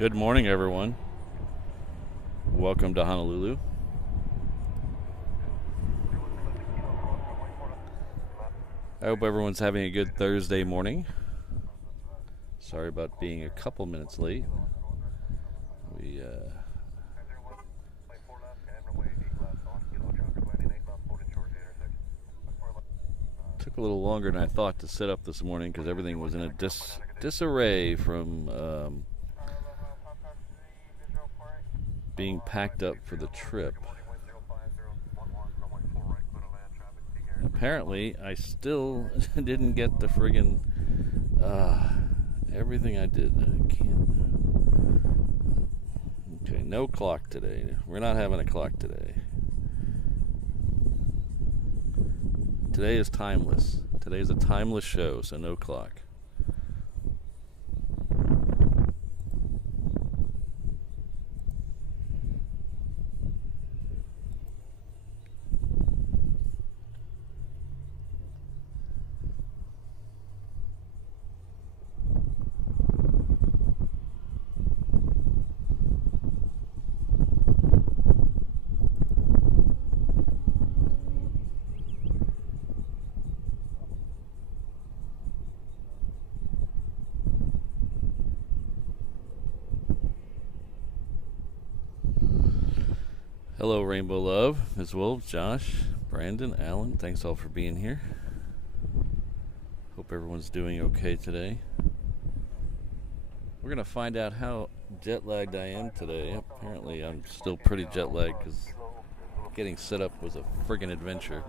Good morning, everyone. Welcome to Honolulu. I hope everyone's having a good Thursday morning. Sorry about being a couple minutes late. We took a little longer than I thought to set up this morning because everything was in a disarray from being packed up for the trip. Apparently, I still didn't get the friggin' everything I did. I can't. Okay, no clock today. We're not having a clock today. Today is timeless. Today is a timeless show, so no clock. Hello, Rainbow Love, Ms. Wolves, Josh, Brandon, Alan. Thanks all for being here. Hope everyone's doing okay today. We're going to find out how jet lagged I am today. Apparently, I'm still pretty jet lagged because getting set up was a friggin' adventure.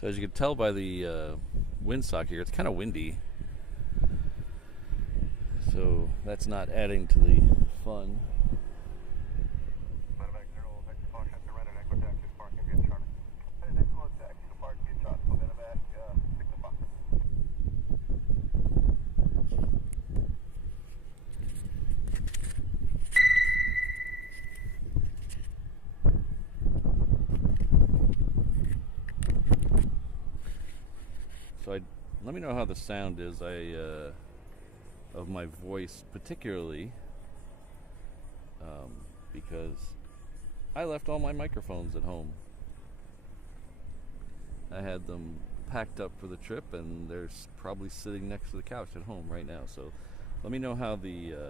So as you can tell by the windsock here, it's kind of windy. So that's not adding to the fun. So let me know how the sound is of my voice, particularly because I left all my microphones at home. I had them packed up for the trip, and they're probably sitting next to the couch at home right now. So let me know how the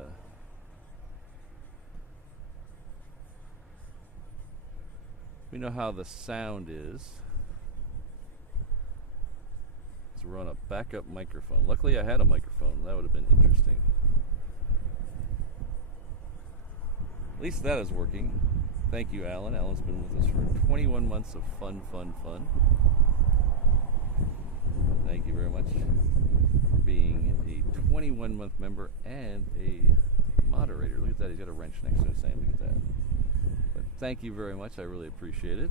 sound is. Run a backup microphone. Luckily I had a microphone. That would have been interesting. At least that is working. Thank you, Alan. Alan's been with us for 21 months of fun. Thank you very much for being a 21-month member and a moderator. Look at that. He's got a wrench next to his name. Look at that. But thank you very much. I really appreciate it.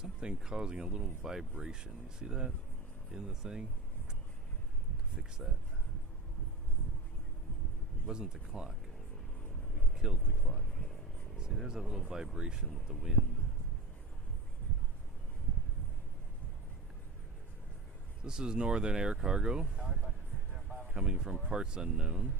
Something causing a little vibration. You see that in the thing? Fix that. It wasn't the clock. We killed the clock. See, there's a little vibration with the wind. This is Northern Air Cargo coming from parts unknown.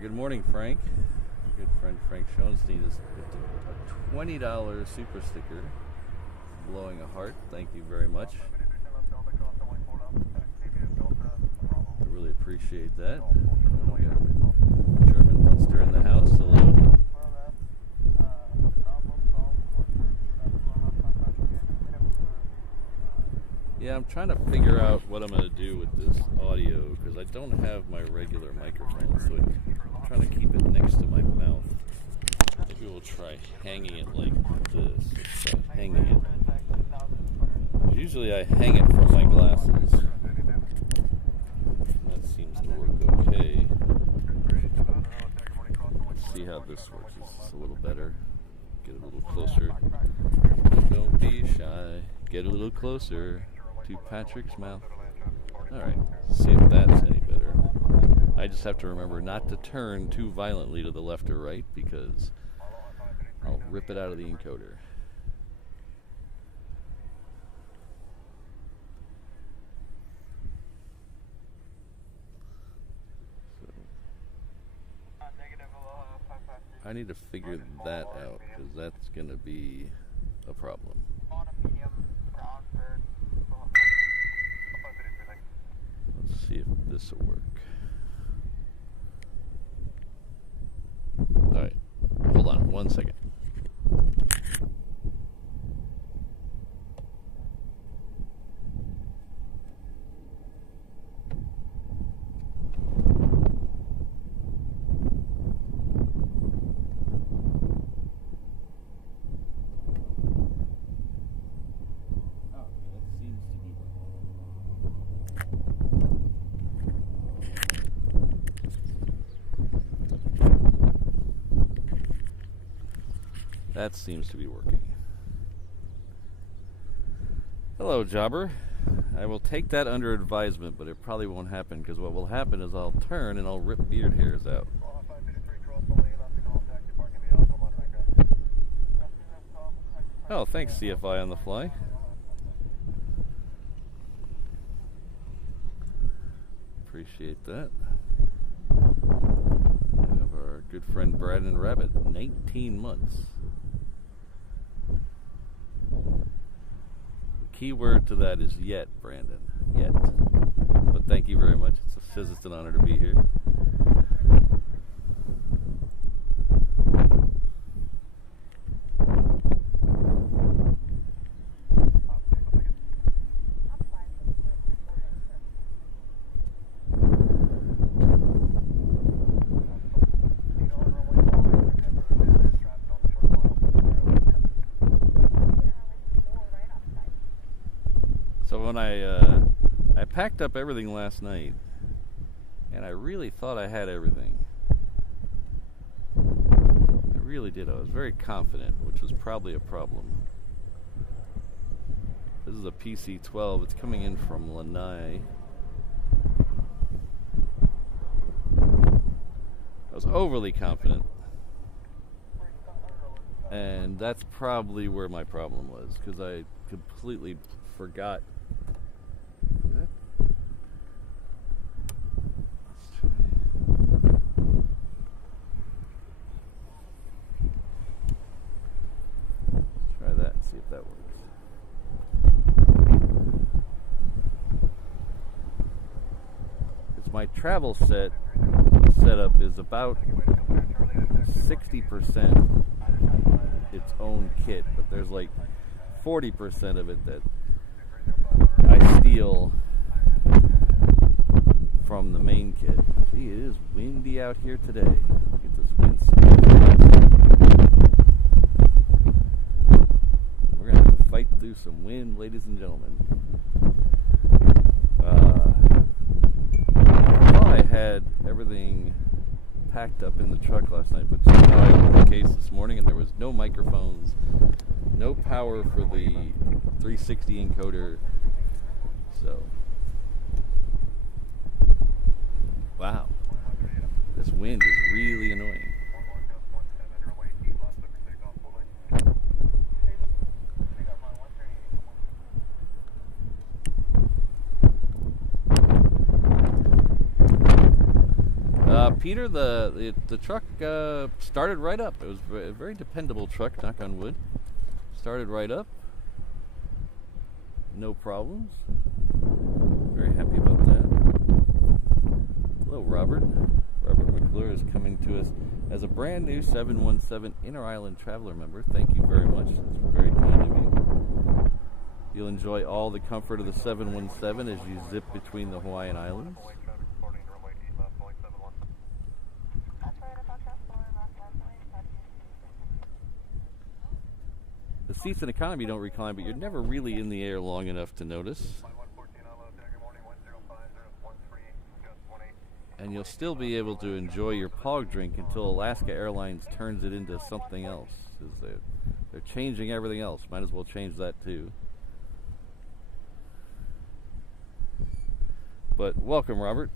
Good morning, Frank. Good friend Frank Schoenstein is a $20 super sticker. Blowing a heart. Thank you very much. really appreciate that. We got German Monster in the house. Hello. Yeah, I'm trying to figure out what I'm going to do with this audio because I don't have my regular microphone, so I'm trying to keep it next to my mouth. Maybe we'll try hanging it like this. Let's try hanging it. Usually I hang it from my glasses. That seems to work okay. Let's see how this works. Is this a little better? Get a little closer. Don't be shy. Get a little closer to Patrick's mouth. Alright, see if that's any better. I just have to remember not to turn too violently to the left or right because I'll rip it out of the encoder. I need to figure that out because that's going to be a problem. Let's see if this will work. Alright, hold on 1 second. That seems to be working. Hello, Jobber. I will take that under advisement, but it probably won't happen because what will happen is I'll turn and I'll rip beard hairs out. Oh, thanks, CFI on the fly. Appreciate that. We have our good friend Brandon Rabbit, 19 months. Key word to that is yet, Brandon. Yet. But thank you very much. It says it's an honor to be here. So when I packed up everything last night, and I really thought I had everything. I really did. I was very confident, which was probably a problem. This is a PC-12. It's coming in from Lanai. I was overly confident, and that's probably where my problem was, because I completely forgot. Try that, see if that works. It's my travel setup is about 60% its own kit, but there's like 40% of it that I steal from the main kit. Gee, it is windy out here today. Look at this wind speed. We're going to have to fight through some wind, ladies and gentlemen. I thought I had everything packed up in the truck last night, but somehow I opened the case this morning and there was no microphones, no power for the 360 encoder. So, wow, this wind is really annoying. Peter, the truck started right up. It was a very dependable truck, knock on wood. Started right up. No problems. Very happy about that. Hello, Robert. Robert McClure is coming to us as a brand new 717 Inter-Island Traveler member. Thank you very much. It's very kind of you. You'll enjoy all the comfort of the 717 as you zip between the Hawaiian Islands. The seats in economy don't recline, but you're never really in the air long enough to notice. And you'll still be able to enjoy your POG drink until Alaska Airlines turns it into something else. They're changing everything else. Might as well change that too. But welcome, Robert.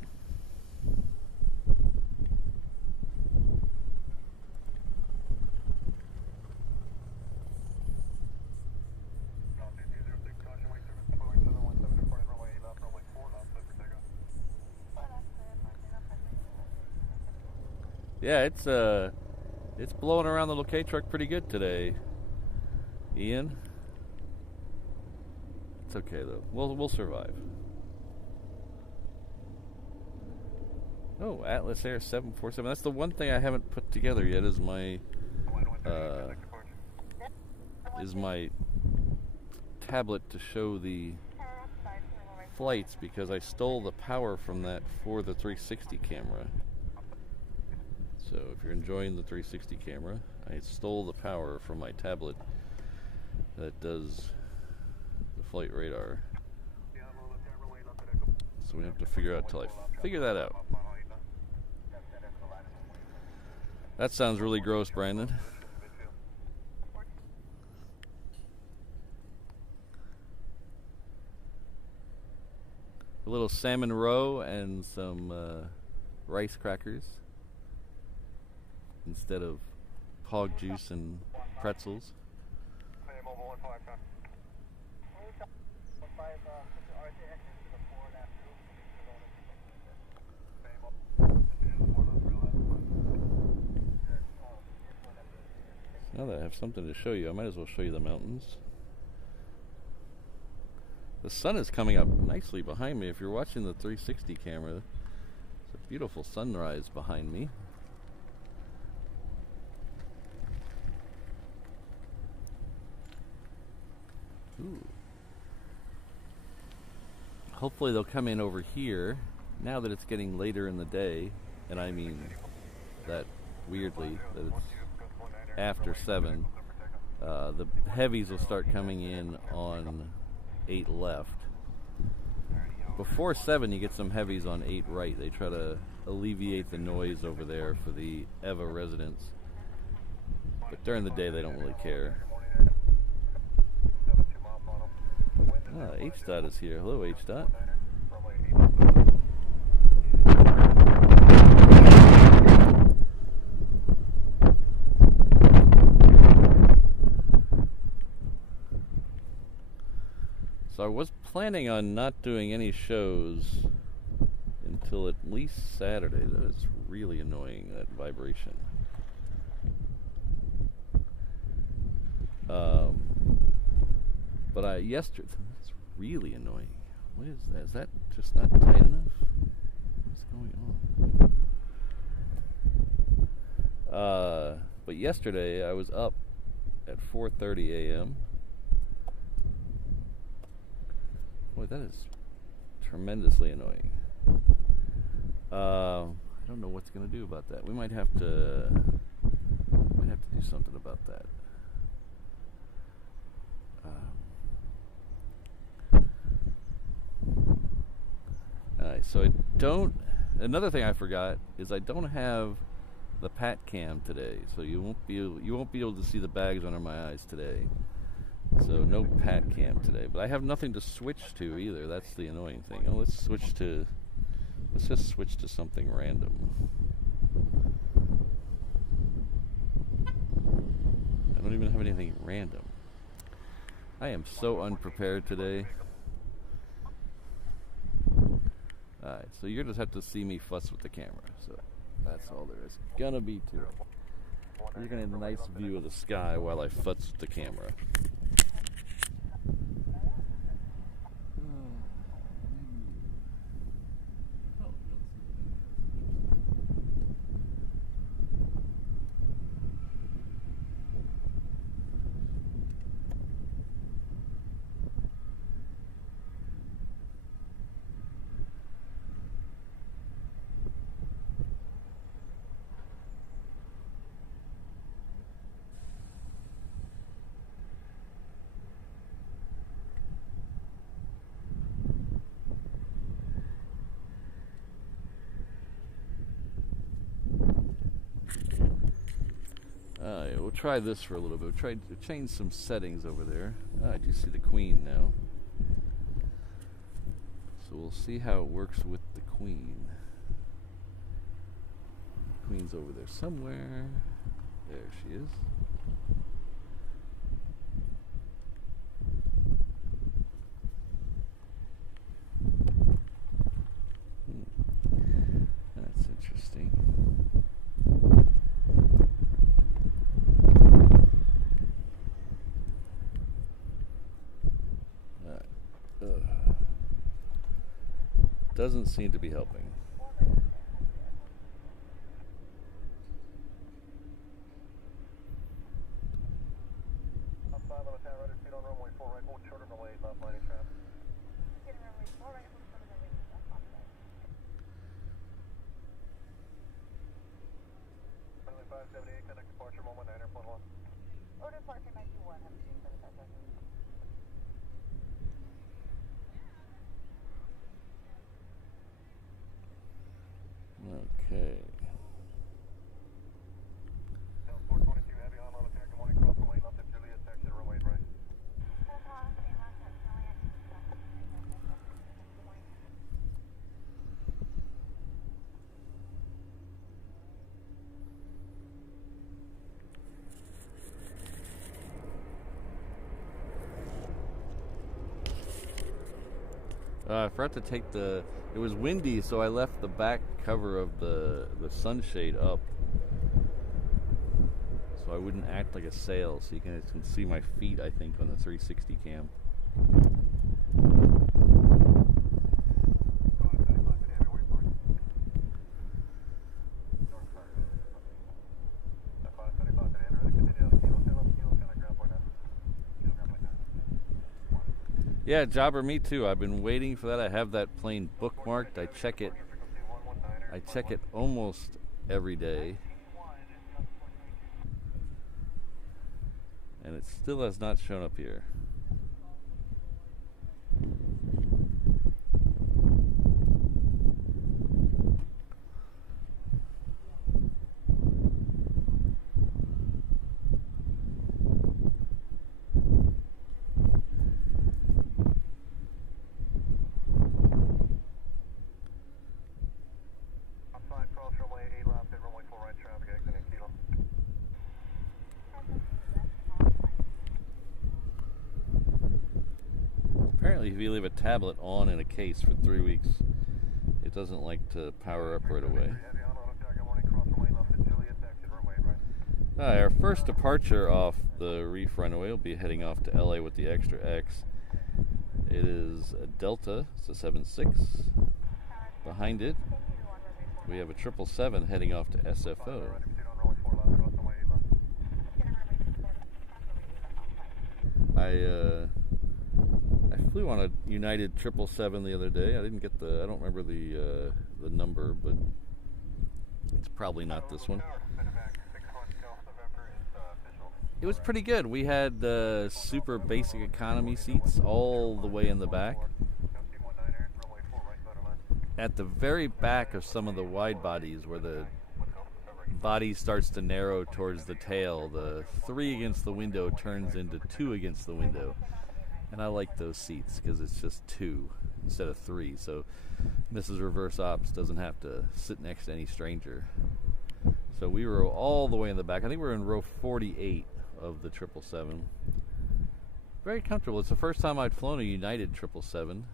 Yeah, it's blowing around the locate truck pretty good today, Ian. It's okay though. We'll survive. Oh, Atlas Air 747. That's the one thing I haven't put together yet. Is my tablet to show the flights, because I stole the power from that for the 360 camera. So if you're enjoying the 360 camera, I stole the power from my tablet that does the flight radar. So we have to figure out till I figure that out. That sounds really gross, Brandon. A little salmon roe and some rice crackers instead of POG juice and pretzels. Now that I have something to show you, I might as well show you the mountains. The sun is coming up nicely behind me. If you're watching the 360 camera, it's a beautiful sunrise behind me. Ooh. Hopefully they'll come in over here now that it's getting later in the day, and I mean that weirdly that it's after 7. The heavies will start coming in on 8 left. Before 7 you get some heavies on 8 right. They try to alleviate the noise over there for the EVA residents, but during the day they don't really care. H-Dot is here. Hello, H-Dot. So I was planning on not doing any shows until at least Saturday. That is really annoying, that vibration. But yesterday, that's really annoying. What is that? Is that just not tight enough? What's going on? But yesterday I was up at 4:30 a.m. Boy, that is tremendously annoying. I don't know what's going to do about that. We might have to do something about that. Alright, so I don't. Another thing I forgot is I don't have the pat cam today, so you won't be able to see the bags under my eyes today. So no pat cam today, but I have nothing to switch to either. That's the annoying thing. Oh, let's just switch to something random. I don't even have anything random. I am so unprepared today. Alright, so you just have to see me fuss with the camera. So that's all there is gonna be to it. You're gonna have a nice view of the sky while I futz with the camera. try this for a little bit. Try to change some settings over there. I do see the Queen now. So we'll see how it works with the Queen. Queen's over there somewhere. There she is. That's interesting. Doesn't seem to be helping. Okay. I forgot to take it was windy, so I left the back cover of the sunshade up so I wouldn't act like a sail, so you guys can see my feet, I think, on the 360 cam. Yeah, Jobber, me too. I've been waiting for that. I have that plane bookmarked. I check it almost every day. And it still has not shown up here. Apparently, if you leave a tablet on in a case for 3 weeks, it doesn't like to power up right away. Our first departure off the Reef runway will be heading off to LA with the Extra X. It is a Delta, it's a 76. Behind it, we have a 777 heading off to SFO. I flew on a United 777 the other day. I didn't get I don't remember the number, but it's probably not this one. It was pretty good. We had super basic economy seats all the way in the back. At the very back of some of the wide bodies, where the body starts to narrow towards the tail, the 3 against the window turns into 2 against the window. And I like those seats because it's just 2 instead of 3. So Mrs. Reverse Ops doesn't have to sit next to any stranger. So we were all the way in the back. I think we were in row 48 of the 777. Very comfortable. It's the first time I'd flown a United 777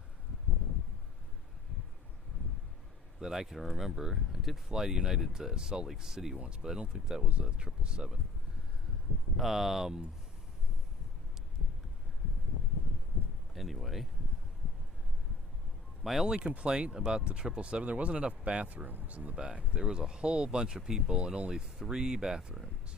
that I can remember. I did fly to United to Salt Lake City once, but I don't think that was a 777. Anyway, my only complaint about the 777, there wasn't enough bathrooms in the back. There was a whole bunch of people and only 3 bathrooms.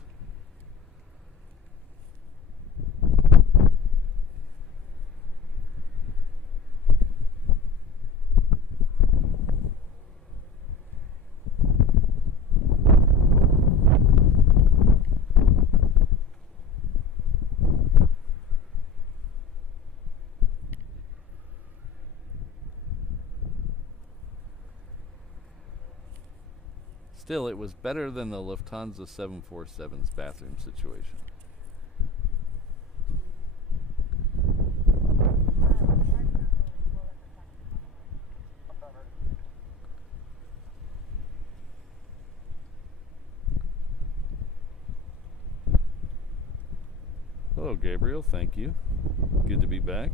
Still, it was better than the Lufthansa 747's bathroom situation. Hello, Gabriel. Thank you. Good to be back.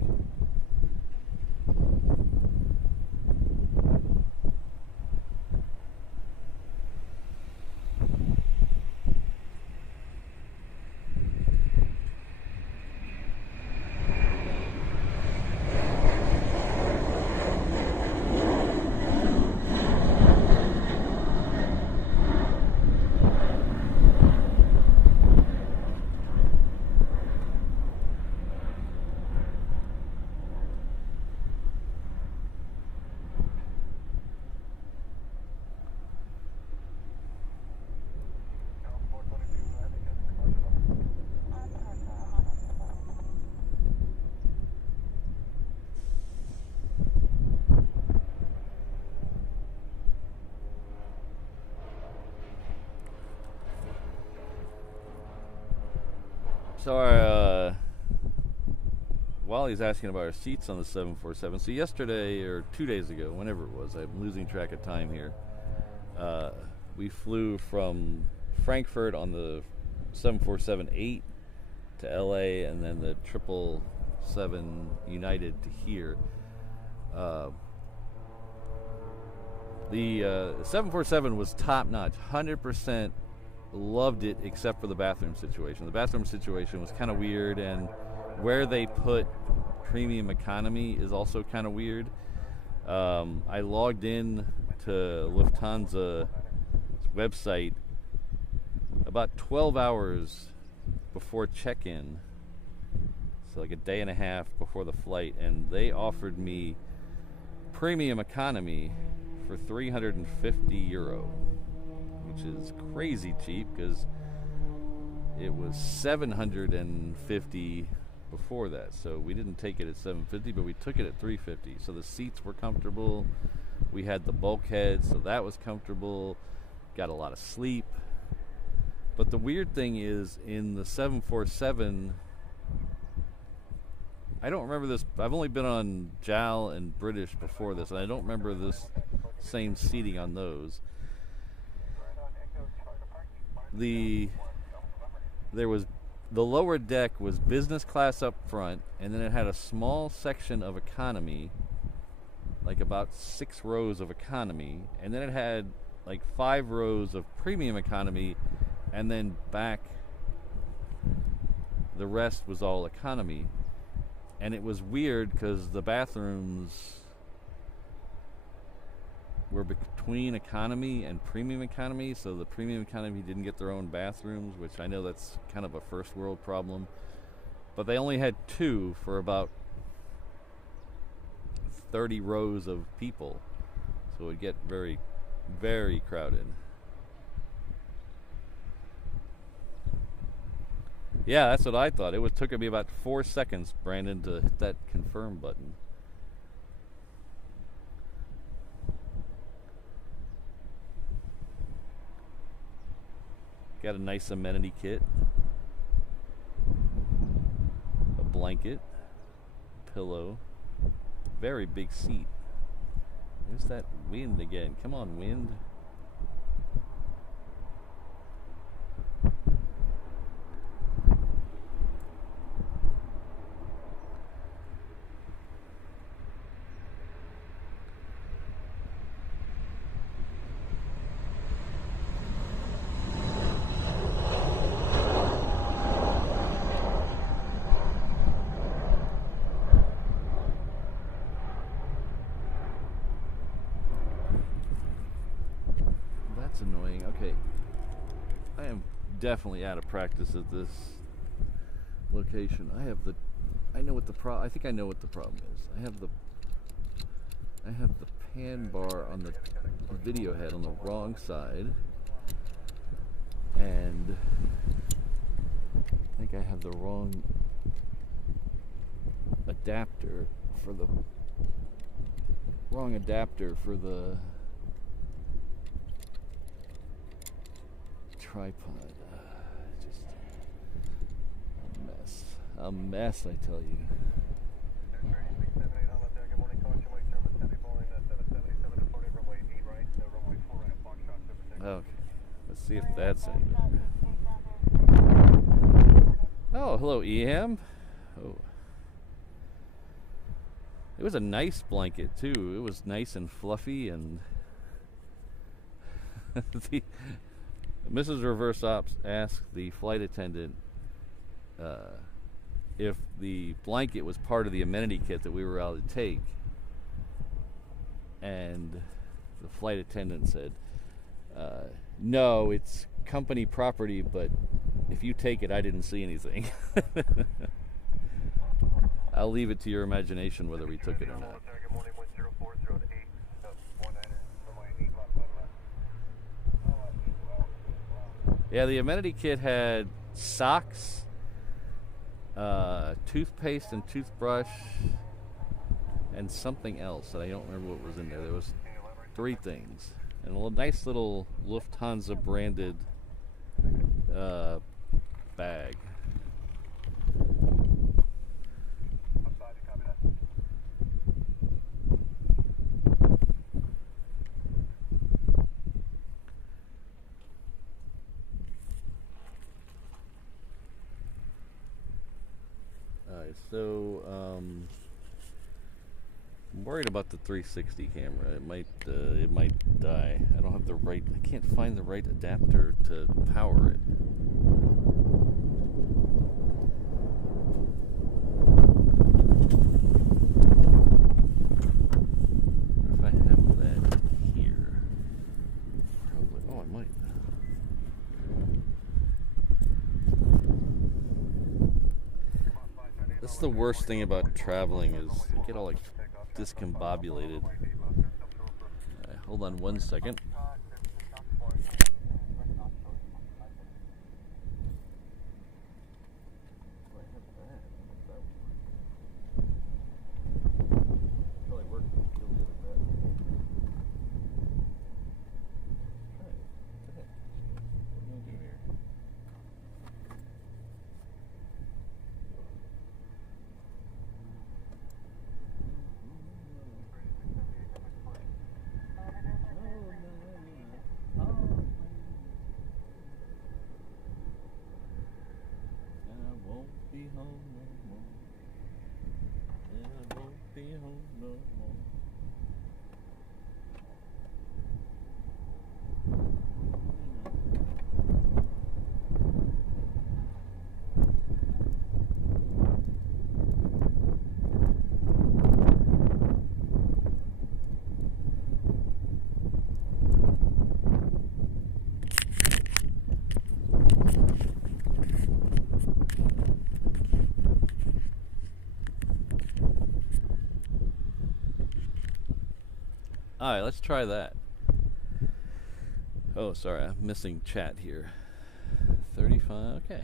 So Wally's asking about our seats on the 747. So yesterday, or 2 days ago, whenever it was, I'm losing track of time here, we flew from Frankfurt on the 747-8 to LA, and then the 777 United to here. The 747 was top notch, 100%. Loved it, except for the bathroom situation. The bathroom situation was kind of weird, and where they put premium economy is also kind of weird. I logged in to Lufthansa's website about 12 hours before check-in, so like a day and a half before the flight, and they offered me premium economy for €350, which is crazy cheap because it was $750 before that. So we didn't take it at $750, but we took it at $350. So the seats were comfortable. We had the bulkhead, so that was comfortable. Got a lot of sleep. But the weird thing is, in the 747, I don't remember this. I've only been on JAL and British before this, and I don't remember this same seating on those. The lower deck was business class up front, and then it had a small section of economy, like about 6 rows of economy, and then it had like 5 rows of premium economy, and then back the rest was all economy. And it was weird because the bathrooms were between economy and premium economy, so the premium economy didn't get their own bathrooms, which I know that's kind of a first world problem. But they only had 2 for about 30 rows of people, so it would get very, very crowded. Yeah, that's what I thought. It took me about 4 seconds, Brandon, to hit that confirm button. Got a nice amenity kit, a blanket, pillow, very big seat. There's that wind again. Come on, wind. Annoying. Okay, I am definitely out of practice at this location. I know what the I think I know what the problem is. I have the pan bar on the video head on the wrong side, and I think I have the wrong adapter for the tripod. Just a mess. A mess, I tell you. Okay, let's see if that's any better. Oh, hello, Eham. Oh. It was a nice blanket, too. It was nice and fluffy, and Mrs. Reverse Ops asked the flight attendant if the blanket was part of the amenity kit that we were allowed to take. And the flight attendant said, no, it's company property, but if you take it, I didn't see anything. I'll leave it to your imagination whether we took it or not. Yeah, the amenity kit had socks, toothpaste and toothbrush, and something else that I don't remember what was in there. There was 3 things. And a nice little Lufthansa branded bag. Alright, so I'm worried about the 360 camera. It might die. I don't have the right. I can't find the right adapter to power it. If I have that here, probably. Oh, I might. That's the worst thing about traveling is you get all like discombobulated. Right, hold on 1 second. Alright, let's try that. Oh, sorry, I'm missing chat here. 35, okay.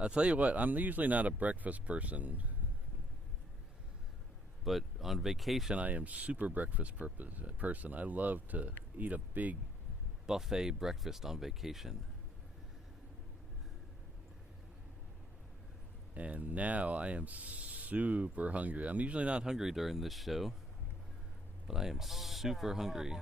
I'll tell you what, I'm usually not a breakfast person, but on vacation I am super breakfast person. I love to eat a big buffet breakfast on vacation. And now I am super hungry. I'm usually not hungry during this show, but I am super hungry.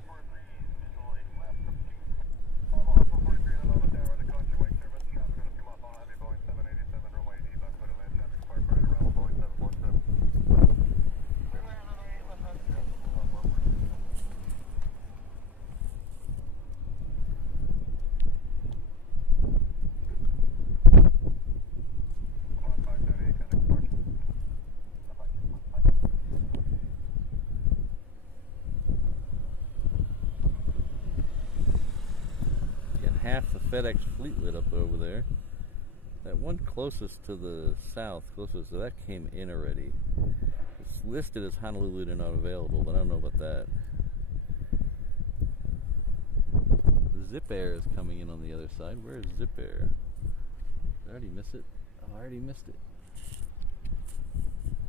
Half the FedEx fleet lit up over there. That one closest to the south, closest to that came in already. It's listed as Honolulu and not available, but I don't know about that. Zip Air is coming in on the other side. Where is Zip Air? Did I already miss it? Oh, I already missed it.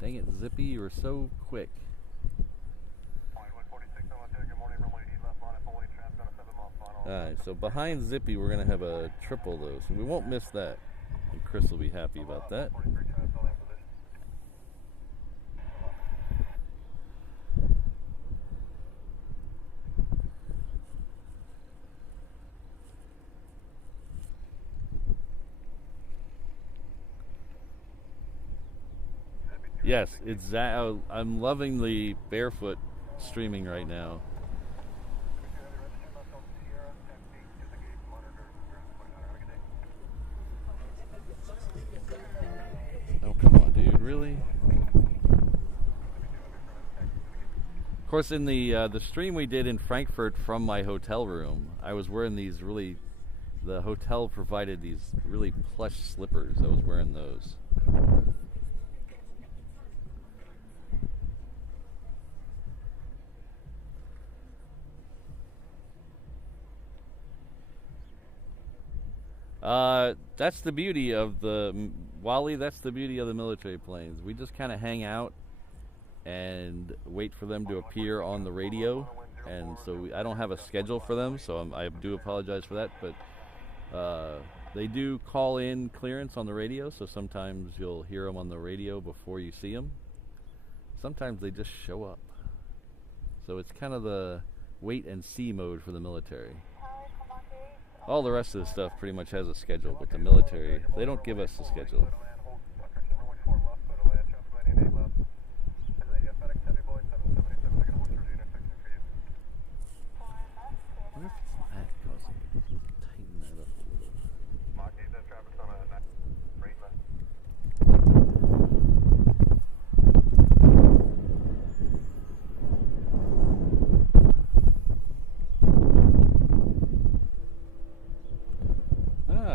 Dang it, Zippy, you were so quick. Alright, so behind Zippy we're going to have a triple though, so we won't miss that. And Chris will be happy about that. Yes, I'm loving the barefoot streaming right now. Oh, come on, dude, really? Of course, in the stream we did in Frankfurt from my hotel room, I was wearing these the hotel provided these really plush slippers. I was wearing those. That's the beauty of Wally, that's the beauty of the military planes. We just kind of hang out and wait for them to appear on the radio. And so I don't have a schedule for them, so I do apologize for that. But they do call in clearance on the radio, so sometimes you'll hear them on the radio before you see them. Sometimes they just show up. So it's kind of the wait and see mode for the military. All the rest of the stuff pretty much has a schedule, but the military, they don't give us a schedule.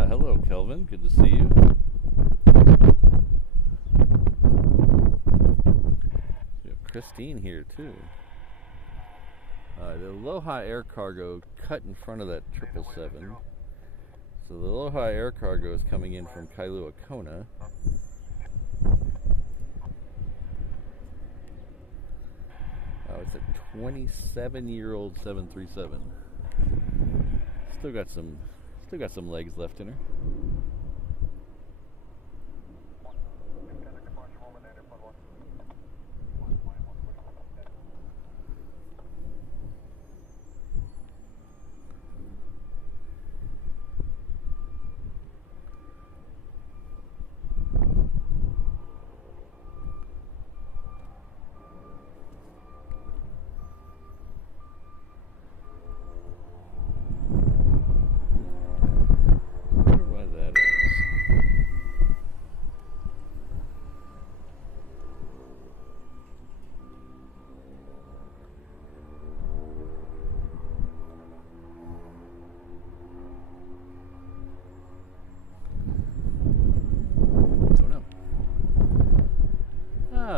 Hello, Kelvin. Good to see you. We have Christine here, too. The Aloha Air Cargo cut in front of that 777. So the Aloha Air Cargo is coming in from Kailua Kona. Oh, it's a 27-year-old 737. Still got some legs left in her.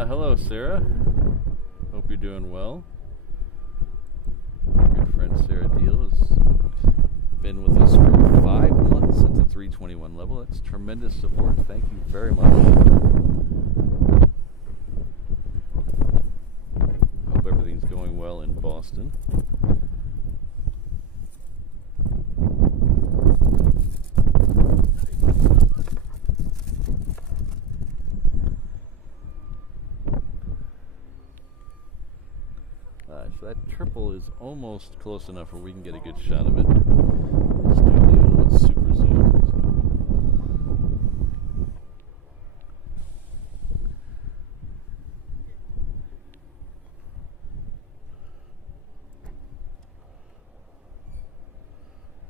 Hello, Sarah. Hope you're doing well. Our good friend Sarah Deal has been with us for 5 months at the 321 level. That's tremendous support. Thank you very much. Hope everything's going well in Boston. So that triple is almost close enough where we can get a good shot of it. Let's do the old super zoom.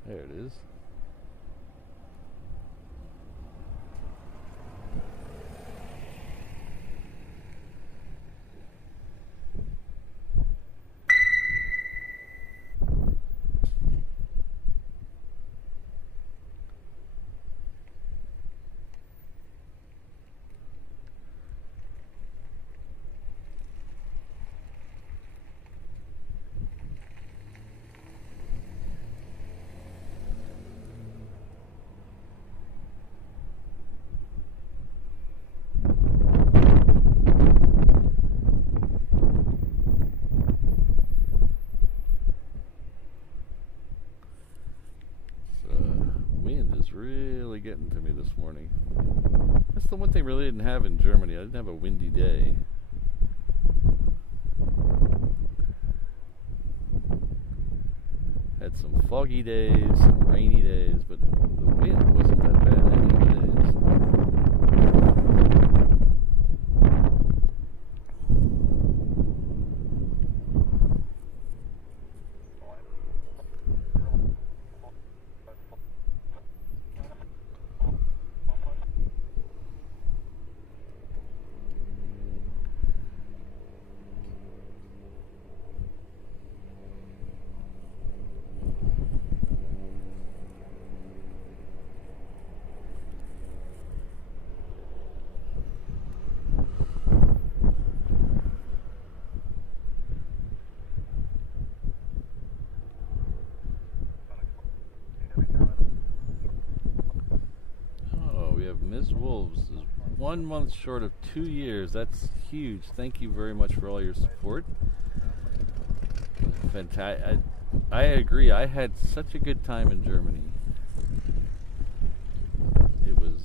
There it is. was really getting to me this morning. That's the one thing I really didn't have in Germany. I didn't have a windy day. Had some foggy days, some rainy days, but the wind wasn't that bad any of the days. Ms. Wolves is 1 month short of 2 years. That's huge. Thank you very much for all your support. Fantastic. I agree. I had such a good time in Germany. It was...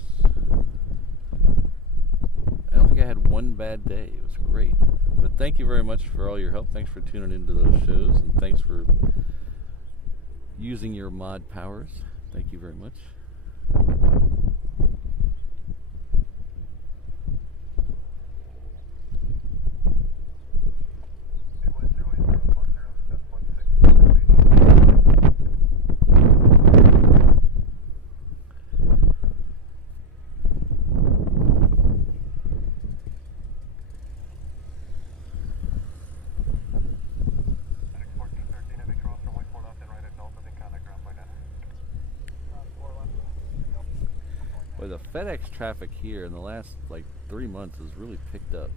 I don't think I had one bad day. It was great. But thank you very much for all your help. Thanks for tuning into those shows. And thanks for using your mod powers. Thank you very much. The FedEx traffic here in the last like 3 months has really picked up.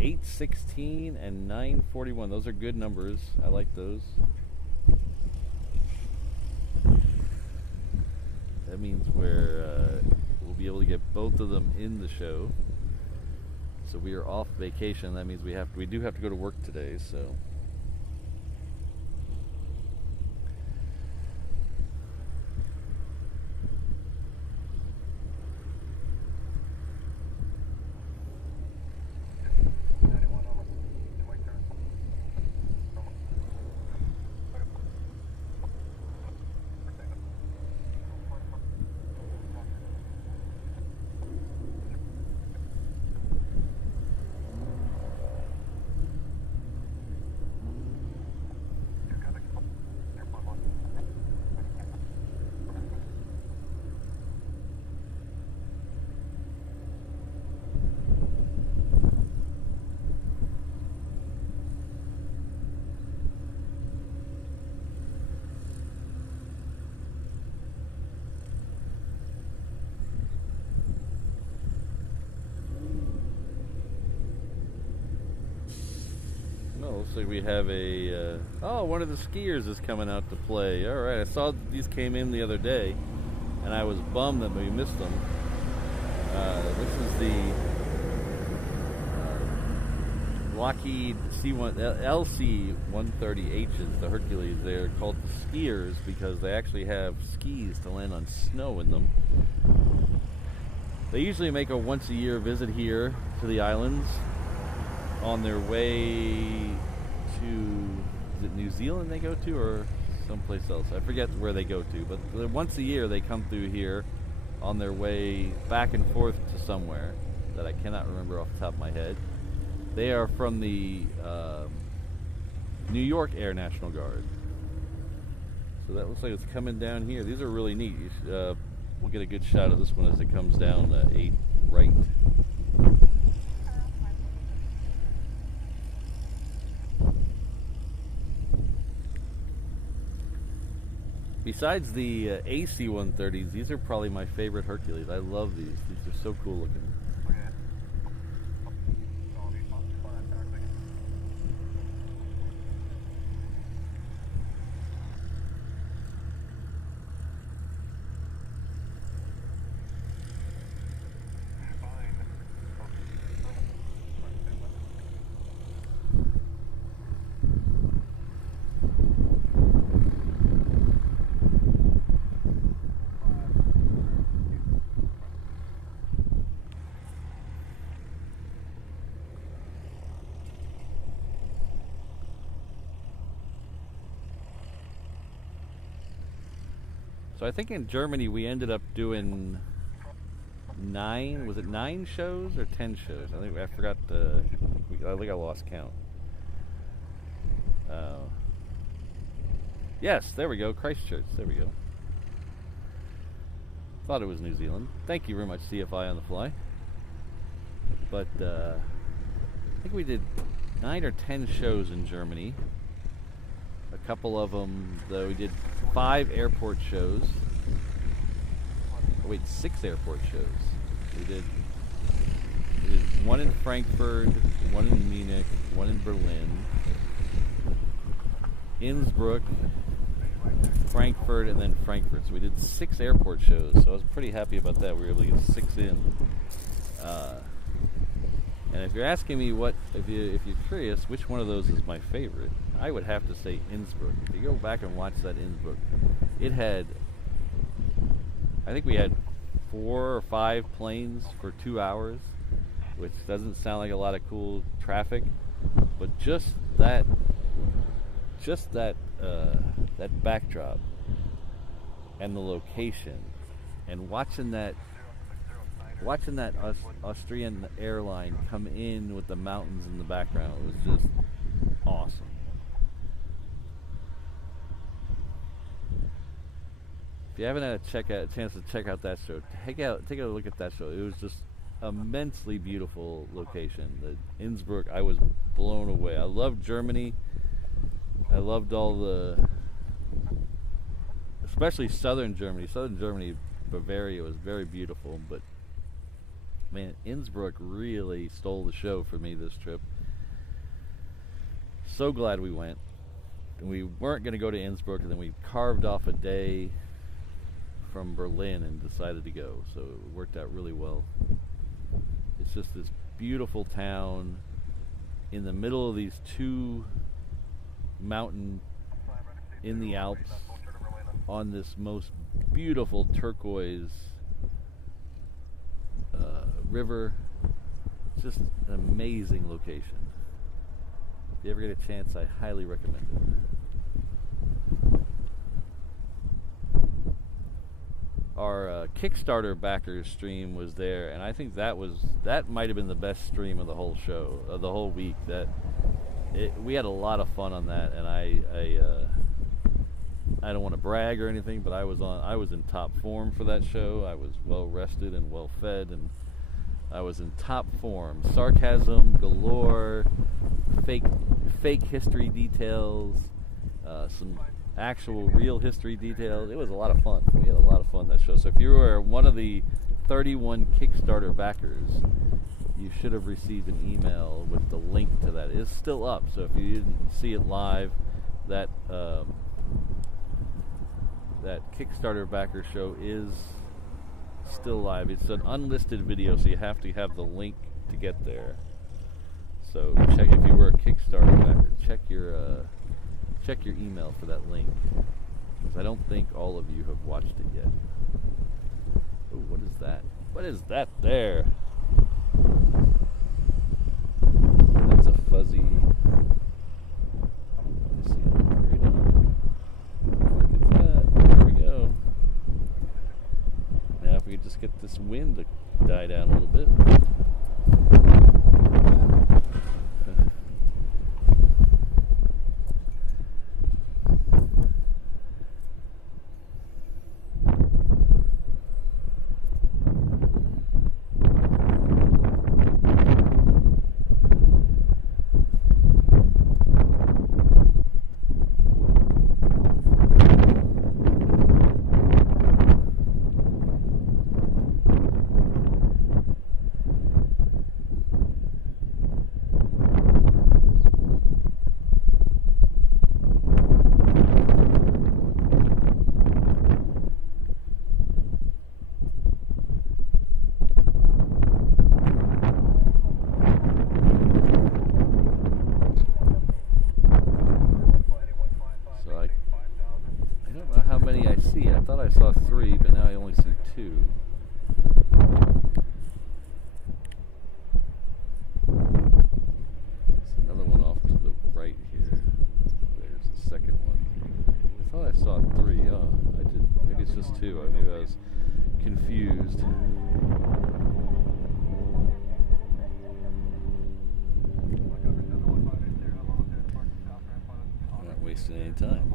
$816 and $941. Those are good numbers. I like those. That means we'll be able to get both of them in the show. So we are off vacation. That means we do have to go to work today, so looks like we have a one of the skiers is coming out to play. All right, I saw these came in the other day, and I was bummed that we missed them. This is the Lockheed LC-130Hs, the Hercules. They're called the skiers because they actually have skis to land on snow in them. They usually make a once-a-year visit here to the islands on their way to, is it New Zealand they go to or someplace else? I forget where they go to, but once a year they come through here on their way back and forth to somewhere that I cannot remember off the top of my head. They are from the New York Air National Guard. So that looks like it's coming down here. These are really neat. We'll get a good shot of this one as it comes down 8 right. Besides the AC-130s, these are probably my favorite Hercules. I love these. These are so cool looking. So I think in Germany we ended up doing 9. Was it 9 shows or 10 shows? I forgot. I think I lost count. Yes, there we go. Christchurch. There we go. Thought it was New Zealand. Thank you very much, CFI on the fly. But I think we did 9 or 10 shows in Germany. A couple of them, though, we did 5 airport shows. Oh, wait, 6 airport shows. We did 1 in Frankfurt, 1 in Munich, 1 in Berlin, Innsbruck, Frankfurt, and then Frankfurt. So we did 6 airport shows. So I was pretty happy about that. We were able to get 6 in. And if you're asking me if you're curious, which one of those is my favorite, I would have to say Innsbruck. If you go back and watch that Innsbruck, I think we had 4 or 5 planes for 2 hours, which doesn't sound like a lot of cool traffic, but just that backdrop and the location, and watching that Austrian airline come in with the mountains in the background was just awesome. If you haven't had a chance to check out that show, take a look at that show. It was just immensely beautiful location. The Innsbruck, I was blown away. I loved Germany. I loved especially southern Germany. Southern Germany, Bavaria was very beautiful, but man, Innsbruck really stole the show for me this trip. So glad we went. And we weren't going to go to Innsbruck, and then we carved off a day from Berlin and decided to go. So it worked out really well. It's just this beautiful town in the middle of these 2 mountain in the Alps on this most beautiful turquoise river. Just an amazing location. If you ever get a chance, I highly recommend it. Our Kickstarter backers stream was there, and I think that might have been the best stream of the whole show, of the whole week. We had a lot of fun on that, and I don't want to brag or anything, but I was in top form for that show. I was well rested and well fed, and I was in top form. Sarcasm galore, fake history details, some actual real history details. It was a lot of fun. We had a lot of fun that show. So if you were one of the 31 Kickstarter backers, you should have received an email with the link to that. It's still up, so if you didn't see it live, that Kickstarter backer show is still live. It's an unlisted video, so you have to have the link to get there. So check, if you were a Kickstarter backer, check your email for that link, because I don't think all of you have watched it yet. Oh, what is that? What is that there? That's a fuzzy. Let me see. Right on. Look at that. There we go. Now, if we could just get this wind to die down a little bit. I saw 3, but now I only see 2. There's another one off to the right here. There's the second one. I thought I saw 3. Oh, I did. Maybe it's Texas too. Maybe I was confused. I'm not wasting any time.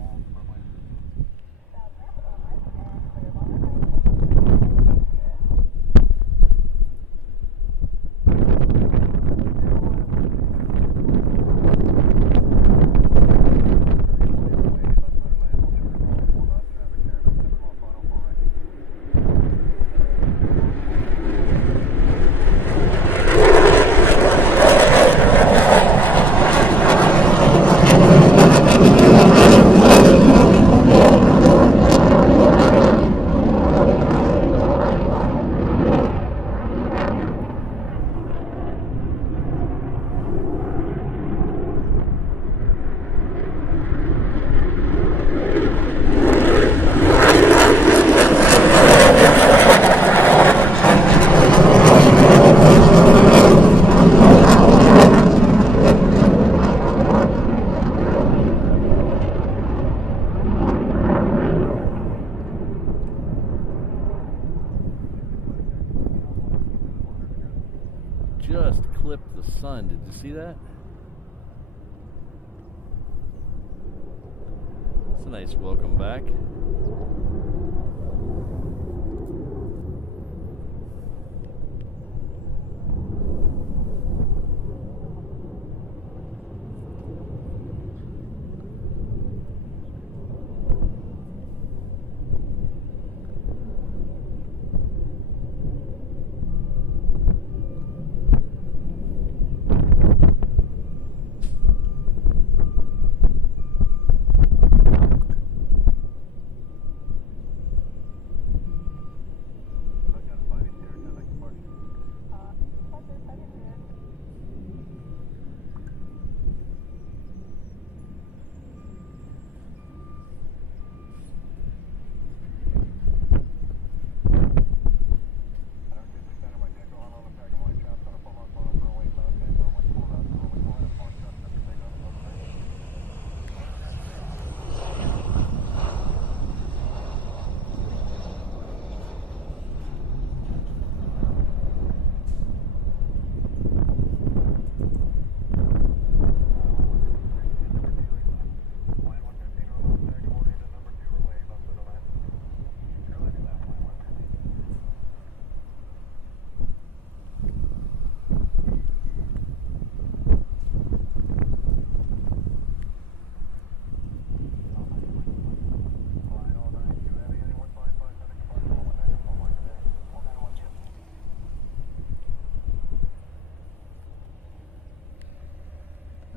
Just clipped the sun. Did you see that? It's a nice welcome back.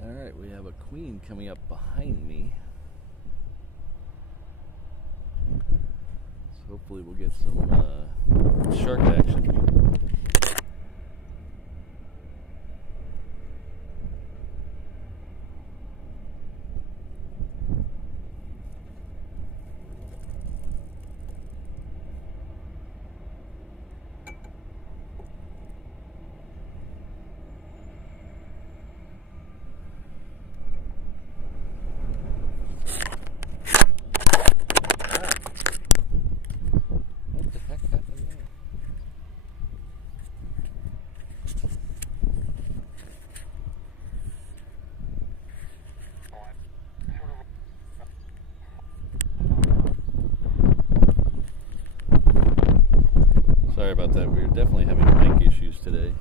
Alright, we have a Queen coming up behind me. So hopefully we'll get some shark action. Sorry about that. We're definitely having mic issues today.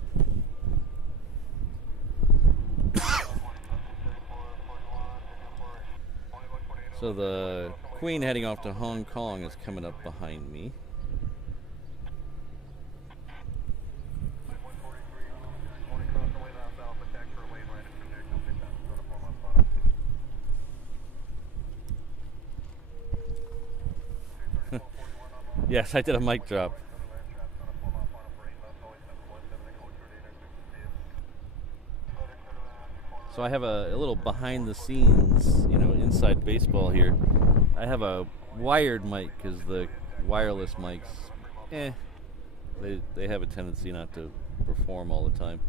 So the Queen heading off to Hong Kong is coming up behind me. Yes, I did a mic drop. So I have a little behind the scenes, inside baseball here. I have a wired mic because the wireless mics, they have a tendency not to perform all the time.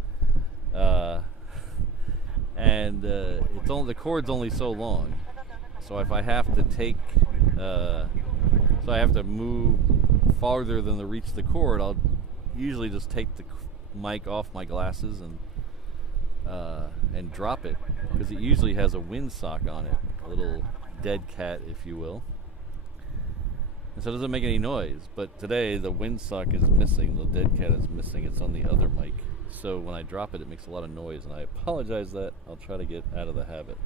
And the cord's only so long. So if I have to take so I have to move farther than the reach of the cord. I'll usually just take the mic off my glasses and drop it, because it usually has a windsock on it, a little dead cat, if you will. And so it doesn't make any noise. But today the windsock is missing, the dead cat is missing. It's on the other mic. So when I drop it, it makes a lot of noise, and I apologize that. I'll try to get out of the habit.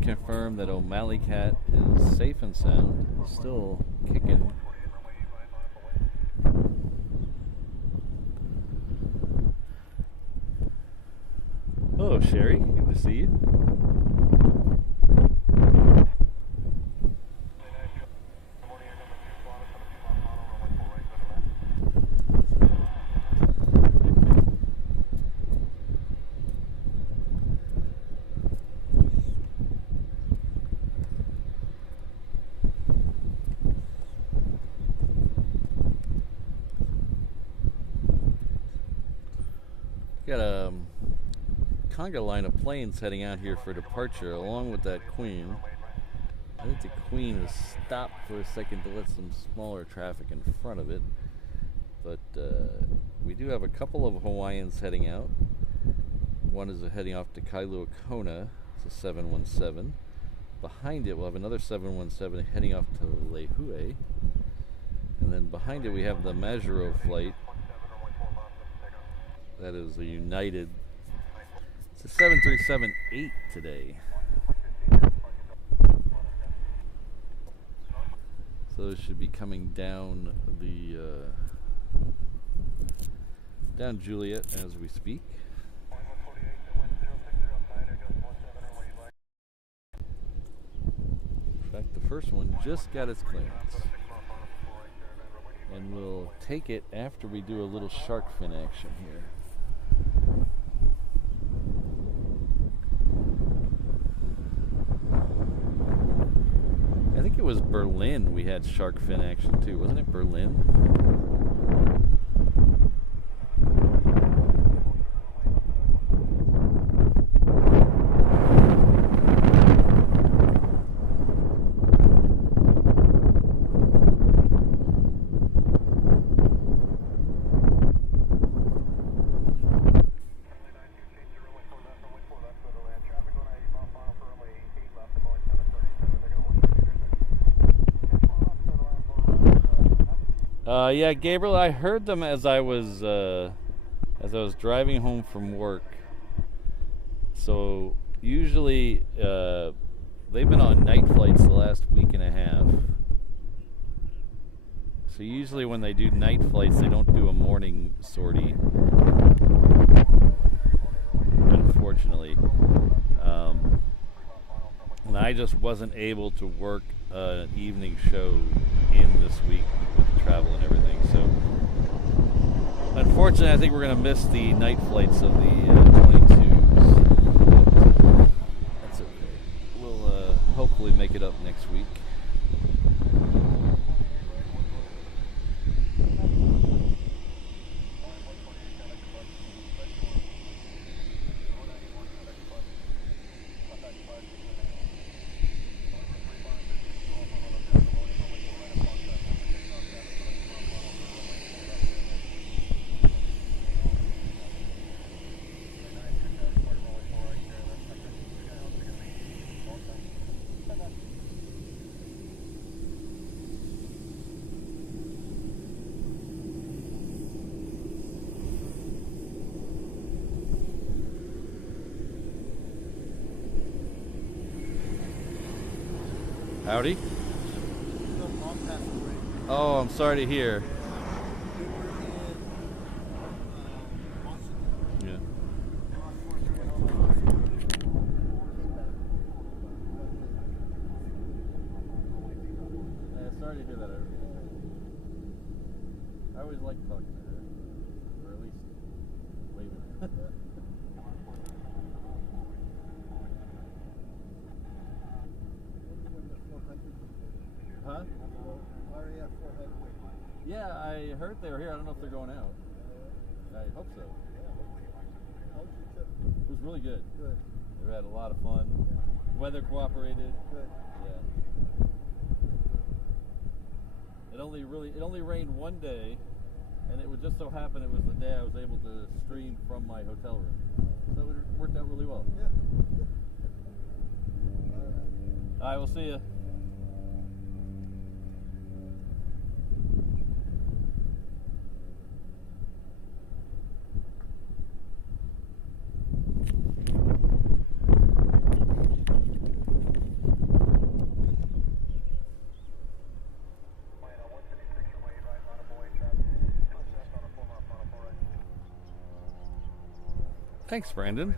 Confirm that O'Malley Cat is safe and sound, still kicking. Hello, Sherry. Good to see you. Got a conga line of planes heading out here for departure, along with that Queen. I think the Queen has stopped for a second to let some smaller traffic in front of it. But we do have a couple of Hawaiians heading out. One is heading off to Kailua Kona. It's a 717. Behind it, we'll have another 717 heading off to Lehue. And then behind it, we have the Majuro flight. That is a United. It's a 737-8 today. So those should be coming down the down Juliet as we speak. In fact, the first one just got its clearance. And we'll take it after we do a little shark fin action here. I think it was Berlin we had shark fin action too, wasn't it? Berlin? Yeah, Gabriel, I heard them as I was driving home from work. So usually they've been on night flights the last week and a half. So usually when they do night flights, they don't do a morning sortie. Unfortunately. And I just wasn't able to work an evening show in this week with travel and everything. So unfortunately, I think we're going to miss the night flights of the 22s. That's okay. We'll hopefully make it up next week. Howdy. Oh, I'm sorry to hear. Yeah. Sorry to hear that. I always like talking to her, or at least Huh? RAF 400. Yeah, I heard they were here. I don't know if they're going out. I hope so. How was your trip? It was really good. Good. We had a lot of fun. Weather cooperated. Good. Yeah. It only rained one day, and it would just so happen it was the day I was able to stream from my hotel room. So it worked out really well. Yeah. All right, we'll see you. Thanks, Brandon.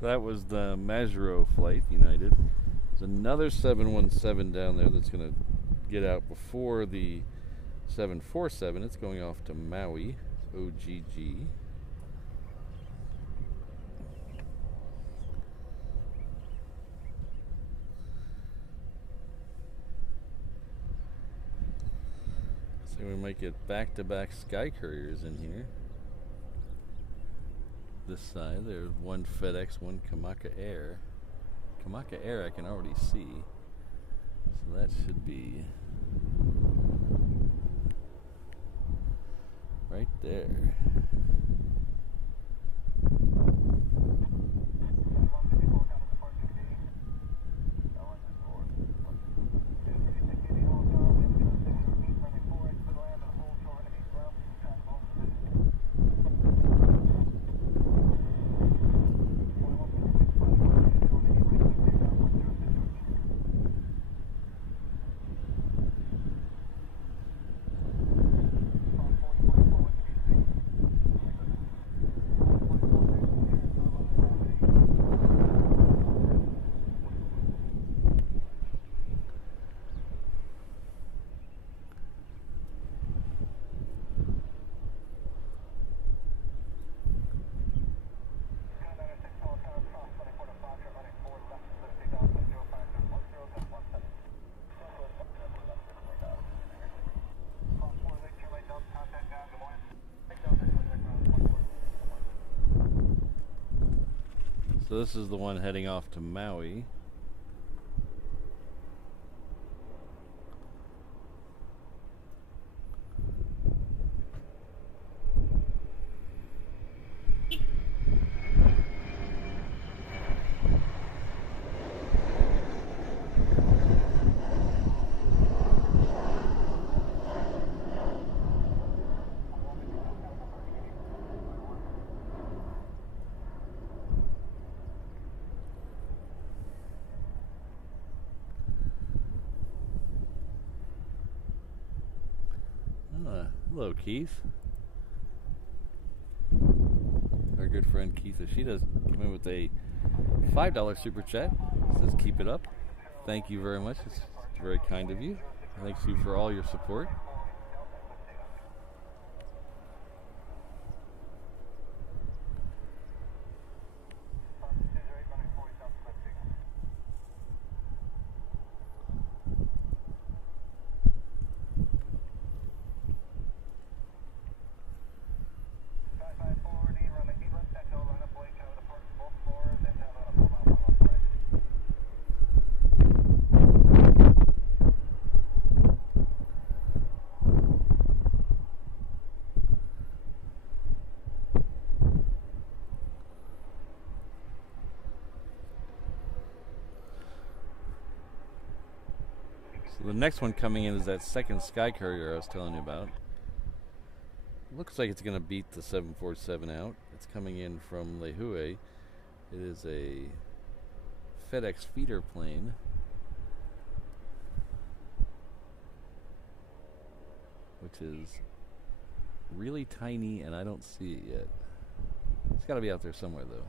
So that was the Majuro flight, United. There's another 717 down there that's going to get out before the 747. It's going off to Maui, OGG. So we might get back-to-back Sky Couriers in here. This side, there's one FedEx, one Kamaka Air. Kamaka Air I can already see, so that should be right there. So this is the one heading off to Maui. Hello, Keith. Our good friend Keith Ashita came in with a $5 super chat. Says keep it up. Thank you very much. It's very kind of you. Thanks you for all your support. So the next one coming in is that second Sky Courier I was telling you about. Looks like it's going to beat the 747 out. It's coming in from Lihue. It is a FedEx feeder plane. Which is really tiny, and I don't see it yet. It's got to be out there somewhere, though.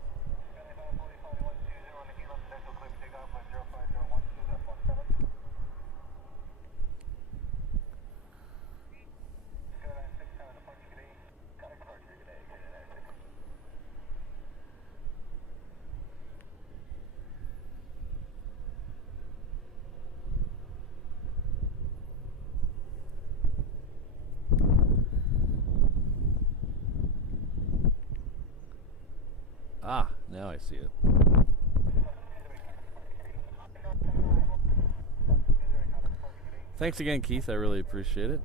Ah, now I see it. Thanks again, Keith. I really appreciate it.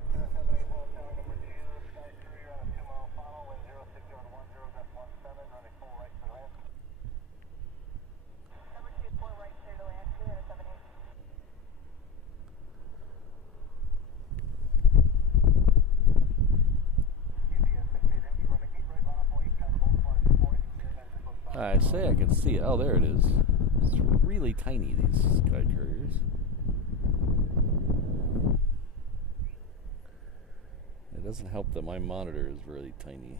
I say I can see it. Oh, there it is. It's really tiny, these Sky Couriers. It doesn't help that my monitor is really tiny.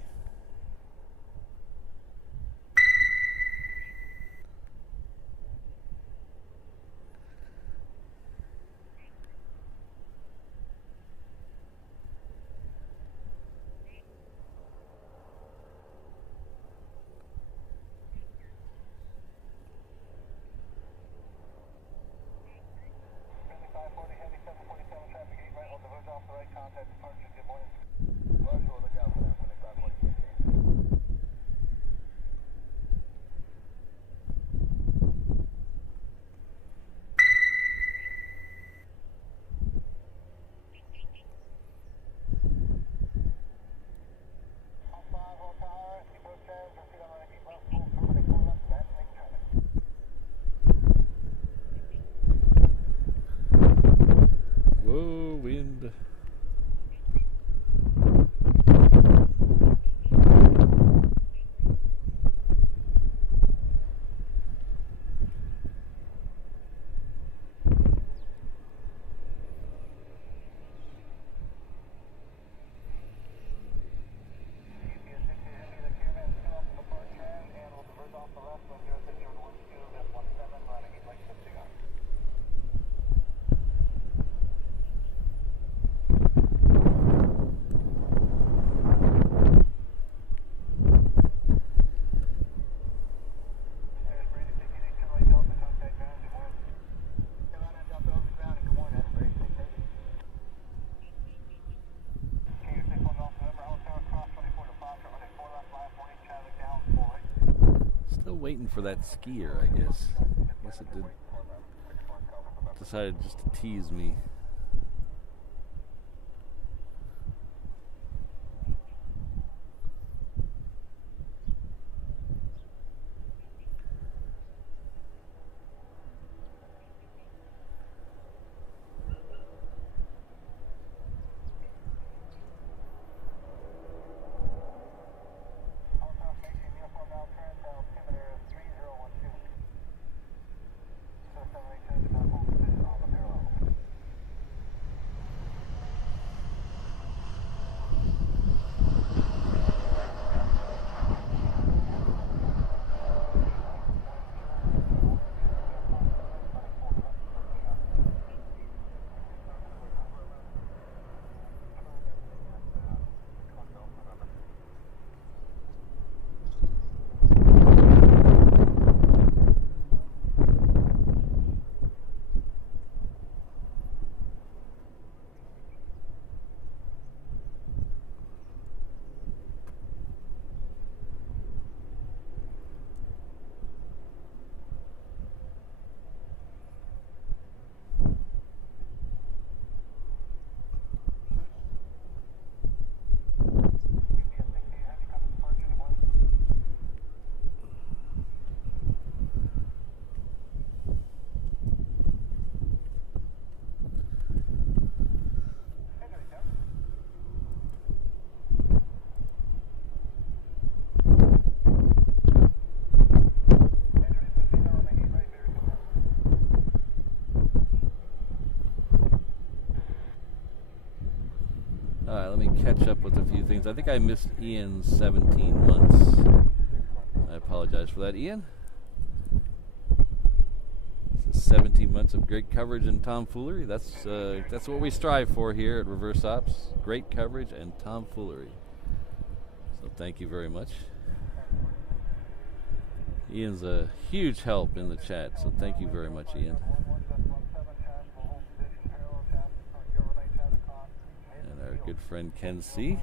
Whoa, wind. Waiting for that skier, I guess. I guess it did. Decided just to tease me. catch up with a few things. I think I missed Ian's 17 months. I apologize for that, Ian. This is 17 months of great coverage and tomfoolery. That's what we strive for here at Reverse Ops. Great coverage and tomfoolery. So thank you very much. Ian's a huge help in the chat, so thank you very much, Ian. And our good friend Ken C.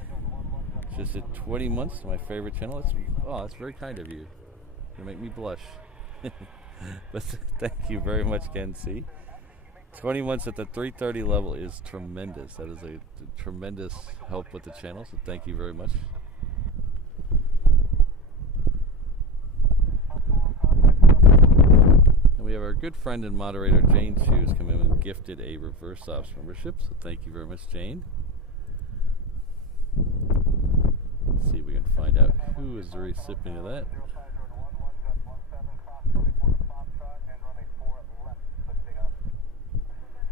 Just at 20 months, my favorite channel. That's very kind of you. You make me blush. But thank you very much, Ken C. 20 months at the 330 level is tremendous. That is a tremendous help with the channel, so thank you very much. And we have our good friend and moderator, Jane Chu, who's come in and gifted a Reverse Ops membership, so thank you very much, Jane. Let's see if we can find out who is the recipient of that.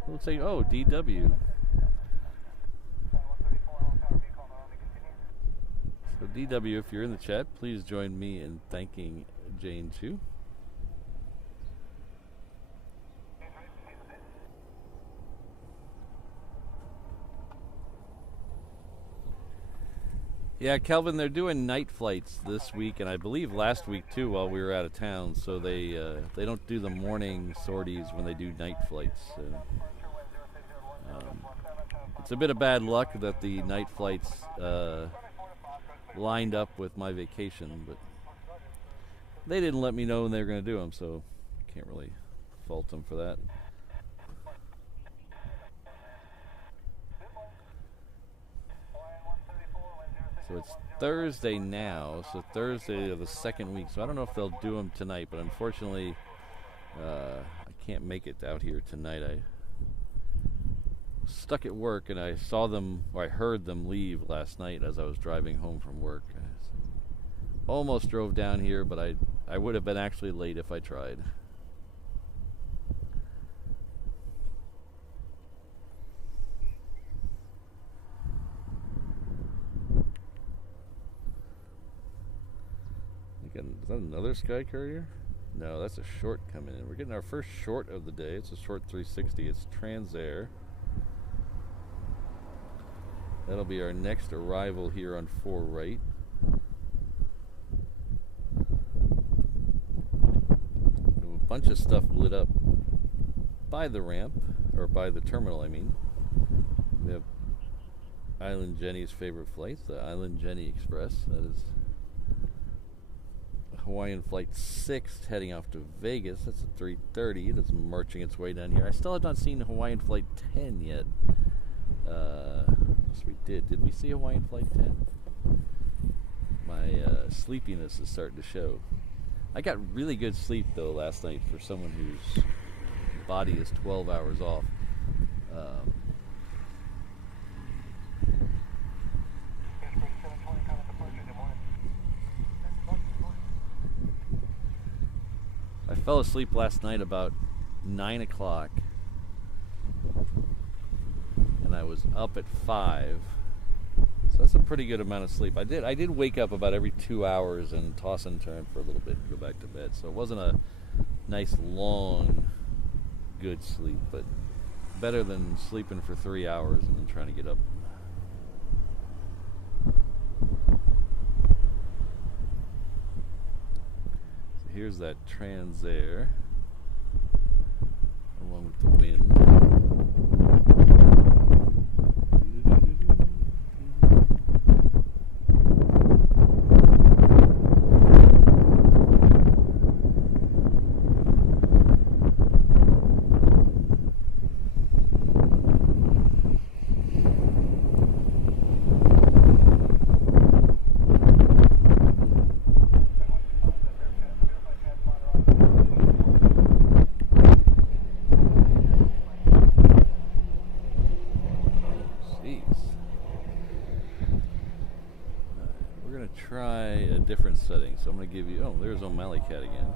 We'll say, oh, DW. So DW, if you're in the chat, please join me in thanking Jane Chu. Yeah, Kelvin, they're doing night flights this week, and I believe last week too while we were out of town, so they don't do the morning sorties when they do night flights. It's a bit of bad luck that the night flights lined up with my vacation, but they didn't let me know when they were going to do them, so can't really fault them for that. So it's Thursday now, so Thursday of the second week, so I don't know if they'll do them tonight, but unfortunately I can't make it out here tonight. I was stuck at work and I saw them, or I heard them leave last night as I was driving home from work. I almost drove down here, but I would have been actually late if I tried. Is that another Sky Courier? No, that's a short coming in. We're getting our first short of the day. It's a short 360. It's Transair. That'll be our next arrival here on 4 right. We have a bunch of stuff lit up by the ramp, or by the terminal, I mean. We have Island Jenny's favorite flight, the Island Jenny Express. That is Hawaiian Flight 6 heading off to Vegas. That's a 330 that's marching its way down here. I still have not seen Hawaiian Flight 10 yet. Yes, we did. Did we see Hawaiian Flight 10? My sleepiness is starting to show. I got really good sleep, though, last night for someone whose body is 12 hours off. I fell asleep last night about 9 o'clock, and I was up at 5, so that's a pretty good amount of sleep. I did wake up about every 2 hours and toss and turn for a little bit and go back to bed, so it wasn't a nice long good sleep, but better than sleeping for 3 hours and then trying to get up. Here's that Transair, along with the wind. Try a different setting. So I'm going to give you, oh, there's O'Malley Cat again.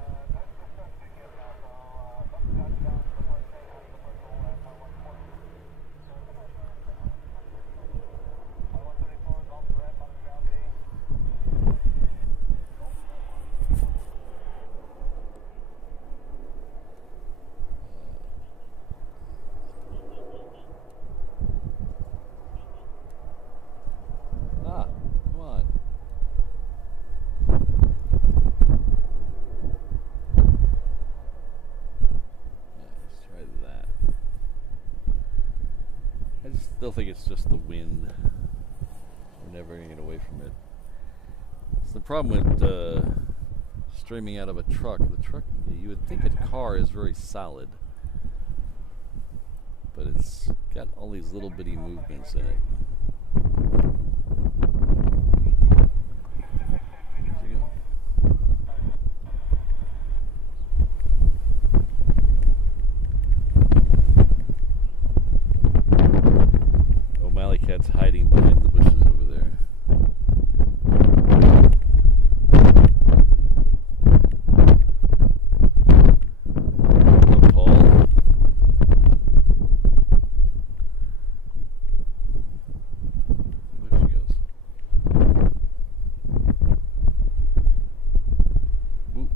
Still think it's just the wind. We're never going to get away from it. It's the problem with streaming out of a truck. The truck, you would think a car is very solid, but it's got all these little bitty movements in it. O'Malley Cat's hiding behind the bushes over there. Hello, Paul. There she goes. Whoop.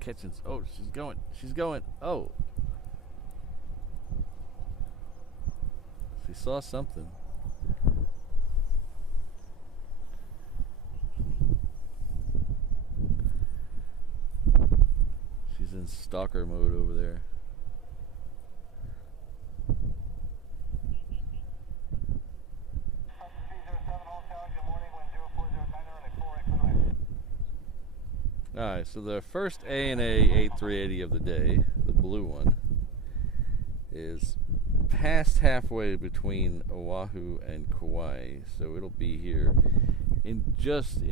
Catching. Oh, she's going. She's going. Oh. She saw something. She's in stalker mode over there. Alright, so the first ANA A380 of the day, the blue one, is past halfway between Oahu and Kauai, so it'll be here in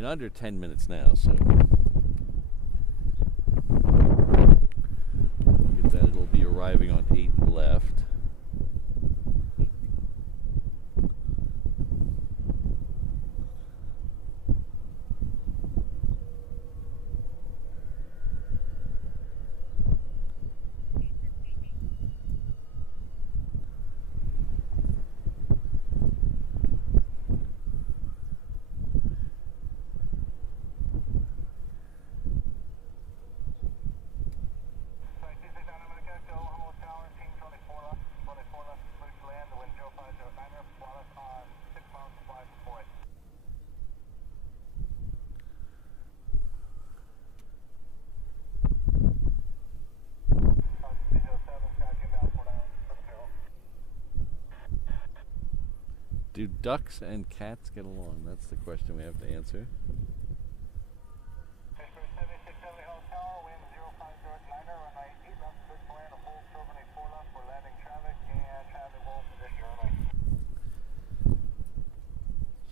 under 10 minutes now, so look at that, it'll be arriving on 8 left. Do ducks and cats get along? That's the question we have to answer.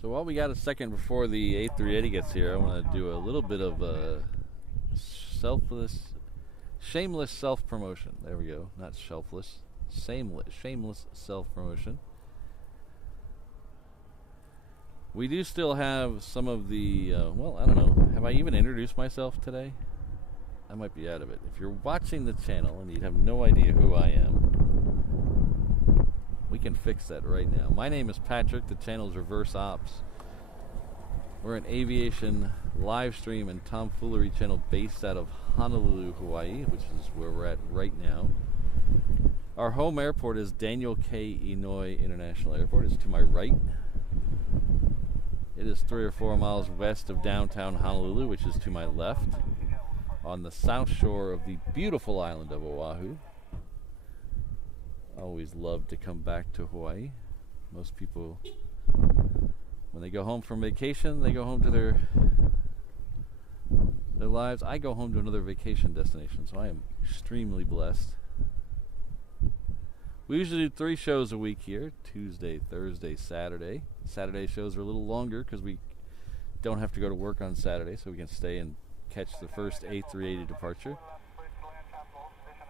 So while we got a second before the A380 gets here, I want to do a little bit of a shameless self-promotion. There we go. Not shelfless. Shameless self-promotion. We do still have some of the, well, I don't know. Have I even introduced myself today? I might be out of it. If you're watching the channel and you have no idea who I am, we can fix that right now. My name is Patrick. The channel is Reverse Ops. We're an aviation live stream and tomfoolery channel based out of Honolulu, Hawaii, which is where we're at right now. Our home airport is Daniel K. Inouye International Airport. It's to my right. It is 3 or 4 miles west of downtown Honolulu, which is to my left, on the south shore of the beautiful island of Oahu. I always love to come back to Hawaii. Most people, when they go home from vacation, they go home to their lives. I go home to another vacation destination, so I am extremely blessed. We usually do 3 shows a week here, Tuesday, Thursday, Saturday. Saturday shows are a little longer because we don't have to go to work on Saturday, so we can stay and catch the first A380 departure.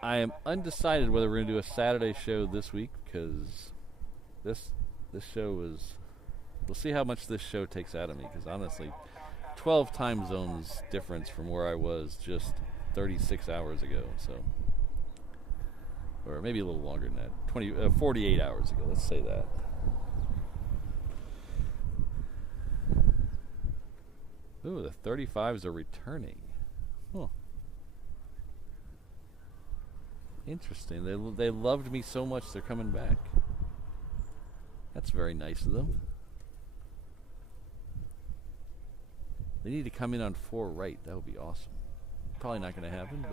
I am undecided whether we're going to do a Saturday show this week, because this show is... We'll see how much this show takes out of me, because honestly, 12 time zones difference from where I was just 36 hours ago, so... Or maybe a little longer than that. 48 hours ago, let's say that. Ooh, the 35s are returning. Huh. Interesting. They loved me so much they're coming back. That's very nice of them. They need to come in on 4 right. That would be awesome. Probably not going to happen,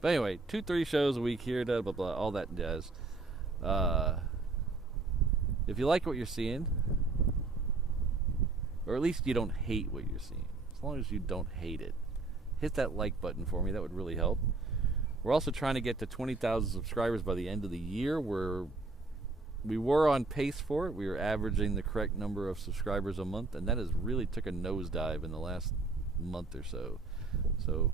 but anyway, 2-3 shows a week here, blah, blah, blah, all that jazz. If you like what you're seeing, or at least you don't hate what you're seeing, as long as you don't hate it, hit that like button for me. That would really help. We're also trying to get to 20,000 subscribers by the end of the year. We were on pace for it. We were averaging the correct number of subscribers a month, and that has really took a nosedive in the last month or so. So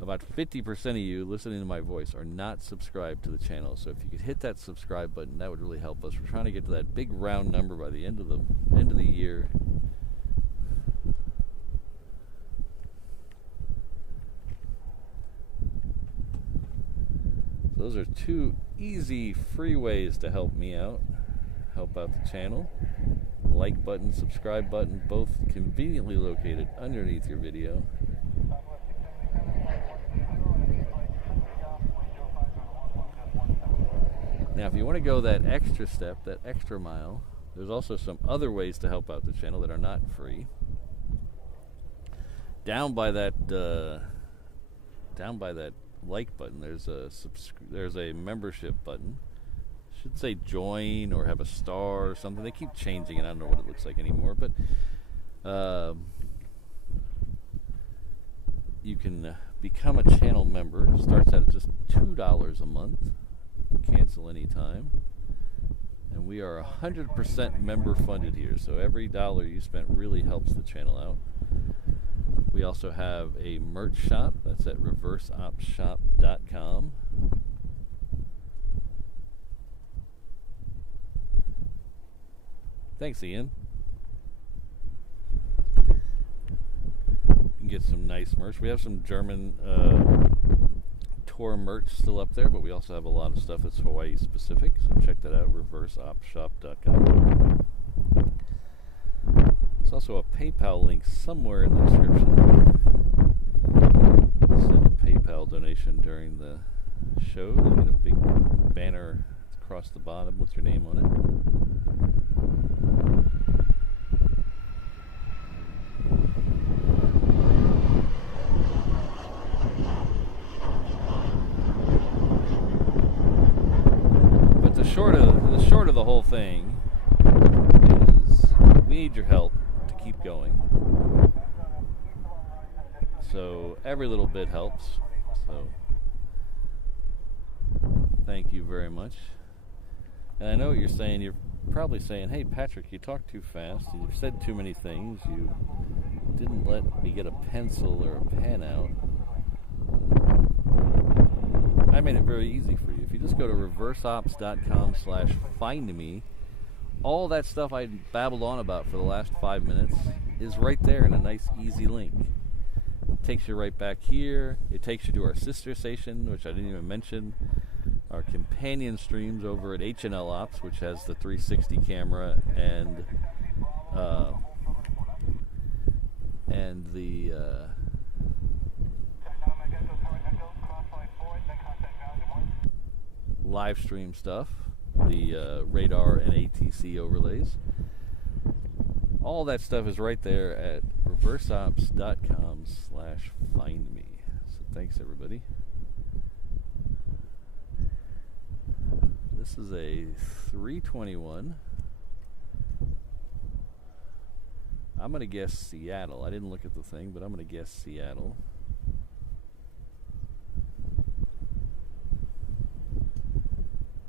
about 50% of you listening to my voice are not subscribed to the channel. So if you could hit that subscribe button, that would really help us. We're trying to get to that big round number by the end of the year. Those are 2 easy, free ways to help me out, help out the channel. Like button, subscribe button, both conveniently located underneath your video. Now, if you want to go that extra step, that extra mile, there's also some other ways to help out the channel that are not free. Down by that like button, there's a membership button. Should say join or have a star or something. They keep changing it. I don't know what it looks like anymore, but you can become a channel member. It starts out at just $2 a month. Cancel anytime. And we are 100% member funded here, so every dollar you spent really helps the channel out. We also have a merch shop. That's at reverseopshop.com. Thanks, Ian. You can get some nice merch. We have some German tour merch still up there, but we also have a lot of stuff that's Hawaii specific, so check that out, reverseopshop.com. There's also a PayPal link somewhere in the description. Send a PayPal donation during the show. You get a big banner across the bottom with your name on it. But the short of the whole thing is we need your help to keep going. So every little bit helps. So thank you very much. And I know what you're saying. You're probably saying, hey, Patrick, you talk too fast. You said too many things. You didn't let me get a pencil or a pen out. I made it very easy for you. If you just go to reverseops.com/findme, all that stuff I babbled on about for the last 5 minutes is right there in a nice, easy link. It takes you right back here. It takes you to our sister station, which I didn't even mention. Our companion streams over at HNL Ops, which has the 360 camera and the live stream stuff, the radar and ATC overlays. All that stuff is right there at reverseops.com/findme. So thanks, everybody. This is a 321. I'm going to guess Seattle. I didn't look at the thing, but I'm going to guess Seattle.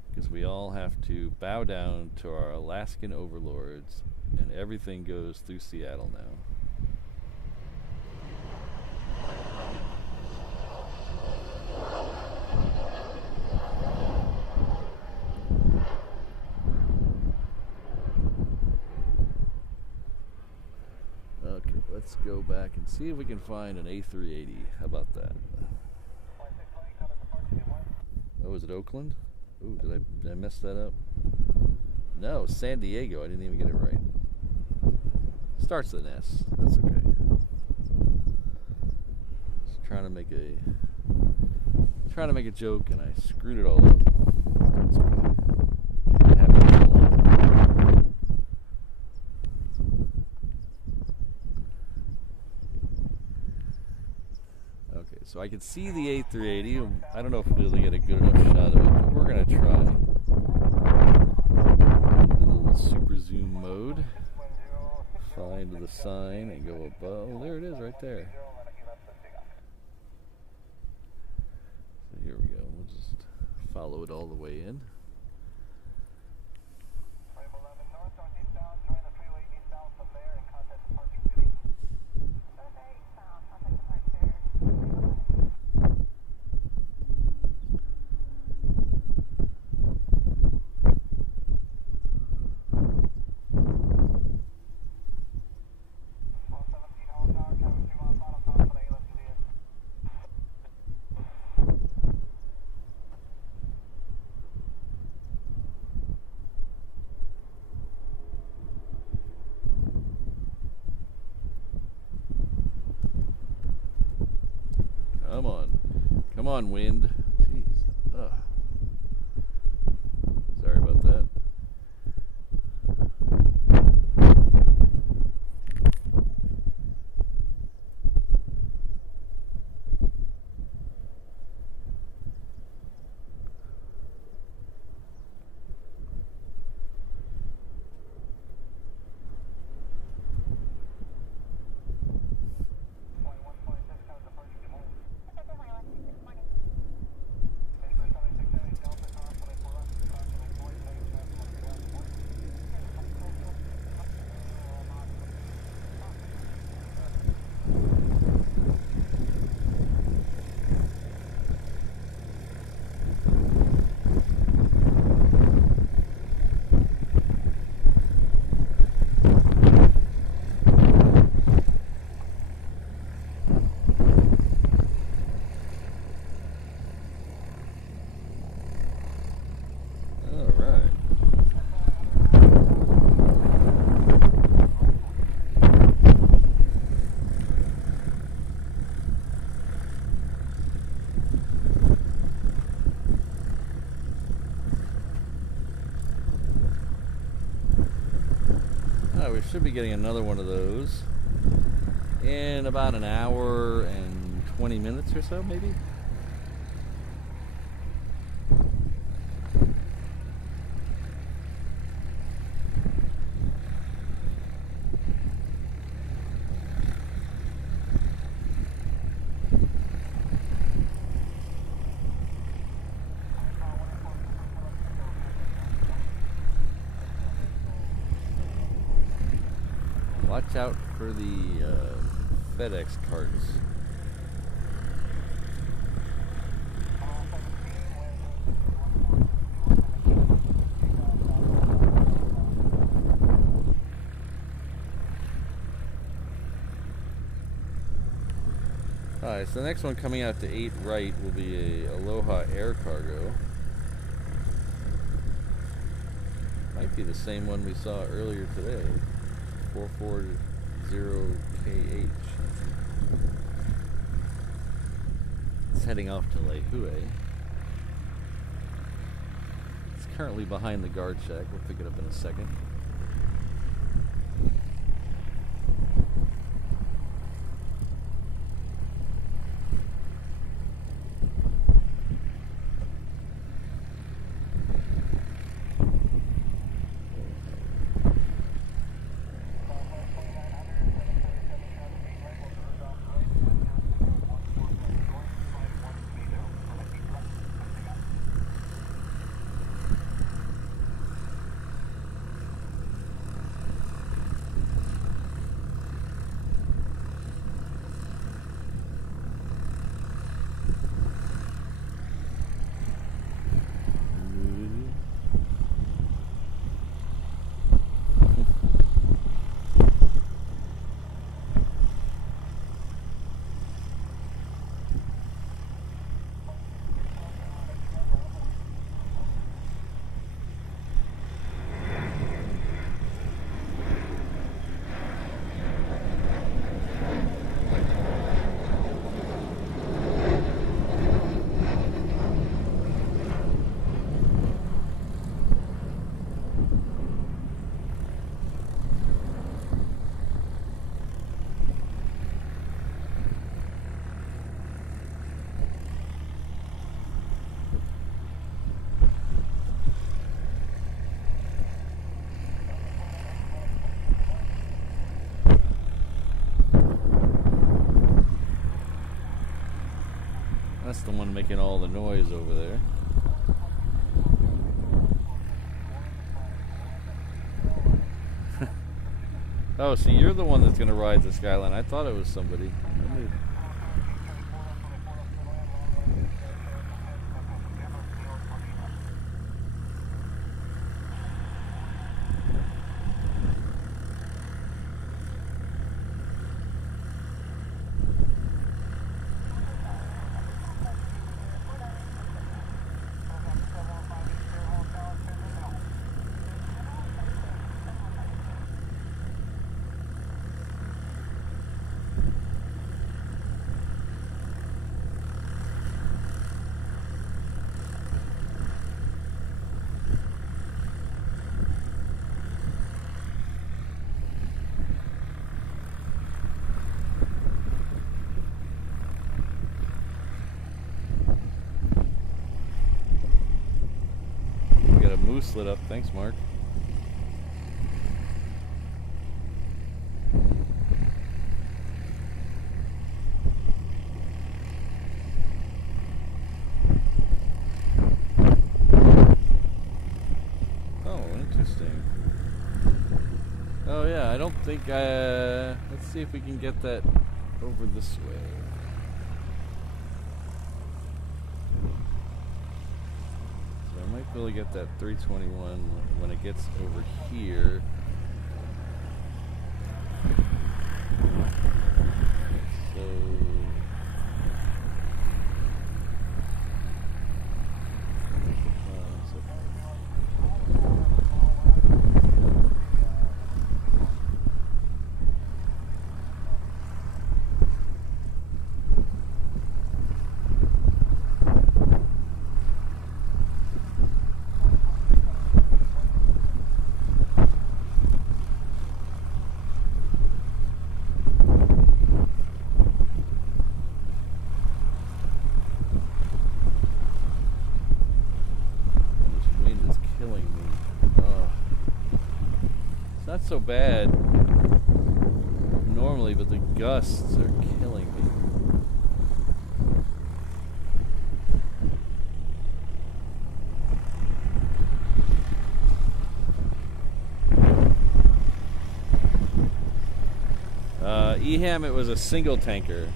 Because we all have to bow down to our Alaskan overlords, and everything goes through Seattle now. Okay, let's go back and see if we can find an A380. How about that? Oh, is it Oakland? Ooh, did I mess that up? No, San Diego. I didn't even get it right. Starts with an S. That's okay. Just trying to make a joke, and I screwed it all up. That's okay. It happens a lot. 2 So I can see the A380. I don't know if we'll be able to get a good enough shot of it, but we're going to try. A little super zoom mode. Find the sign and go above. Oh, there it is right there. So here we go. We'll just follow it all the way in. Come on. Come on, wind. Jeez. Ugh. Sorry about that. We should be getting another one of those in about an hour and 20 minutes or so, maybe. Watch out for the FedEx carts. Alright, so the next one coming out to 8 right will be a Aloha air cargo. Might be the same one we saw earlier today. 440KH. It's heading off to Lehue. It's currently behind the guard shack. We'll pick it up in a second. That's the one making all the noise over there. Oh, see, you're the one that's going to ride the Skyline. I thought it was somebody. Moose lit up. Thanks, Mark. Oh, interesting. Oh yeah, I don't think let's see if we can get that over this way. Might be able to get that 321 when it gets over here. Not so bad normally, but the gusts are killing me. EHAM, it was a single tanker.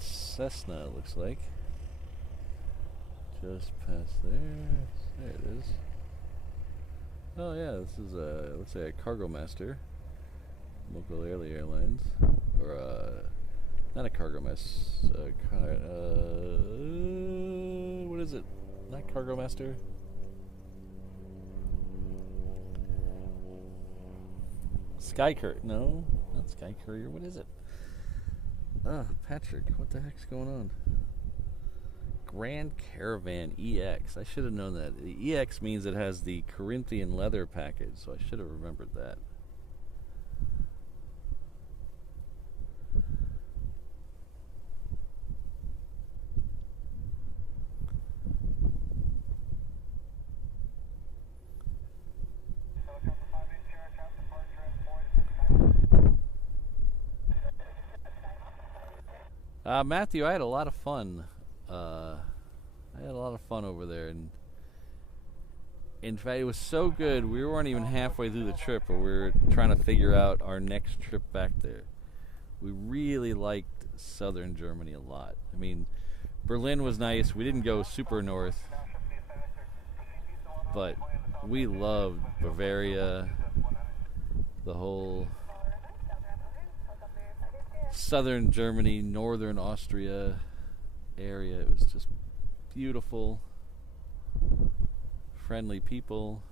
Cessna, it looks like. Just past there. There it is. Oh yeah, this is a, let's say, a cargo master. Local airlines. Or not a cargo master. What is it? Not cargo master. Sky Courier. No, not Sky Courier. What is it? Patrick, what the heck's going on? Grand Caravan EX. I should have known that. The EX means it has the Corinthian leather package, so I should have remembered that. Matthew, I had a lot of fun. Over there, and in fact, it was so good we weren't even halfway through the trip, but we were trying to figure out our next trip back there. We really liked southern Germany a lot. I mean, Berlin was nice. We didn't go super north, but we loved Bavaria, the whole southern Germany, northern Austria area. It was just beautiful, friendly people.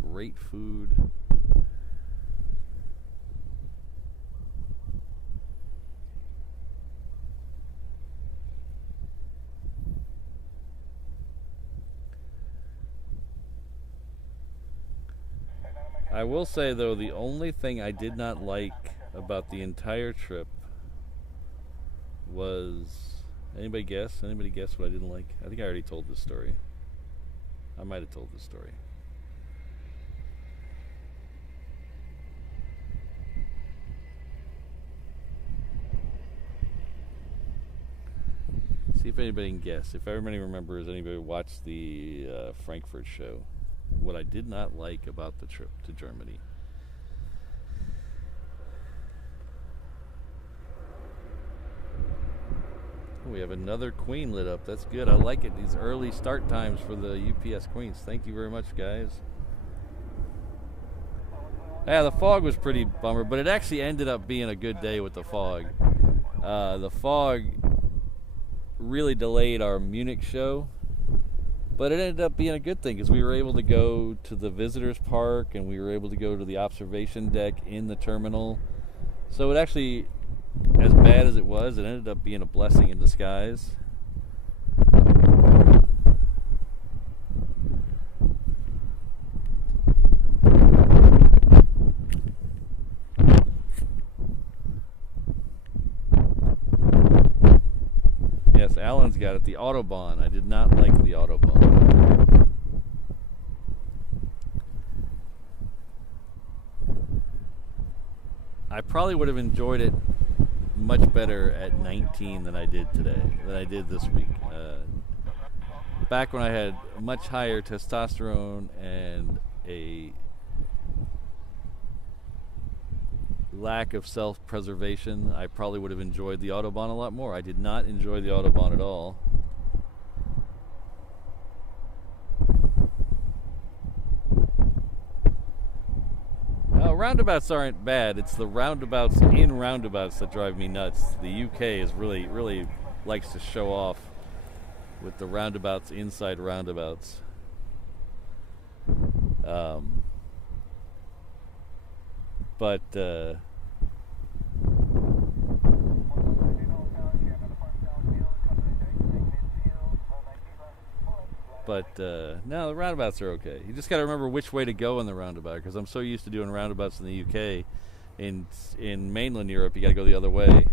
Great food. I will say, though, the only thing I did not like about the entire trip was... Anybody guess? Anybody guess what I didn't like? I think I already told this story. I might have told this story. See if anybody can guess. If everybody remembers, anybody watched the Frankfurt show. What I did not like about the trip to Germany. We have another Queen lit up. That's good. I like it. These early start times for the UPS Queens. Thank you very much, guys. Yeah, the fog was pretty bummer, but it actually ended up being a good day with the fog. The fog really delayed our Munich show, but it ended up being a good thing because we were able to go to the visitors park and we were able to go to the observation deck in the terminal. So it actually, as bad as it was, it ended up being a blessing in disguise. Yes, Alan's got it. The Autobahn. I did not like the Autobahn. I probably would have enjoyed it much better at 19 than I did today, than I did this week. Back when I had much higher testosterone and a lack of self-preservation, I probably would have enjoyed the Autobahn a lot more. I did not enjoy the Autobahn at all. Roundabouts aren't bad. It's the roundabouts in roundabouts that drive me nuts. The UK is really likes to show off with the roundabouts inside roundabouts. No, the roundabouts are okay. You just got to remember which way to go in the roundabout, because I'm so used to doing roundabouts in the UK. In mainland Europe, you got to go the other way.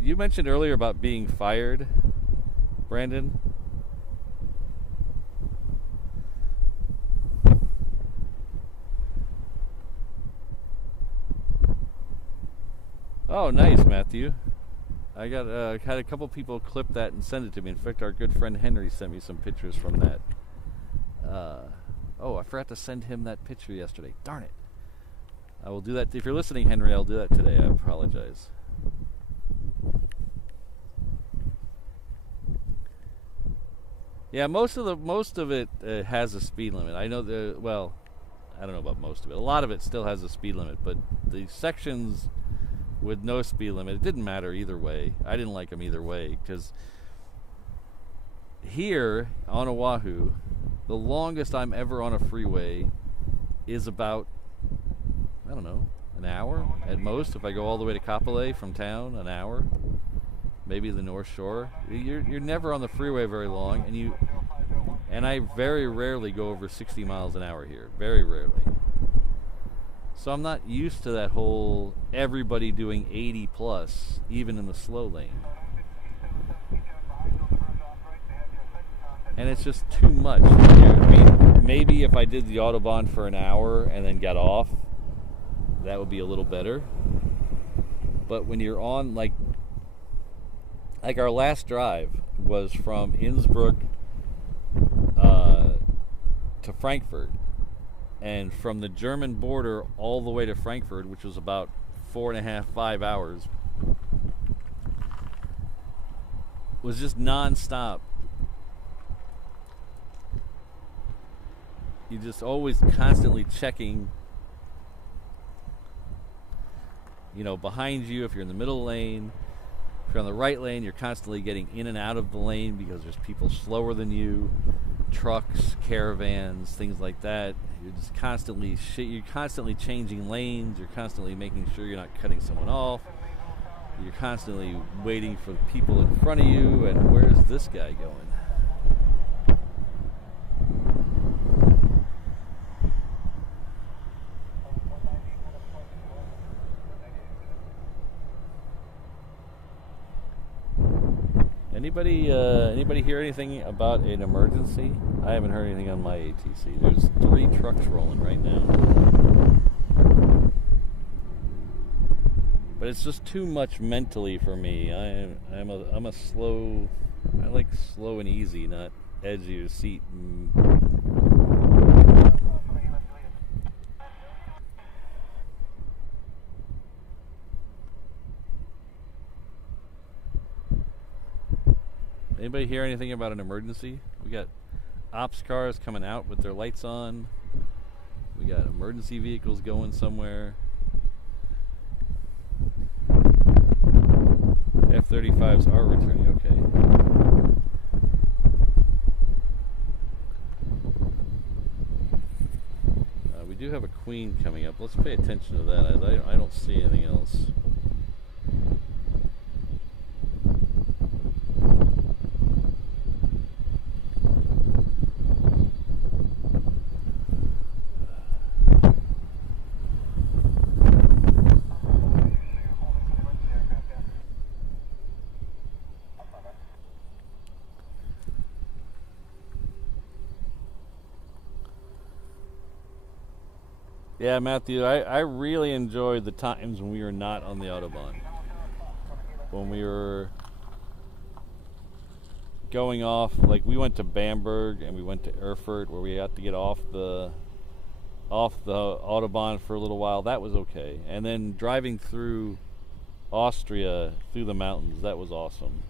You mentioned earlier about being fired, Brandon. Oh, nice, Matthew. I got had a couple people clip that and send it to me. In fact, our good friend Henry sent me some pictures from that. Oh, I forgot to send him that picture yesterday. Darn it. I will do that. If you're listening, Henry, I'll do that today. I apologize. Yeah, most of it has a speed limit. I know I don't know about most of it. A lot of it still has a speed limit, but the sections with no speed limit, it didn't matter either way. I didn't like them either way, because here on Oahu, the longest I'm ever on a freeway is about, I don't know, an hour at most. If I go all the way to Kapolei from town, an hour, maybe the North Shore. You're never on the freeway very long, and I very rarely go over 60 miles an hour here, very rarely. So I'm not used to that whole everybody doing 80 plus, even in the slow lane. And it's just too much. I mean, maybe if I did the Autobahn for an hour and then got off, that would be a little better. But when you're on, like our last drive was from Innsbruck to Frankfurt. And from the German border all the way to Frankfurt, which was about 4.5, 5 hours, was just non-stop. You just always constantly checking, you know, behind you if you're in the middle lane. If you're on the right lane, you're constantly getting in and out of the lane because there's people slower than you, trucks, caravans, things like that. You're just constantly changing lanes. You're constantly making sure you're not cutting someone off. You're constantly waiting for the people in front of you, and where's this guy going? Anybody hear anything about an emergency? I haven't heard anything on my ATC. There's 3 trucks rolling right now. But it's just too much mentally for me. I'm a slow. I like slow and easy, not edge of your seat. Anybody hear anything about an emergency? We got ops cars coming out with their lights on. We got emergency vehicles going somewhere. F-35s are returning, okay. We do have a Queen coming up. Let's pay attention to that. I don't see anything else. Yeah, Matthew, I really enjoyed the times when we were not on the Autobahn. When we were going off, like we went to Bamberg and we went to Erfurt where we had to get off the Autobahn for a little while. That was okay. And then driving through Austria, through the mountains, that was awesome.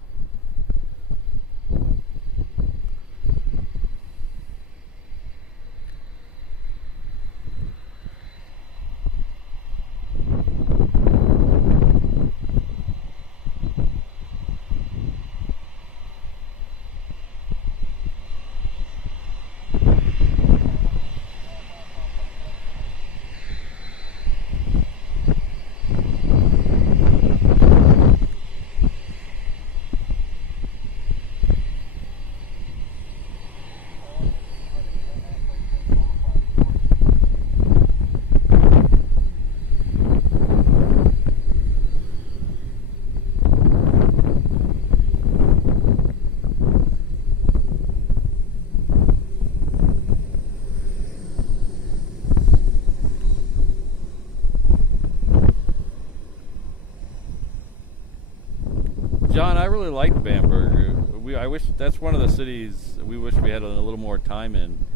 John, I really liked Bamberg. I wish that's one of the cities we wish we had a little more time in.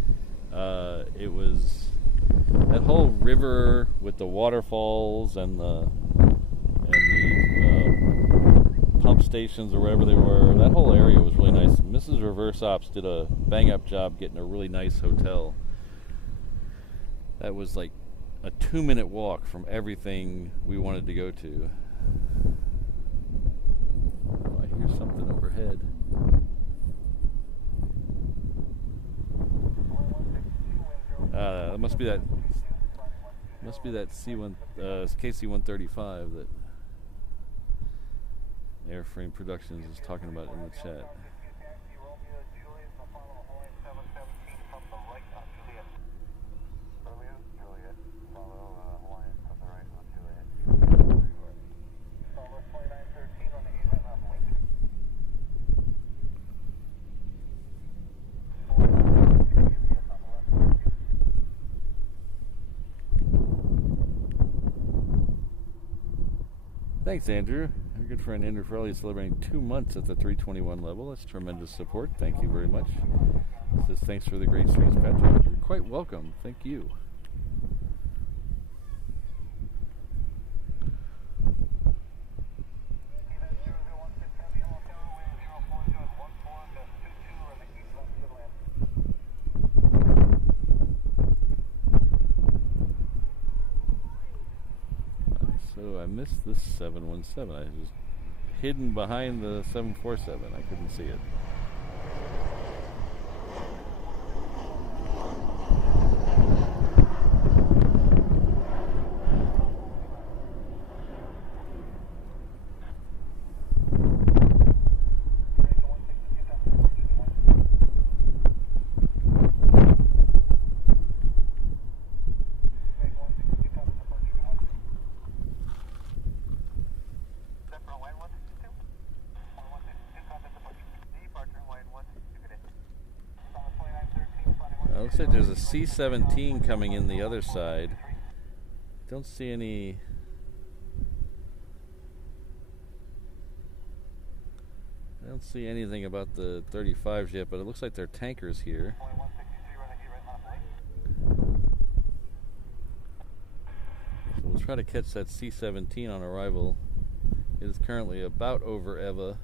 It was that whole river with the waterfalls and the pump stations or whatever they were. That whole area was really nice. Mrs. Reverse Ops did a bang-up job getting a really nice hotel. That was like a 2-minute walk from everything we wanted to go to. Oh, I hear something overhead. That must be that KC-135 that Airframe Productions is talking about in the chat. Thanks, Andrew. Our good friend Andrew Farley is celebrating 2 months at the 321 level. That's tremendous support. Thank you very much. Says thanks for the great streams, Patrick. You're quite welcome. Thank you. So I missed this 717. I was hidden behind the 747. I couldn't see it. Looks like there's a C-17 coming in the other side. Don't see any. I don't see anything about the 35s yet, but it looks like they're tankers here. So we'll try to catch that C-17 on arrival. It is currently about over Eva.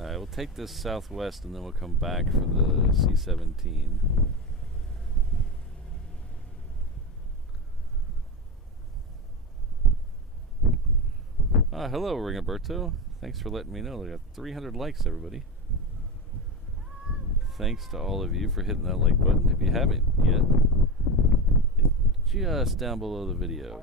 Alright, we'll take this southwest and then we'll come back for the C-17. Hello, Ringoberto. Thanks for letting me know. We got 300 likes, everybody. Thanks to all of you for hitting that like button. If you haven't yet, it's just down below the video.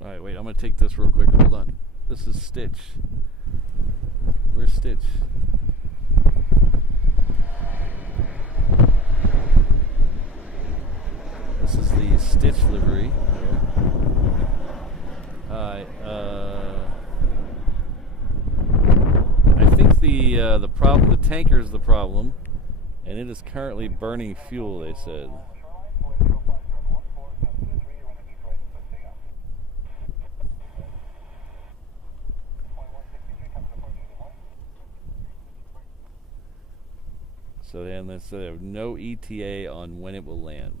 Alright, wait, I'm going to take this real quick. Hold on. This is Stitch. Where's Stitch? This is the Stitch livery. Hi. I think the problem, the tanker is the problem, and it is currently burning fuel, they said. So then they have no ETA on when it will land.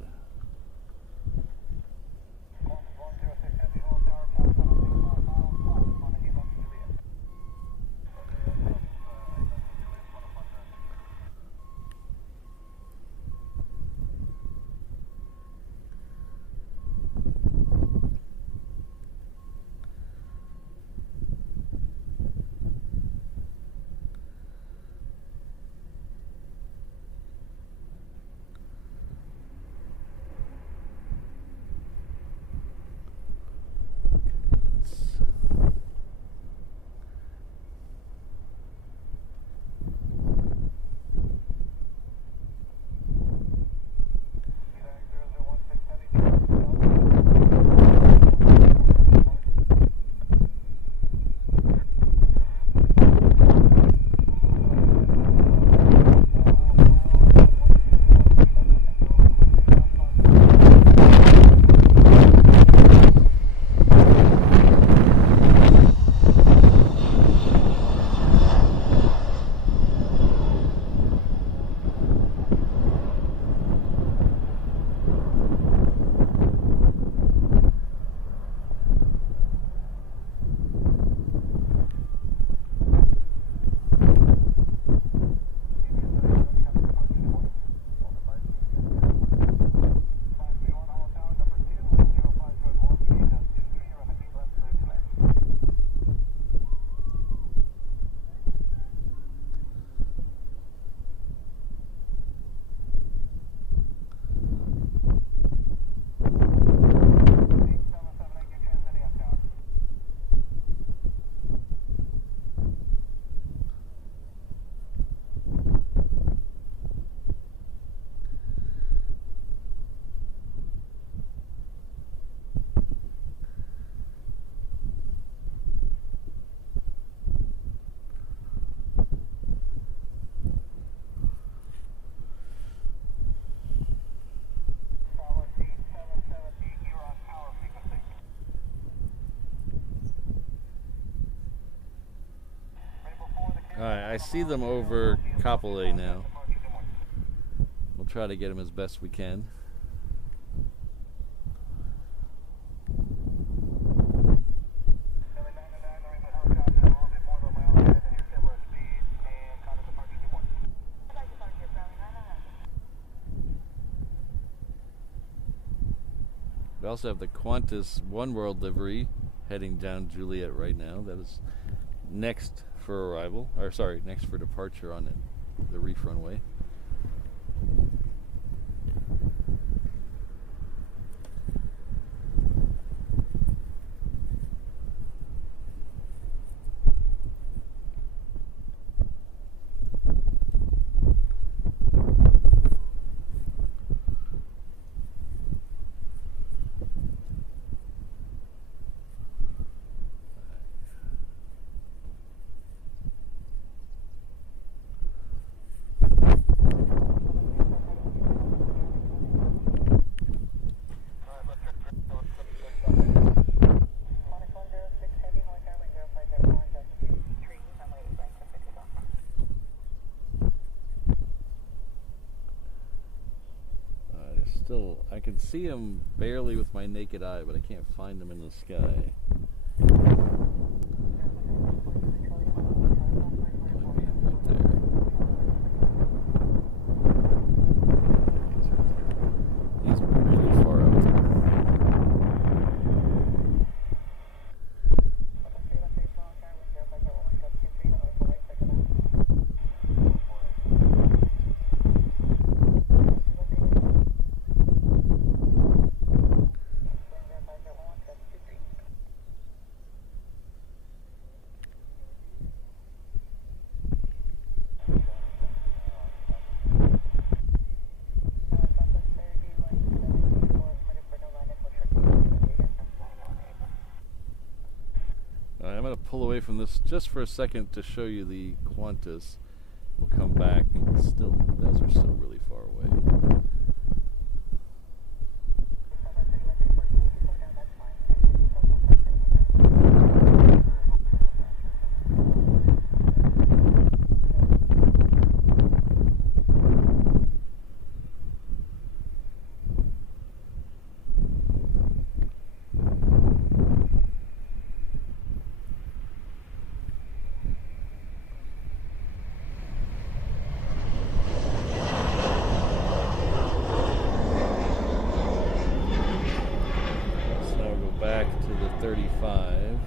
see them over Kapolei now. We'll try to get them as best we can. We also have the Qantas One World livery heading down Juliet right now. That is next for arrival, or sorry, next for departure on the reef runway. I can see them barely with my naked eye, but I can't find them in the sky. He's really far out there. I'm going to pull away from this just for a second to show you the Qantas. We'll come back. Still, those are still really far away. Back to the 35.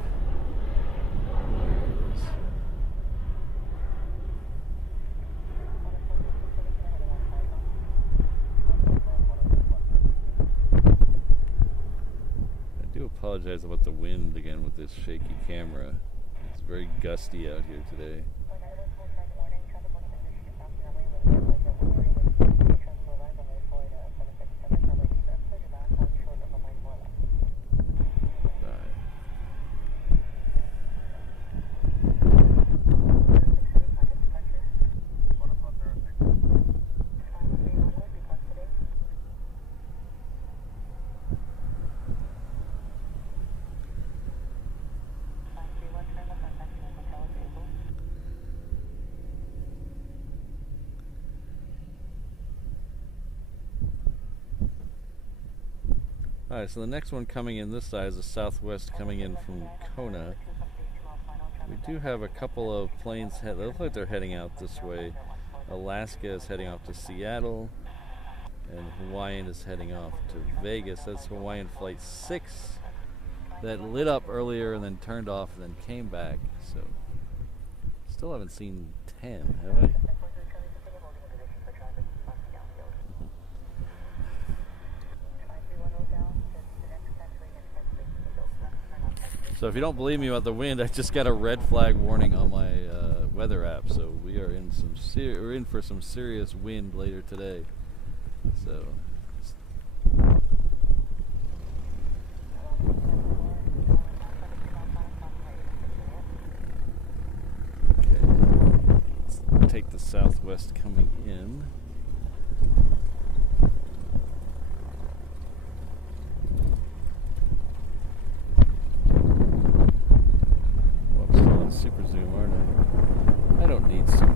I do apologize about the wind again with this shaky camera. It's very gusty out here today. Alright, so the next one coming in this side is the Southwest coming in from Kona. We do have a couple of planes, they look like they're heading out this way. Alaska is heading off to Seattle, and Hawaiian is heading off to Vegas. That's Hawaiian Flight 6 that lit up earlier and then turned off and then came back. So, still haven't seen 10, have I? So if you don't believe me about the wind, I just got a red flag warning on my weather app. So we are in we're in for some serious wind later today. So okay, let's take the Southwest coming in. Super zoom, aren't I? I don't need super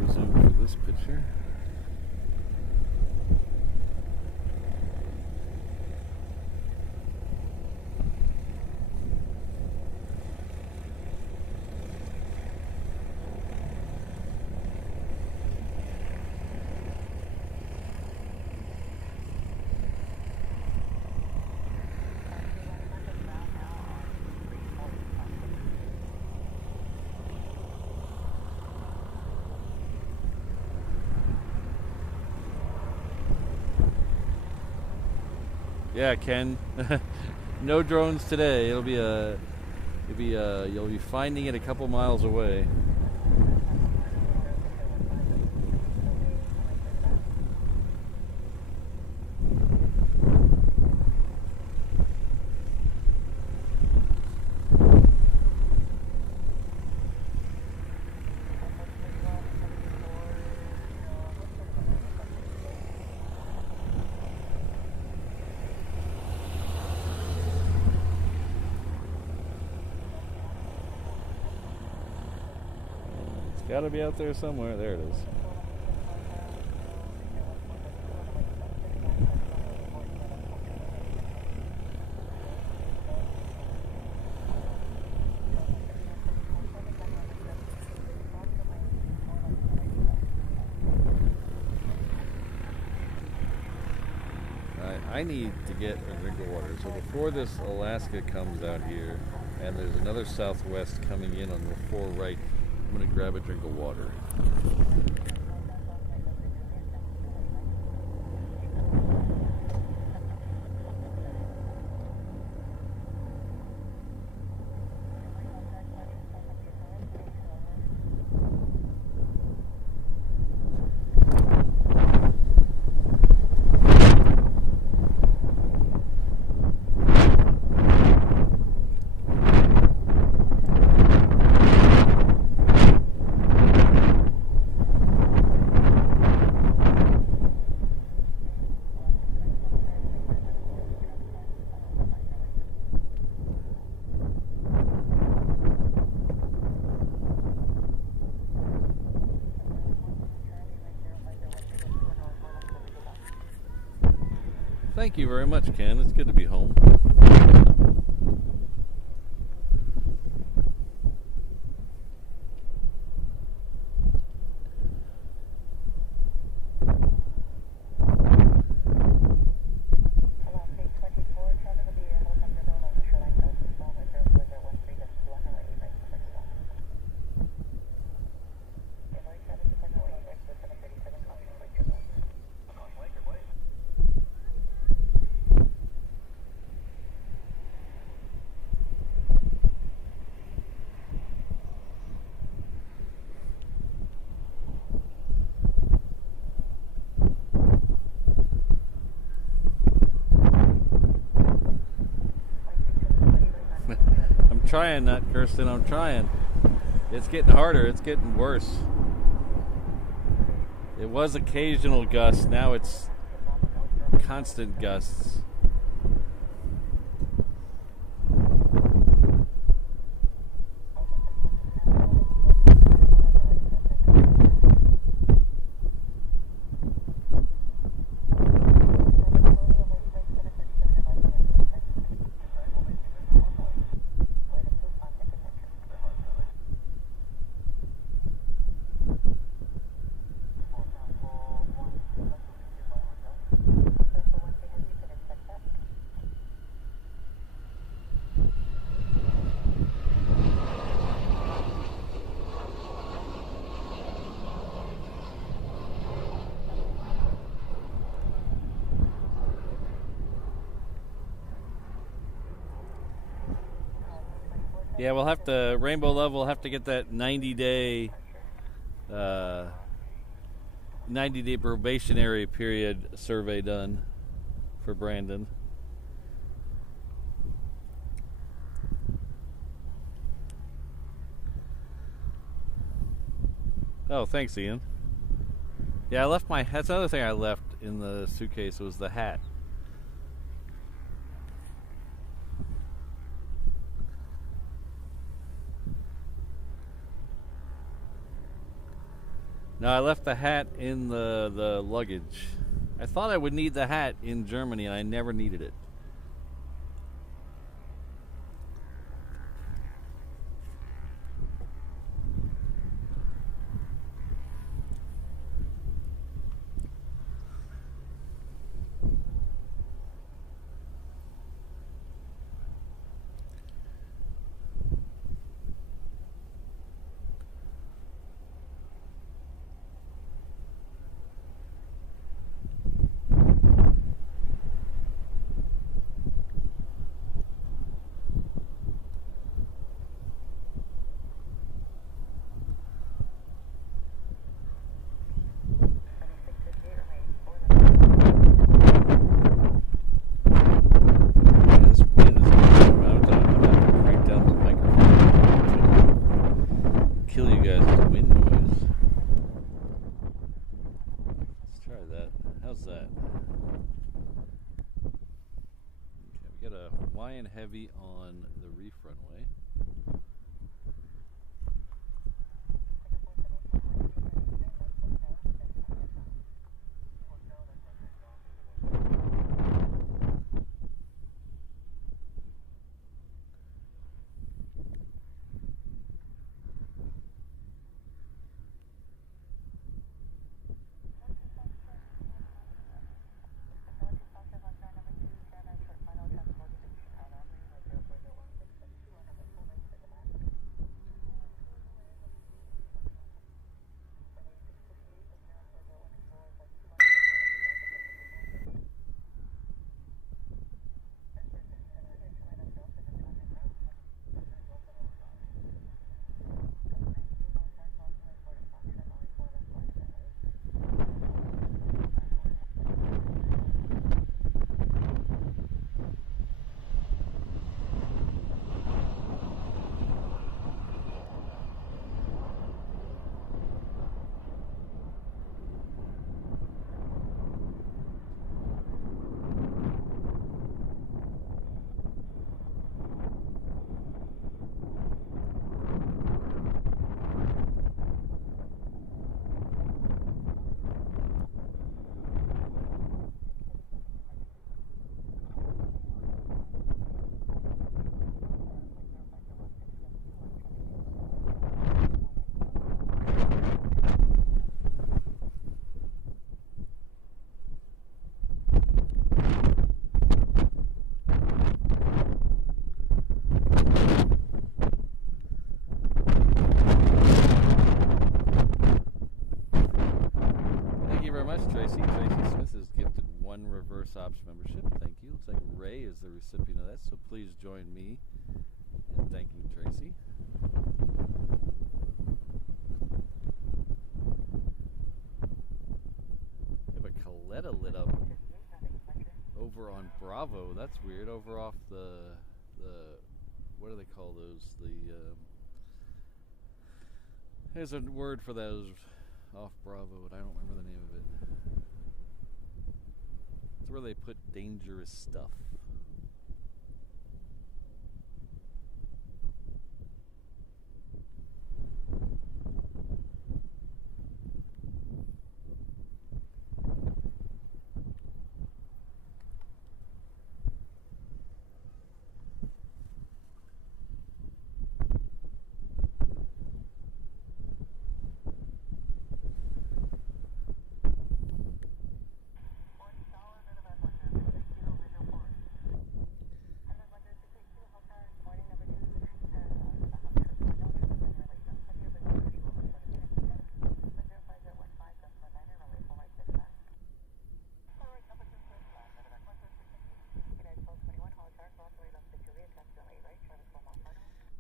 Yeah, Ken. No drones today. You'll be finding it a couple miles away. Got to be out there somewhere. There it is. I need to get a drink of water. So before this Alaska comes out here, and there's another Southwest coming in on the far right, I'm going to grab a drink of water. Thank you very much, Ken. It's good to be home. Trying that, Kirsten. I'm trying. It's getting harder. It's getting worse. It was occasional gusts. Now it's constant gusts. Yeah, we'll have to, Rainbow Love will have to get that 90-day probationary period survey done for Brandon. Oh, thanks, Ian. Yeah, I left that's another thing I left in the suitcase was the hat. No, I left the hat in the luggage. I thought I would need the hat in Germany, and I never needed it. How's that? Okay, we got a Hawaiian Heavy on the reef runway. Tracy. Tracy Smith is gifted 1 reverse ops membership. Thank you. Looks like Ray is the recipient of that, so please join me in thanking Tracy. We have a Coletta lit up over on Bravo. That's weird. Over off the what do they call those? There's a word for those off Bravo, but I don't remember the name of it. It's where they put dangerous stuff.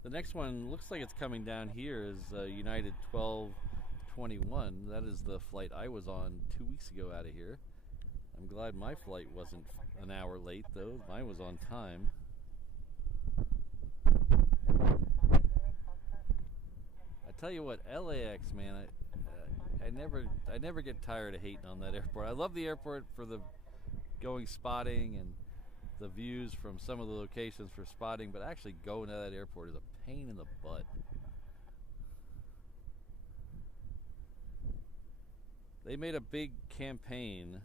The next one looks like it's coming down here is United 1221. That is the flight I was on 2 weeks ago out of here. I'm glad my flight wasn't an hour late, though. Mine was on time. I tell you what, LAX, man, I never get tired of hating on that airport. I love the airport for the going spotting and the views from some of the locations for spotting, but actually going to that airport is a pain in the butt. They made a big campaign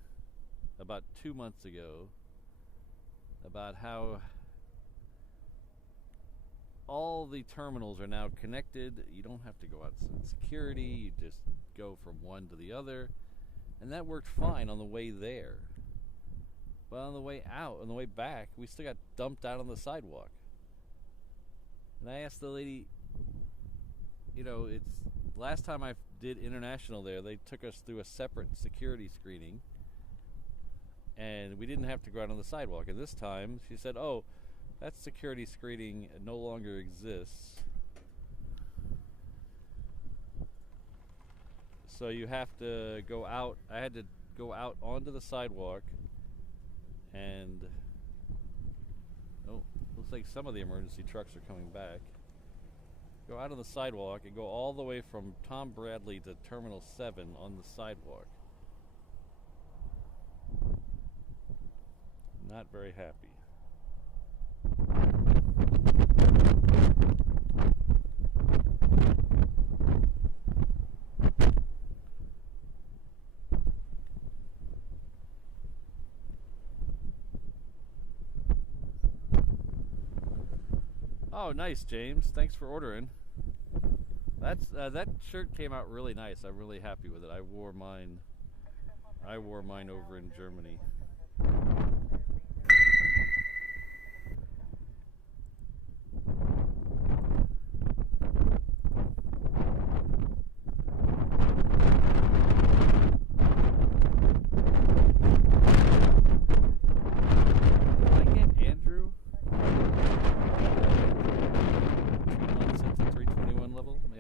about 2 months ago about how all the terminals are now connected. You don't have to go out in security, you just go from one to the other, and that worked fine on the way there. But on the way out, on the way back, we still got dumped out on the sidewalk. And I asked the lady, you know, it's last time I did international there, they took us through a separate security screening, and we didn't have to go out on the sidewalk. And this time, she said, oh, that security screening no longer exists. So you have to go out. I had to go out onto the sidewalk. And oh, looks like some of the emergency trucks are coming back. Go out on the sidewalk and go all the way from Tom Bradley to Terminal 7 on the sidewalk. not very happy. Oh, nice, James. Thanks for ordering. That shirt came out really nice. I'm really happy with it. I wore mine over in Germany.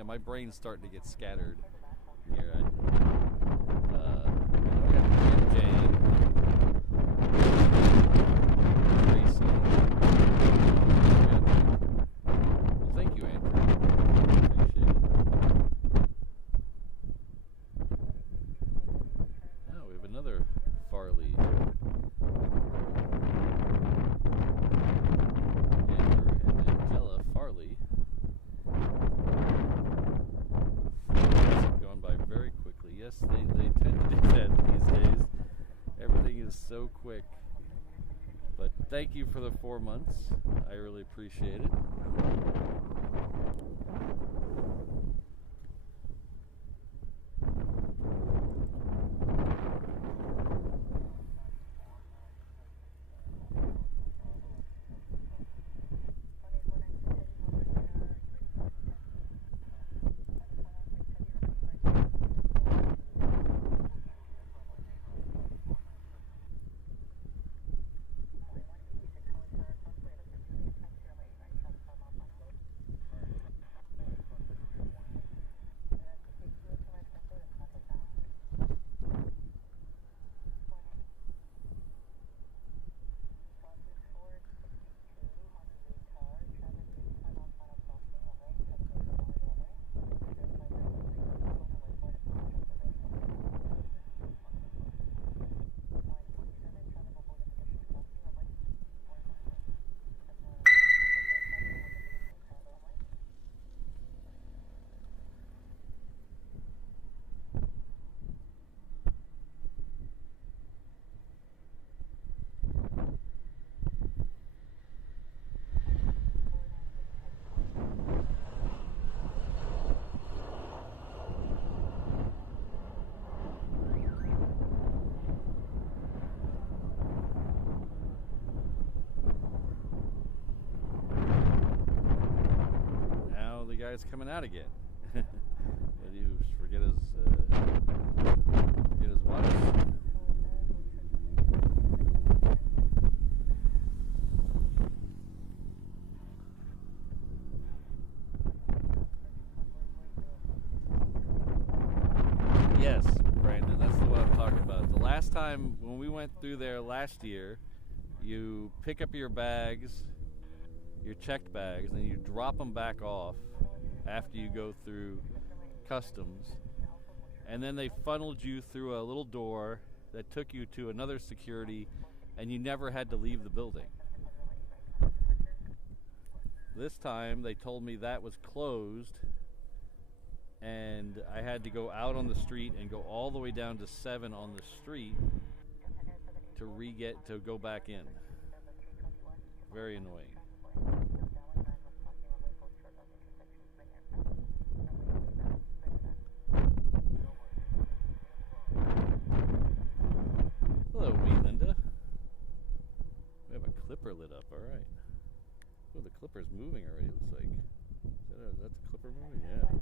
My brain's starting to get scattered here. Jane, Tracy. Well, thank you, Andrew. Appreciate it. Oh, we have another Farley. Andrew and Angela Farley. Very quickly. Yes, they tend to do that these days. Everything is so quick. But thank you for the 4 months. I really appreciate it. Guy's coming out again. Did you forget his watch? Yes, Brandon, that's the one I'm talking about. The last time when we went through there last year, you pick up your bags, your checked bags, and you drop them back off after you go through customs, and then they funneled you through a little door that took you to another security, and you never had to leave the building. This time they told me that was closed, and I had to go out on the street and go all the way down to 7 on the street to go back in. Very annoying. Hello, wee Linda. We have a clipper lit up, alright. Oh, the clipper's moving already, it looks like. That's a clipper moving? Yeah.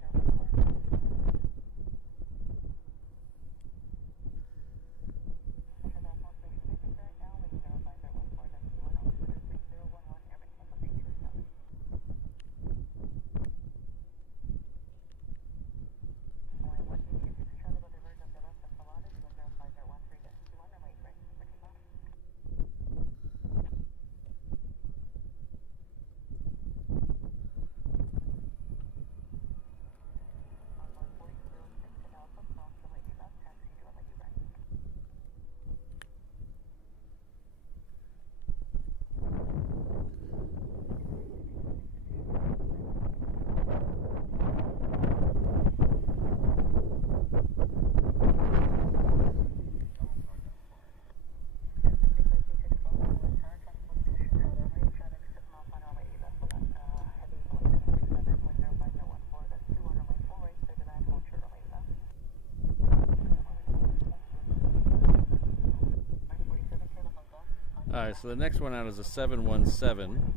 Alright, so the next one out is a 717.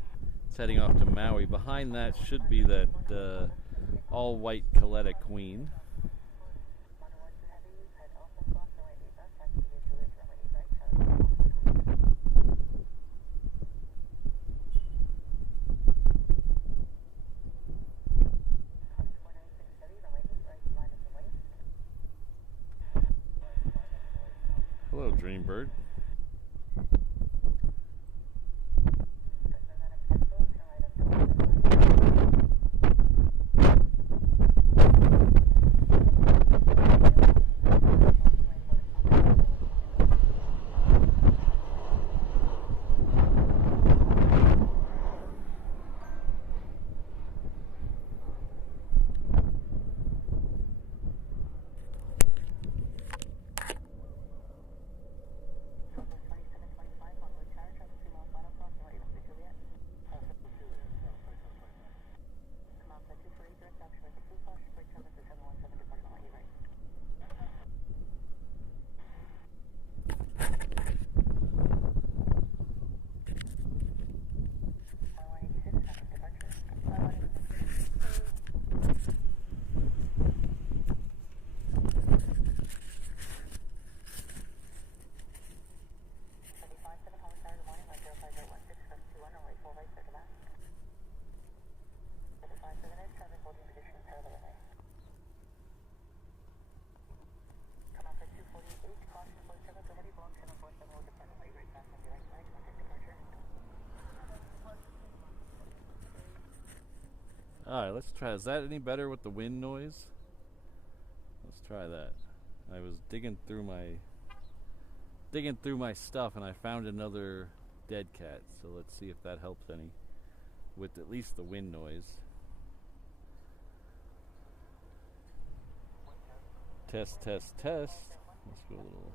It's heading off to Maui. Behind that should be that all-white Coletta Queen. Hello, Dreambird. Alright, let's try. Is that any better with the wind noise? Let's try that. I was digging through my stuff and I found another dead cat. So let's see if that helps any with at least the wind noise. Test, test, test. Let's go a little.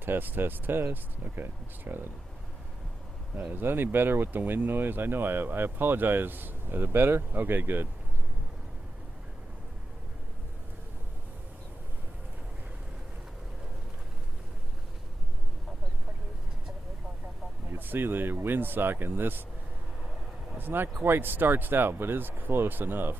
Test, test, test. Okay, let's try that. Is that any better with the wind noise? I know, I apologize. Is it better? Okay, good. You can see the windsock in this. It's not quite starched out, but it's close enough.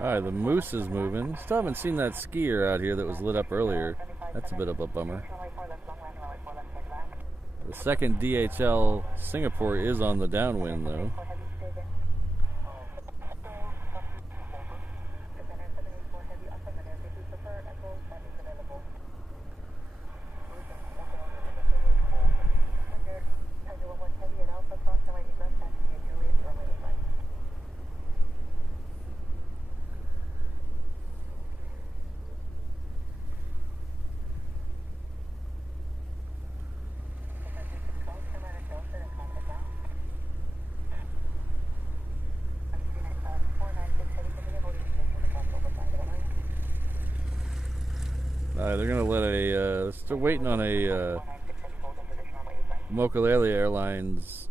Alright, the Moose is moving. Still haven't seen that skier out here that was lit up earlier. That's a bit of a bummer. The second DHL Singapore is on the downwind though. They're gonna let still waiting on a Mokulele Airlines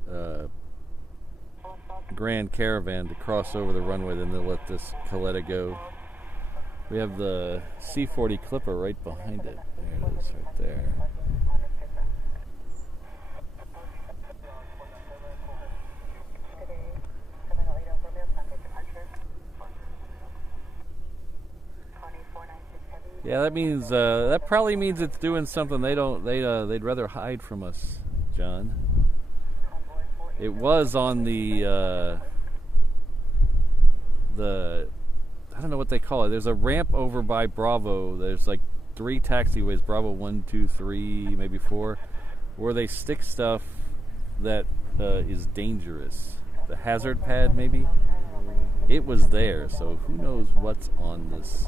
Grand Caravan to cross over the runway, then they'll let this Coletta go. We have the C-40 Clipper right behind it. There it is, right there. Yeah, that means that probably means it's doing something they'd rather hide from us, John. It was on the I don't know what they call it. There's a ramp over by Bravo. There's like 3 taxiways, Bravo 1, 2, 3, maybe 4, where they stick stuff that is dangerous. The hazard pad, maybe? It was there, so who knows what's on this.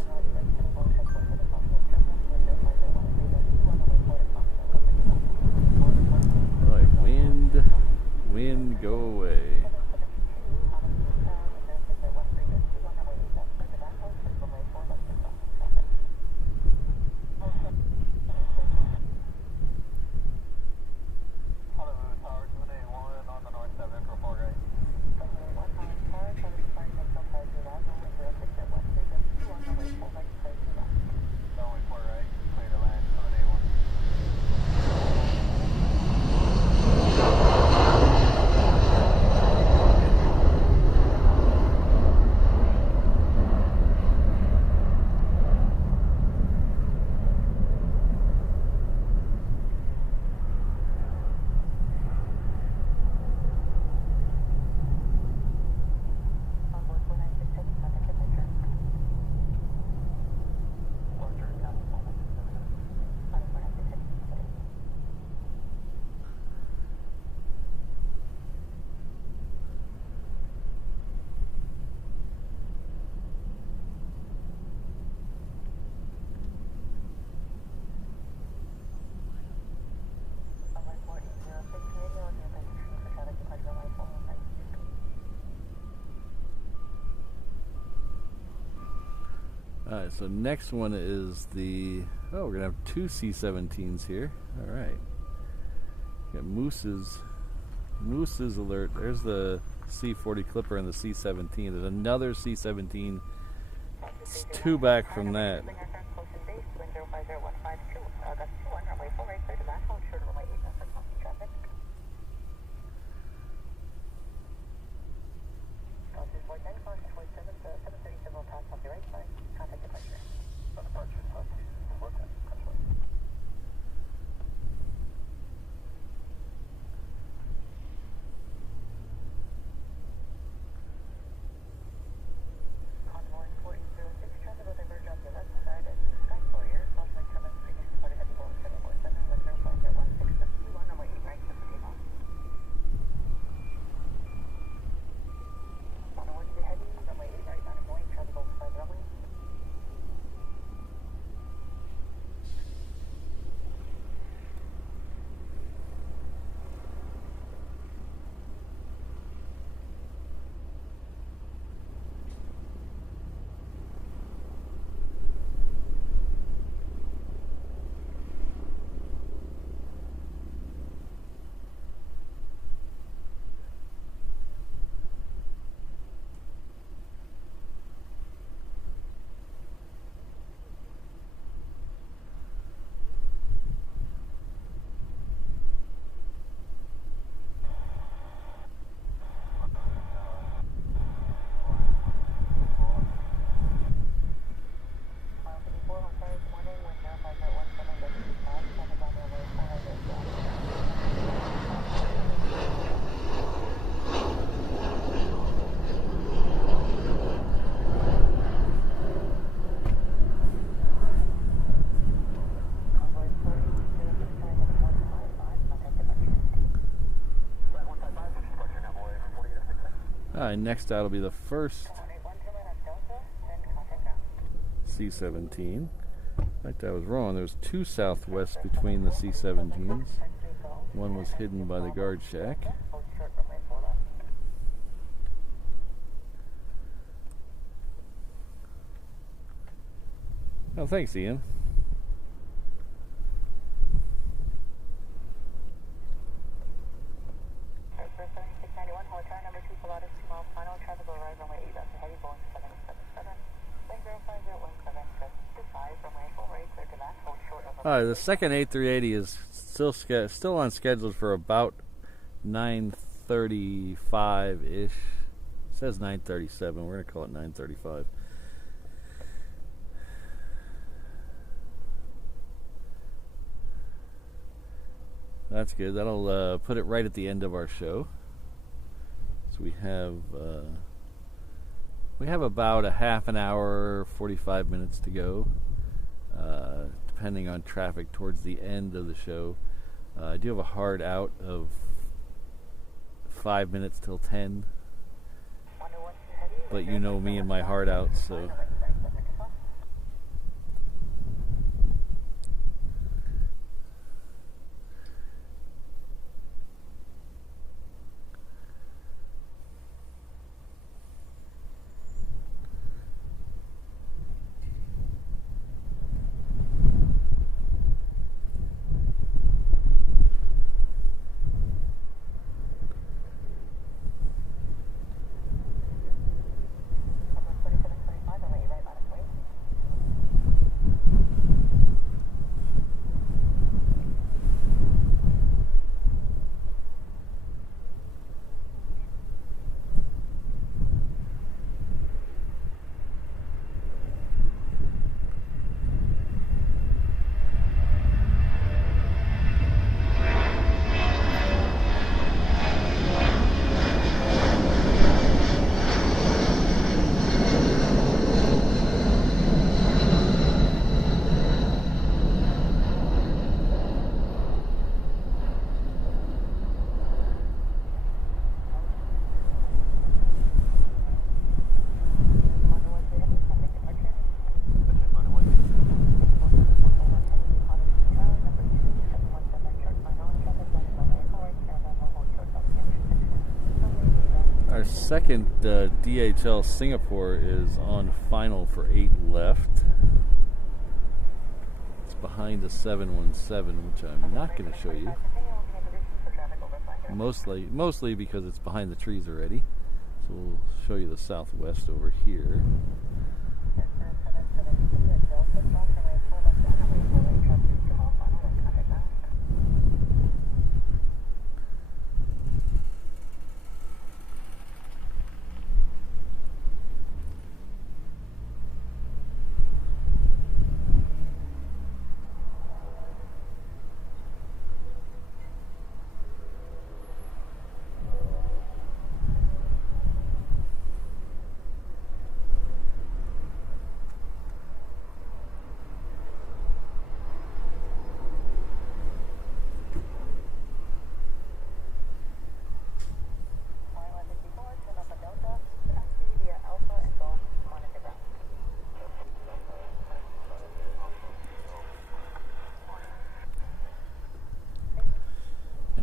Alright, wind, go away. Alright, so next one is the... Oh, we're going to have 2 C-17s here. Alright. Got Moose's alert. There's the C-40 Clipper and the C-17. There's another C-17. It's 2 back from that. Alright, next out will be the first C-17. In fact, I was wrong. There was 2 southwest between the C-17s. One was hidden by the guard shack. Oh, thanks, Ian. Alright, the second A380 is still on schedule for about 9:35-ish. It says 9:37. We're going to call it 9:35. That's good. That'll put it right at the end of our show. So we have... We have about a half an hour, 45 minutes to go, depending on traffic towards the end of the show. I do have a hard out of 5 minutes till 10, but you know me and my hard out, so... Second DHL Singapore is on final for 8 left. It's behind the 717, which I'm not going to show you. Mostly because it's behind the trees already. So we'll show you the Southwest over here.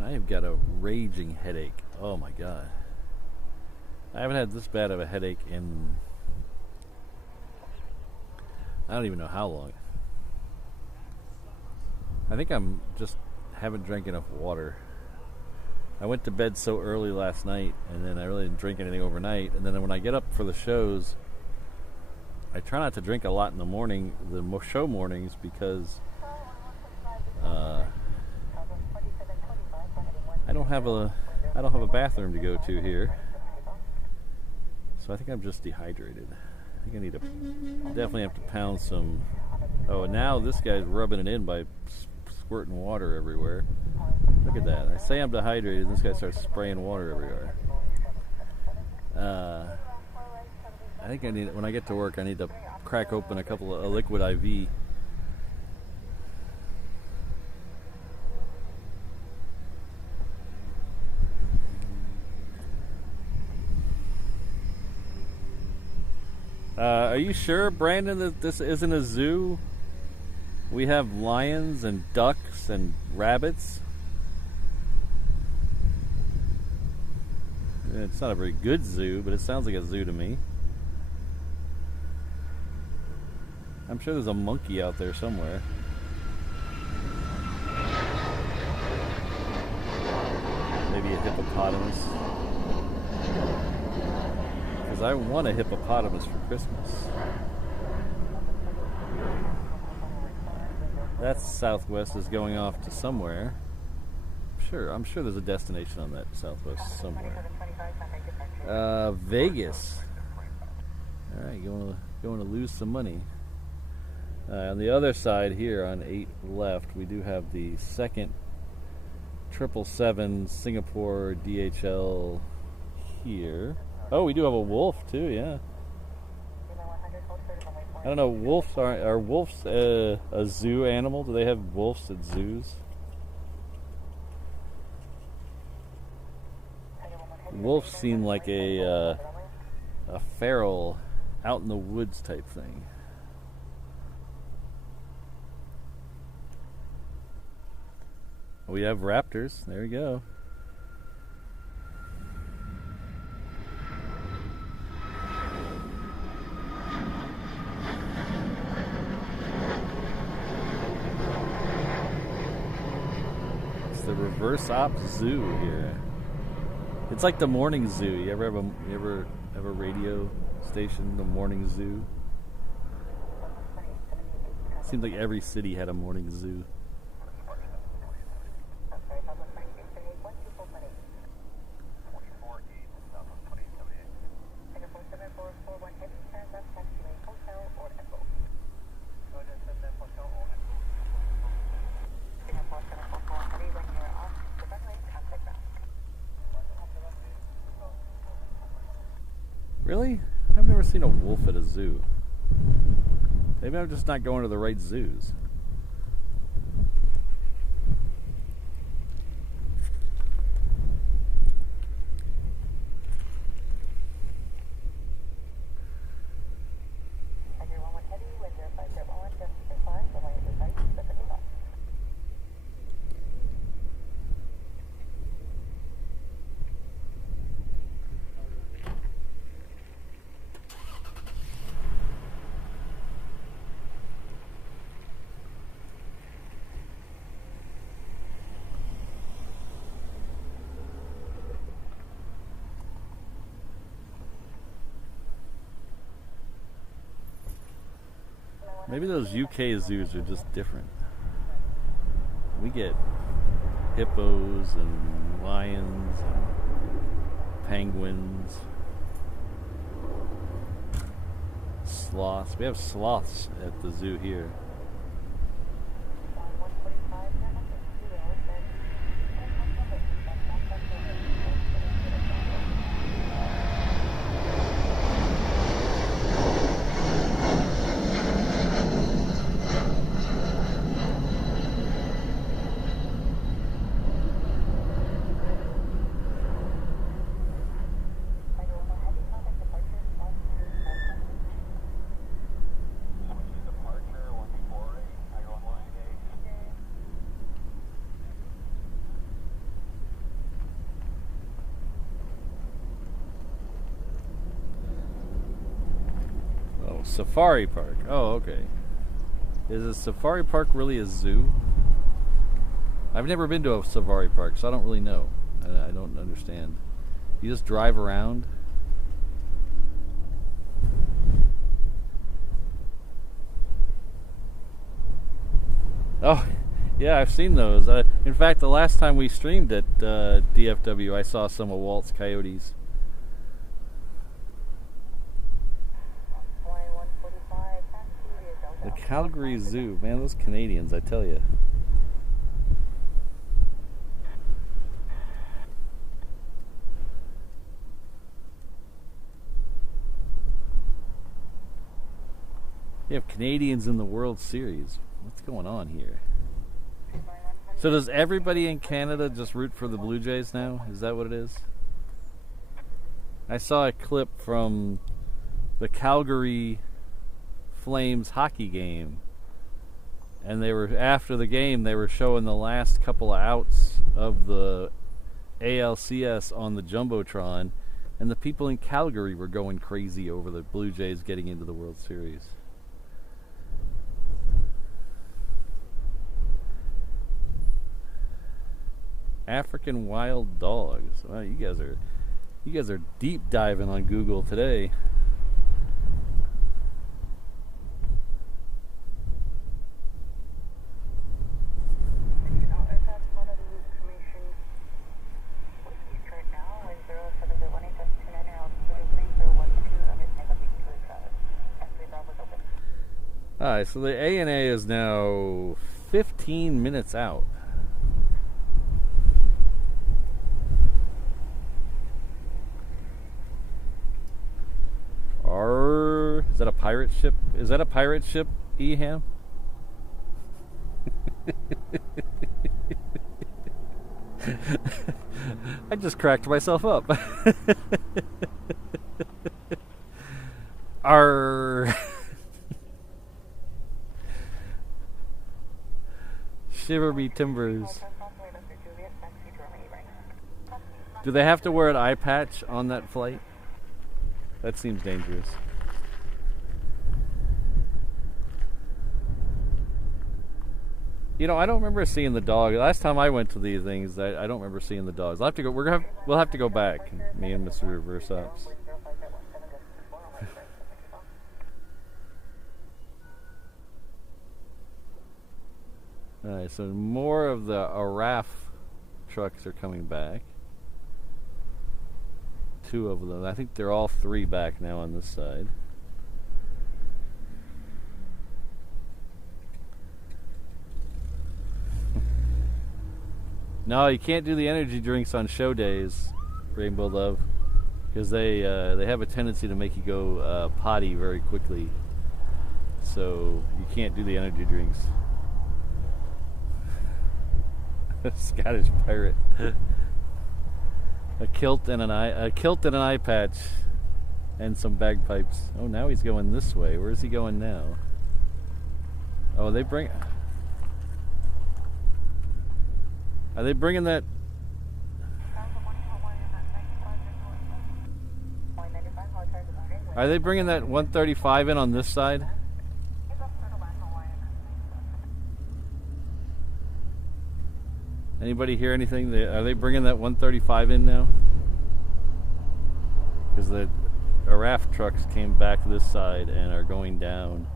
I've got a raging headache. Oh my god. I haven't had this bad of a headache in I don't even know how long. I think I'm just haven't drank enough water. I went to bed so early last night, and then I really didn't drink anything overnight, and then when I get up for the shows, I try not to drink a lot in the morning, the show mornings, because I don't have a bathroom to go to here, so I think I'm just dehydrated. I think I need to definitely have to pound some. Oh, and now this guy's rubbing it in by squirting water everywhere. Look at that. I say I'm dehydrated, and this guy starts spraying water everywhere. I think I need, when I get to work, I need to crack open a couple of liquid IV. Are you sure, Brandon, that this isn't a zoo? We have lions and ducks and rabbits. It's not a very good zoo, but it sounds like a zoo to me. I'm sure there's a monkey out there somewhere. Maybe a hippopotamus. Because I want a hippopotamus for Christmas. That Southwest is going off to somewhere. I'm sure there's a destination on that Southwest somewhere. Vegas. All right, going to lose some money. On the other side here, on 8 left, we do have the second 777 Singapore DHL here. Oh, we do have a wolf too, yeah. I don't know. Wolves are wolves a zoo animal? Do they have wolves at zoos? Wolves seem like a feral, out in the woods type thing. We have raptors. There we go. It's the reverse op zoo here. It's like the morning zoo. You ever have a radio station, the morning zoo? Seems like every city had a morning zoo. Really? I've never seen a wolf at a zoo. Maybe I'm just not going to the right zoos. Maybe those UK zoos are just different. We get hippos and lions and penguins, sloths. We have sloths at the zoo here. Safari park. Oh, okay. Is a safari park really a zoo? I've never been to a safari park, so I don't really know. I don't understand. You just drive around? Oh, yeah, I've seen those. In fact, the last time we streamed at DFW, I saw some of Walt's coyotes. The Calgary Zoo, man, those Canadians, I tell you. You have Canadians in the World Series. What's going on here? So does everybody in Canada just root for the Blue Jays now? Is that what it is? I saw a clip from the Calgary Flames hockey game, and they were, after the game, they were showing the last couple of outs of the ALCS on the Jumbotron, and the people in Calgary were going crazy over the Blue Jays getting into the World Series. African wild dogs. Wow, you guys are deep diving on Google today. Alright, so the ANA is now 15 minutes out. Is that a pirate ship? Is that a pirate ship, Eham? I just cracked myself up. Arr. Shiver me timbers. Do they have to wear an eye patch on that flight? That seems dangerous. You know, I don't remember seeing the dog. Last time I went to these things, I don't remember seeing the dogs. I'll have to go. We'll have to go back. Me and Mr. Reverse Ops. All right, so more of the ARAF trucks are coming back. 2 of them. I think they're all 3 back now on this side. No, you can't do the energy drinks on show days, Rainbow Love, because they have a tendency to make you go potty very quickly. So you can't do the energy drinks. Scottish pirate. A kilt and an eye patch, and some bagpipes. Oh, now he's going this way. Where is he going now? Oh, are they bringing that? Are they bringing that 135 in on this side? Anybody hear anything? Are they bringing that 135 in now? Because the ARAF trucks came back this side and are going down.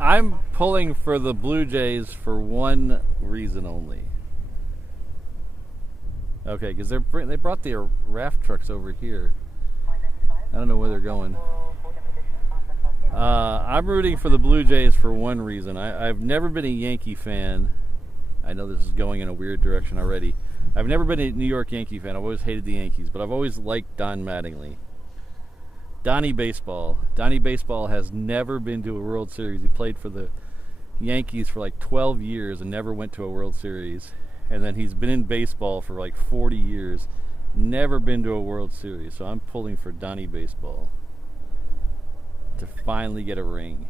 I'm pulling for the Blue Jays for one reason only. Okay, because they brought the raft trucks over here. I don't know where they're going. I'm rooting for the Blue Jays for one reason. I've never been a Yankee fan. I know this is going in a weird direction already. I've never been a New York Yankee fan. I've always hated the Yankees, but I've always liked Don Mattingly. Donnie Baseball. Donnie Baseball has never been to a World Series. He played for the Yankees for like 12 years and never went to a World Series. And then he's been in baseball for like 40 years, never been to a World Series. So I'm pulling for Donnie Baseball to finally get a ring.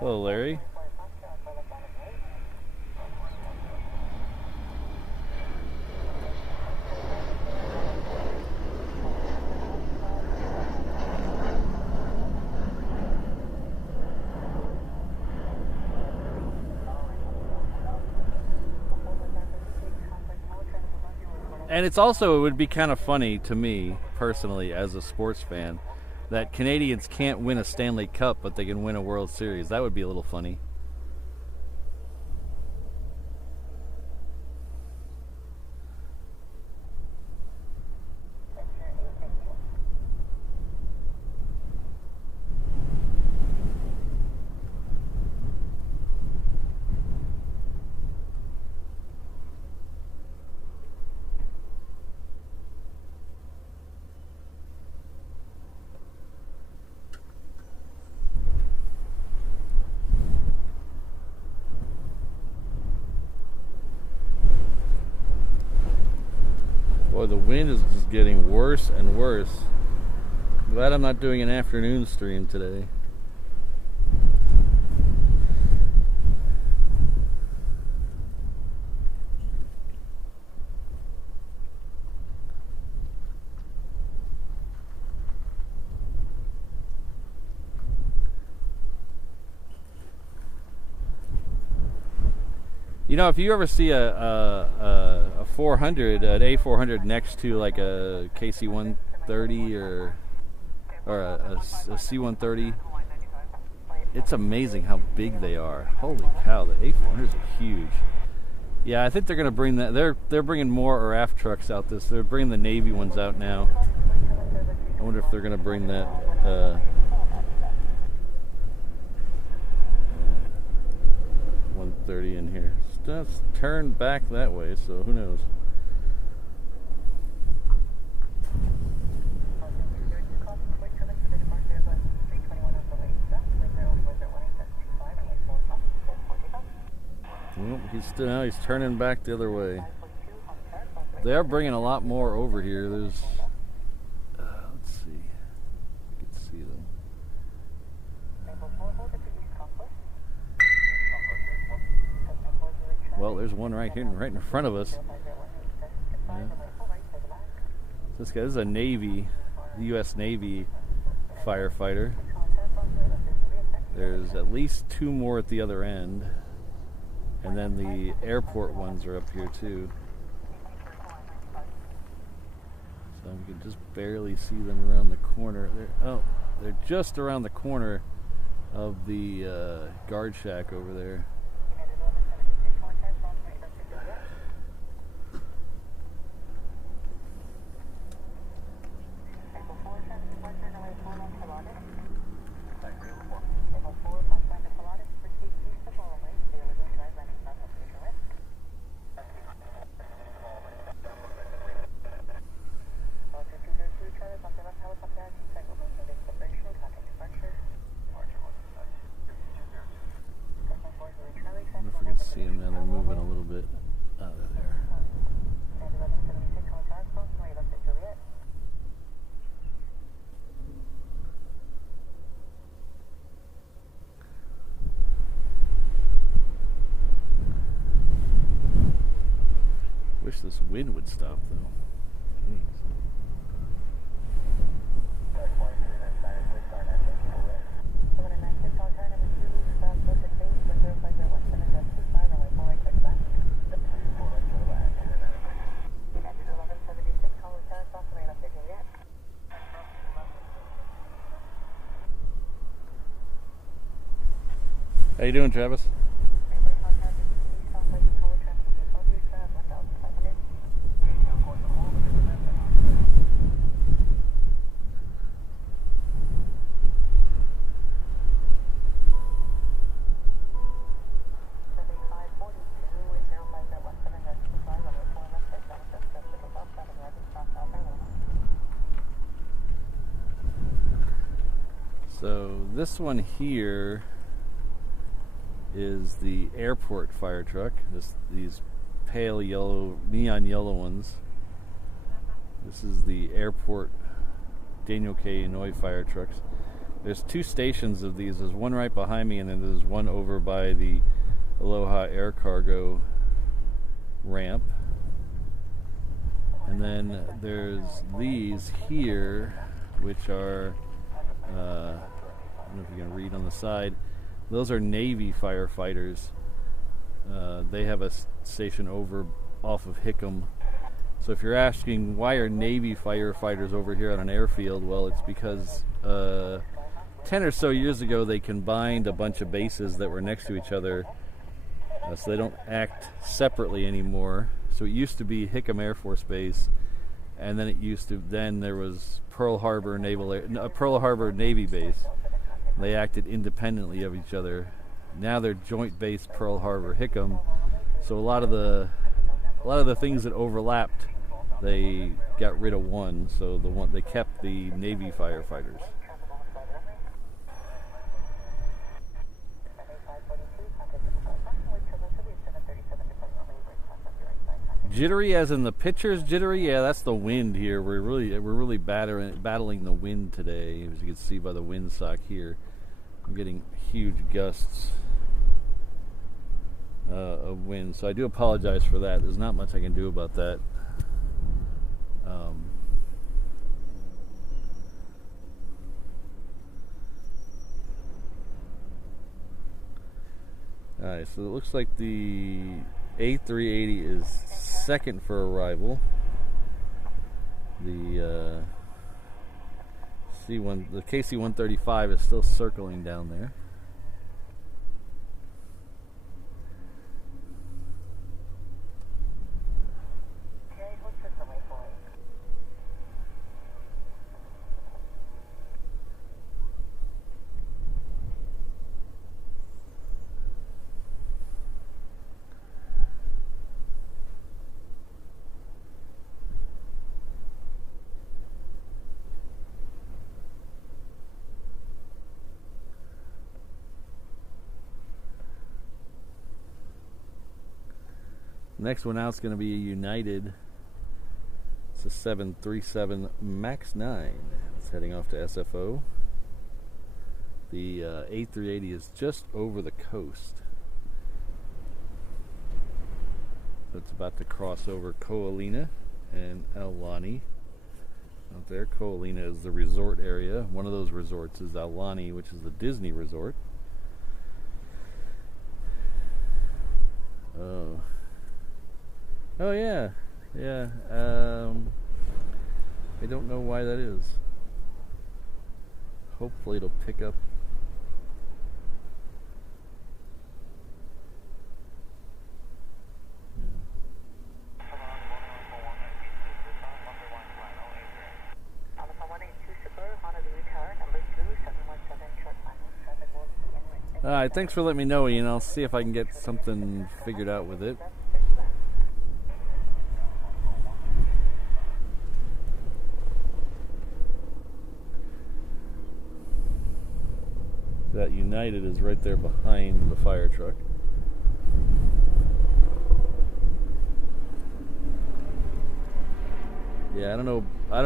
Hello, Larry. And it's also, it would be kind of funny to me, personally, as a sports fan, that Canadians can't win a Stanley Cup, but they can win a World Series. That would be a little funny. wind is just getting worse and worse. Glad I'm not doing an afternoon stream today. You know, if you ever see a 400, an A400 next to like a KC-130 or a C-130, it's amazing how big they are. Holy cow, the A400s are huge. Yeah, I think they're going to bring that. They're bringing more RAF trucks out. They're bringing the Navy ones out now. I wonder if they're going to bring that. 130 in here. Let's turn back that way, so who knows. Well, he's turning back the other way. They are bringing a lot more over here. There's let's see, I can see them. Well, there's one right here, right in front of us. Yeah. This is a Navy, the U.S. Navy firefighter. There's at least two more at the other end, and then the airport ones are up here too. So you can just barely see them around the corner. They're just around the corner of the guard shack over there. See them now, they're moving a little bit out of there. Wish this wind would stop though. Jeez. How you doing, Travis? So this one here is the airport fire truck. These pale yellow, neon yellow ones. This is the airport Daniel K. Inouye fire trucks. There's two stations of these. There's one right behind me, and then there's one over by the Aloha air cargo ramp. And then there's these here, which are, I don't know if you can read on the side. Those are Navy firefighters. They have a station over off of Hickam. So if you're asking why are Navy firefighters over here on an airfield, well, it's because 10 or so years ago they combined a bunch of bases that were next to each other, so they don't act separately anymore. So it used to be Hickam Air Force Base, and then there was Pearl Harbor Navy Base. They acted independently of each other. Now they're Joint Base Pearl Harbor-Hickam. So a lot of the things that overlapped, they got rid of one. So they kept the Navy firefighters. Jittery as in the pictures jittery? Yeah, that's the wind here. We're really battling the wind today, as you can see by the windsock here. I'm getting huge gusts of wind, so I do apologize for that. There's not much I can do about that. Alright, so it looks like the A380 is second for arrival. The the KC-135 is still circling down there. Next one out is going to be a United. It's a 737 MAX 9. It's heading off to SFO. The A380 is just over the coast. It's about to cross over Ko'olina and Aulani. Out there, Ko'olina is the resort area. One of those resorts is Aulani, which is the Disney resort. Oh yeah, yeah. I don't know why that is. Hopefully it'll pick up. Alright, thanks for letting me know, Ian. I'll see if I can get something figured out with it. That United is right there behind the fire truck. Yeah, I don't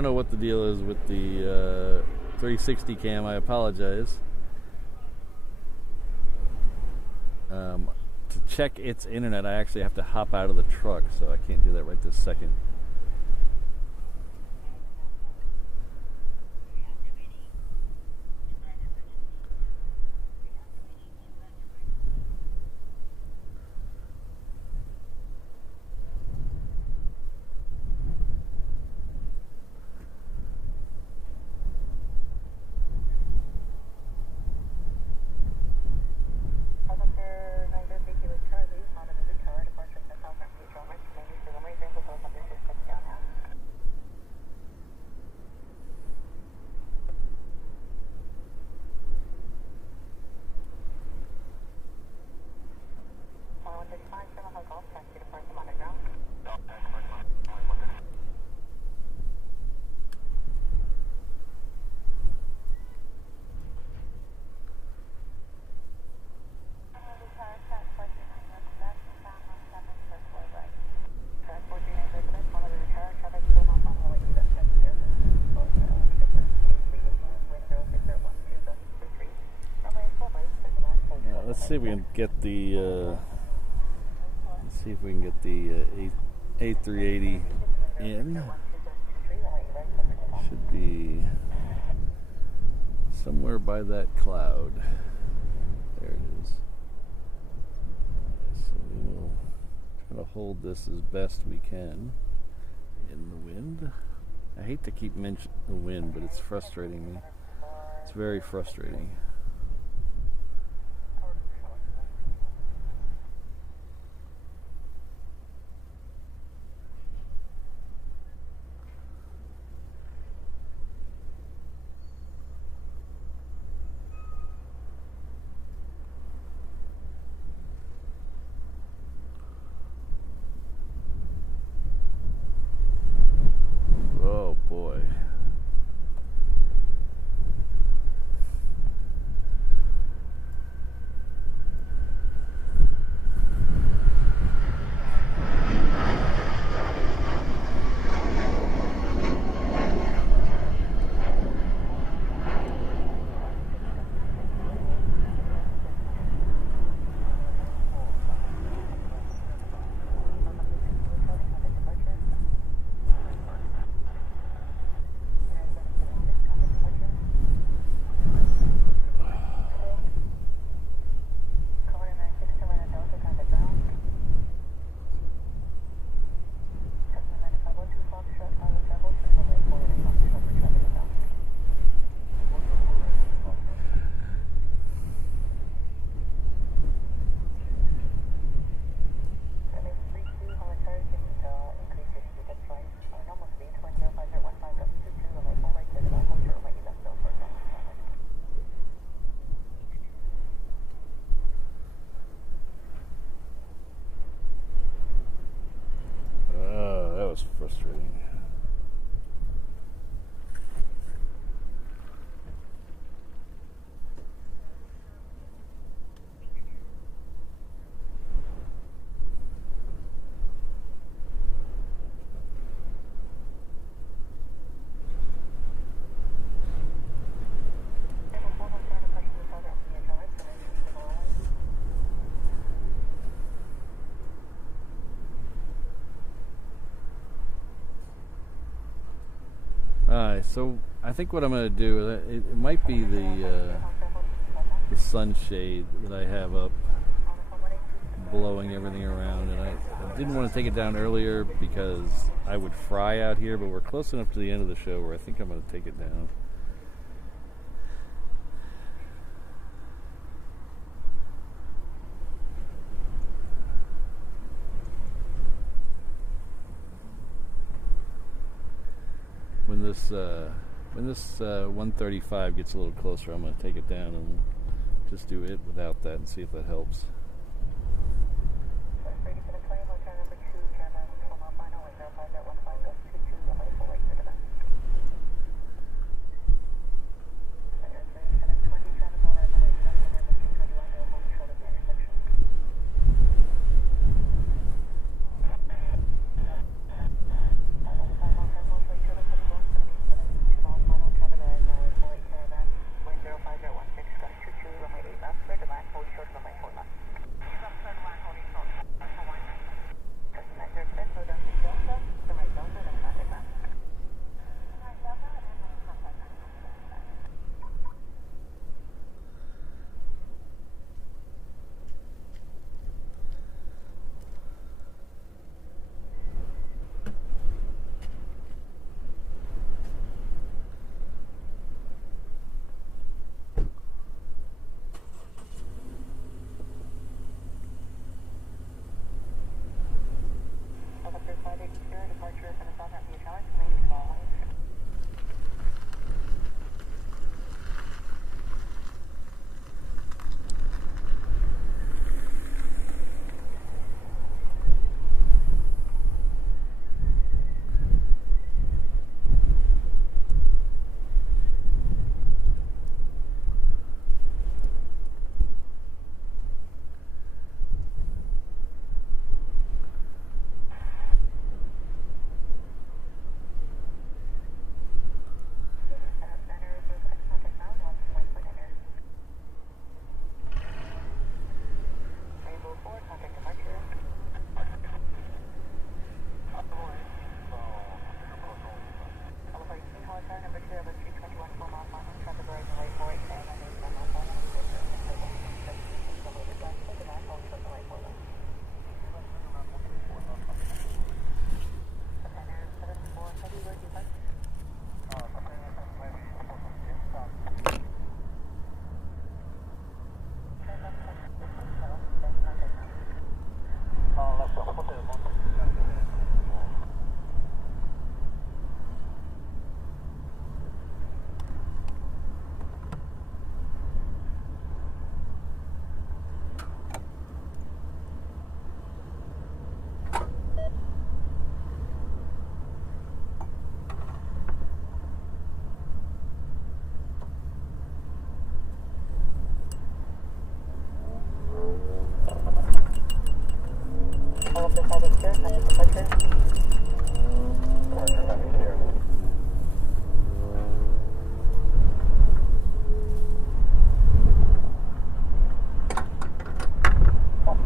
know what the deal is with the 360 cam. I apologize. To check its internet, I actually have to hop out of the truck, so I can't do that right this second. Let's see if we can get the A380 in. Should be somewhere by that cloud. There it is. So we will try to hold this as best we can in the wind. I hate to keep mentioning the wind, but it's frustrating me. It's very frustrating. Alright, so I think what I'm going to do, it might be the sunshade that I have up blowing everything around, and I didn't want to take it down earlier because I would fry out here, but we're close enough to the end of the show where I think I'm going to take it down. When this 135 gets a little closer, I'm going to take it down and just do it without that and see if that helps.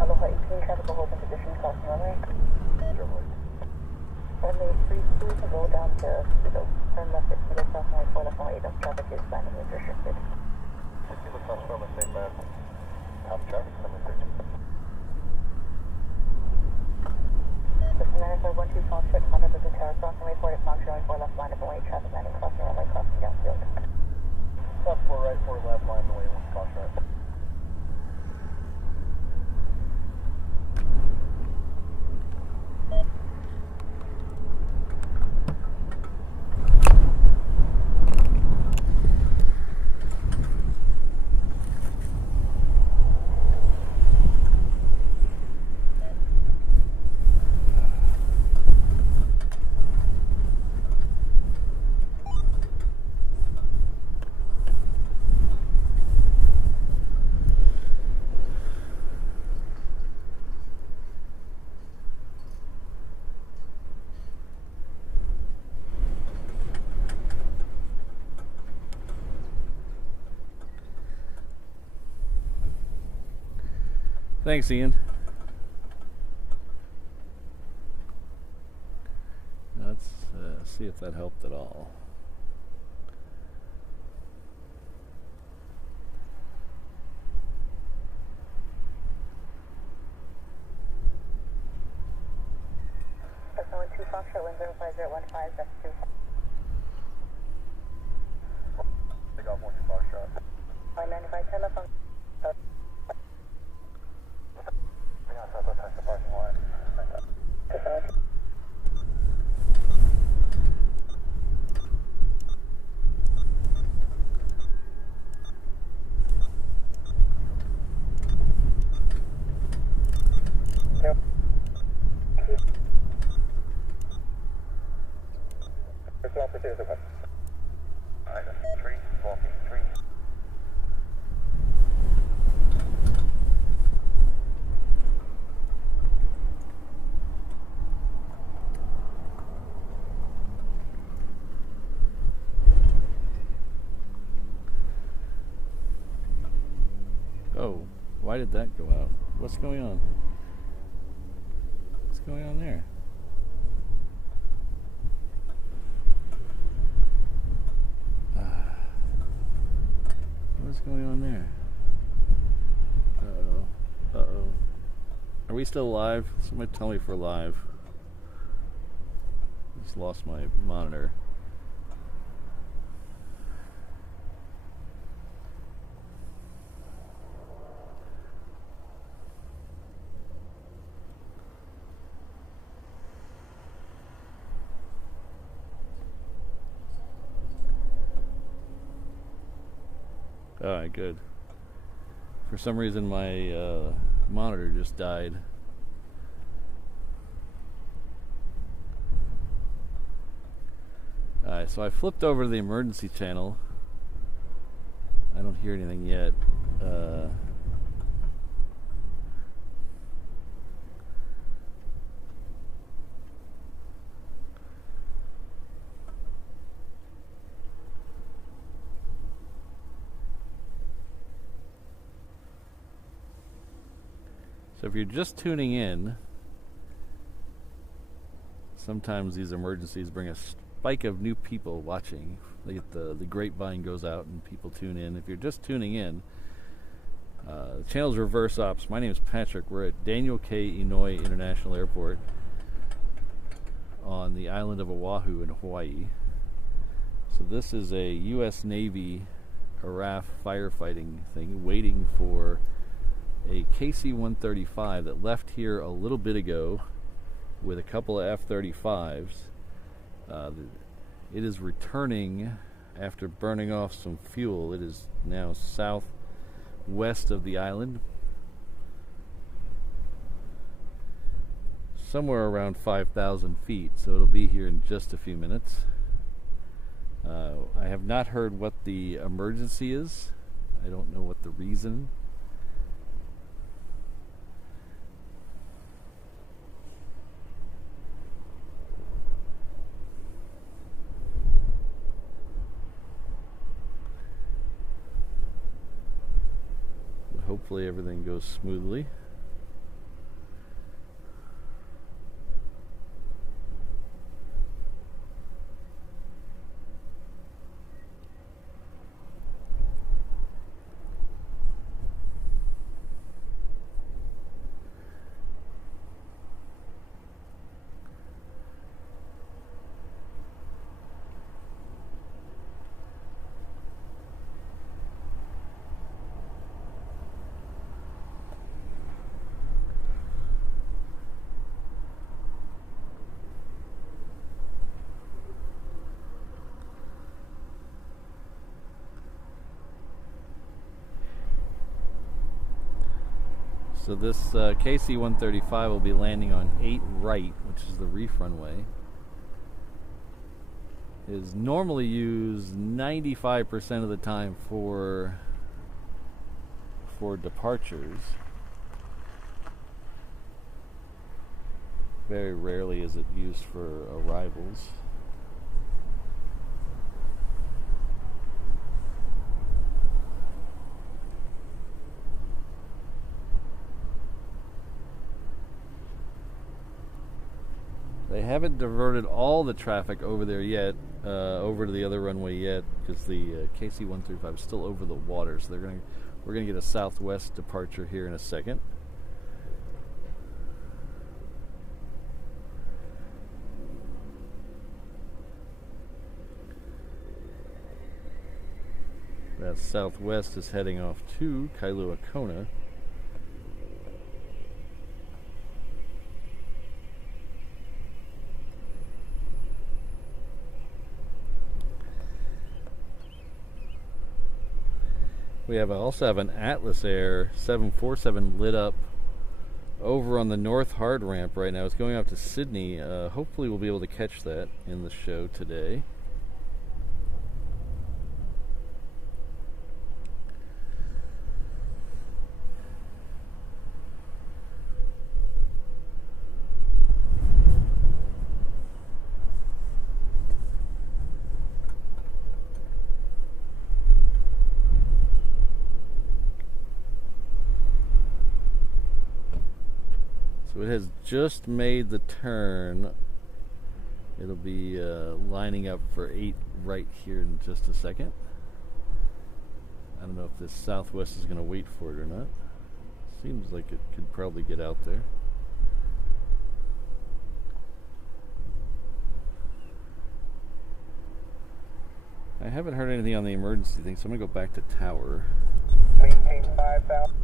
Aloha 18, traffic will hold in position, crossing runway. Runway 32 to go down to Pluto. Turn left at Pluto, crossing runway 4 left runway 8, traffic is landing is restricted. Kilo cross runway, same man. Top traffic, number 13. Listen, Manitoba 12 Foxtrot, Honolulu to Tower, crossing runway 4 to function runway 4 left, line of runway, traffic landing, crossing runway, crossing downfield. Top 4 right, 4 left, line away, 1 cross right. Thanks, Ian. Let's see if that helped at all. Foxtrot, wind 05015, that's 2. Take off 12 Foxtrot. 95, telephone. Bring on Southwest Taxi parking line. Yep. Personnel pursues the question. Item 3, walking 3. Oh, why did that go out? What's going on? What's going on there? What's going on there? Uh-oh. Uh-oh. Are we still live? Somebody tell me if we're live. Just lost my monitor. Alright, good. For some reason my monitor just died. Alright, so I flipped over to the emergency channel. I don't hear anything yet. So if you're just tuning in, sometimes these emergencies bring a spike of new people watching. They get the grapevine goes out and people tune in. If you're just tuning in, the channel's reverse ops. My name is Patrick. We're at Daniel K. Inouye International Airport on the island of Oahu in Hawaii. So this is a U.S. Navy RAF firefighting thing waiting for a KC-135 that left here a little bit ago with a couple of F-35s. It is returning after burning off some fuel. It is now southwest of the island, somewhere around 5,000 feet, so it'll be here in just a few minutes. I have not heard what the emergency is. I don't know what the reason. Hopefully everything goes smoothly. So this KC-135 will be landing on 8 right, which is the reef runway. It is normally used 95% of the time for departures. Very rarely is it used for arrivals. They haven't diverted all the traffic over there yet, over to the other runway yet, because the KC-135 is still over the water. So we're gonna get a southwest departure here in a second. Southwest is heading off to Kailua Kona. We also have an Atlas Air 747 lit up over on the North Hard Ramp right now. It's going up to Sydney. Hopefully we'll be able to catch that in the show today. So it has just made the turn. It'll be lining up for 8 right here in just a second. I don't know if this Southwest is going to wait for it or not. Seems like it could probably get out there. I haven't heard anything on the emergency thing, so I'm going to go back to tower. Maintain 5,000.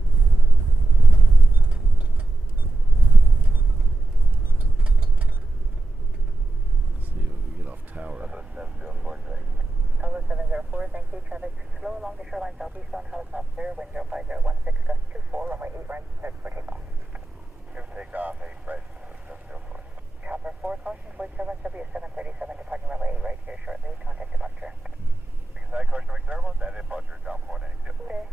Tower. Tower 704, thank you. Traffic slow along the shoreline southeast on helicopter, wind 05016, gust 24, runway 8 right, cleared for takeoff. Give takeoff 8 right, 704. Chopper 4, caution, void service, W737, departing runway 8 right here shortly, contact departure. Side caution, week 0, that departure, down 490. Okay.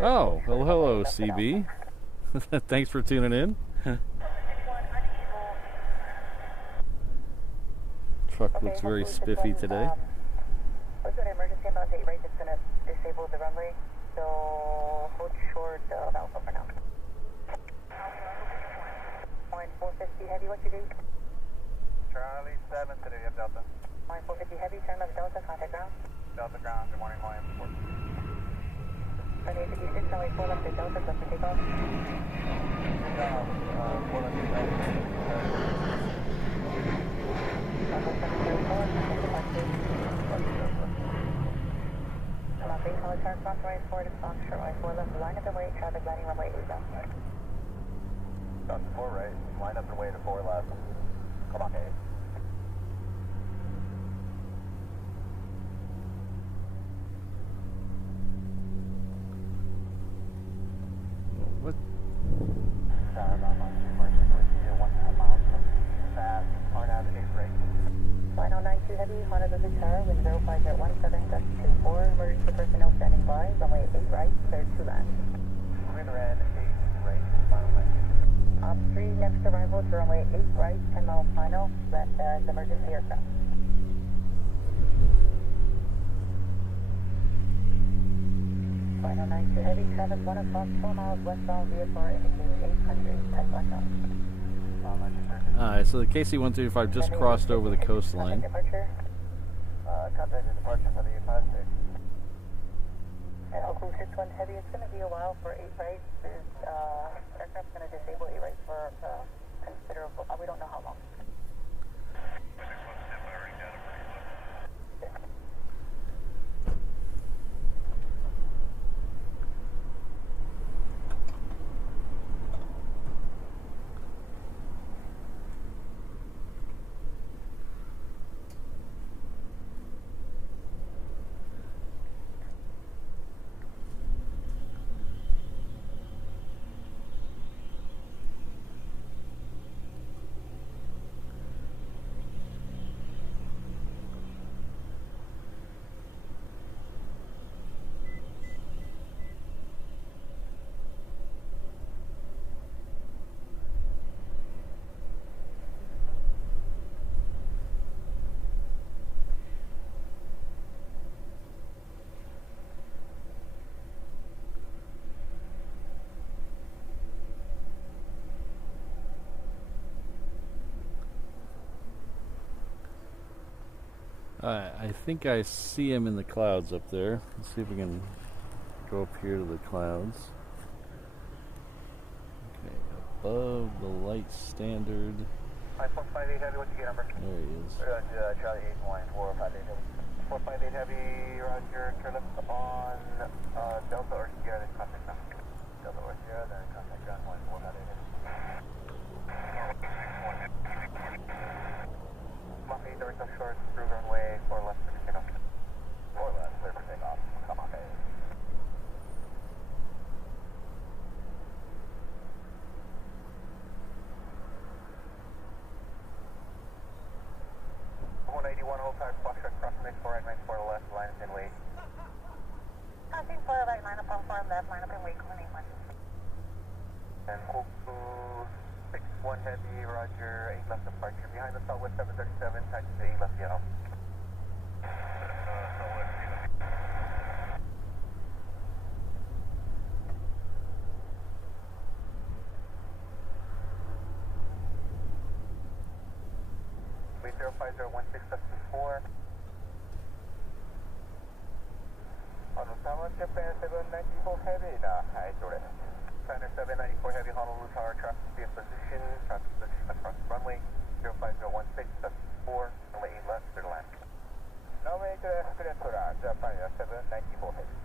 Oh, well, hello, CB. Thanks for tuning in. Truck looks very spiffy today. We've got an emergency about 8 right that's going to disable the runway, so hold short of Alpha for now. Line 450 Heavy, what's your date? Charlie 7 today, up Delta. Line 450 Heavy, turn left Delta, contact ground. Delta ground, good morning, William. Runway 56, runway 4 left to Delta, left for takeoff. Runway 4 to Foxtrot, runway 4 left, line up and wait, traffic landing runway 8 left. Done 4 right, line up and wait to 4 left. Come on, Dave. What? Final 92 Heavy, Honolulu Tower, wind 05017, gust 24, emergency personnel standing by, runway 8 right, cleared to land. Wind red 8 right, final 92. Op 3, next arrival to runway 8 right, 10 miles final, that is emergency aircraft. Final 92 Heavy, traffic 1 o'clock, 4 miles westbound, VFR indicates 800, 10 blackouts. Alright, so the KC-135 just crossed over the coastline. Departure. Contact departure for the 856. And Oakland 61 Heavy, it's going to be a while for 8 right. This aircraft's going to disable 8 right for considerable, we don't know how long. I think I see him in the clouds up there. Let's see if we can go up here to the clouds. Okay, above the light standard. 458 Heavy, what's your number? There he is. Charlie 81, 458 Heavy. 458 Heavy, roger, turn left on Delta or Sierra, then contact now. Delta or Sierra, then contact ground 458 Heavy. Mach 8 north of short, through runway 4 left for takeoff. 4 left, clear for takeoff. Come on, guys. Hold tight, Foxtrot, crossing 4 right, 94 left, line up and wait. Crossing 4 right, line up on 4 left, line up and wait, calling 81. And Hoku 61 Heavy, roger, 8 left departure. Behind the Southwest 737, taxi to 8 left, yellow. Wait 05016 Japan 794 Heavy, Planner 794 Heavy, Honolulu Tower, traffic be in position across the runway, 05016 runway 8 left, clear to land. Runway clear to land, Planner 794 Heavy.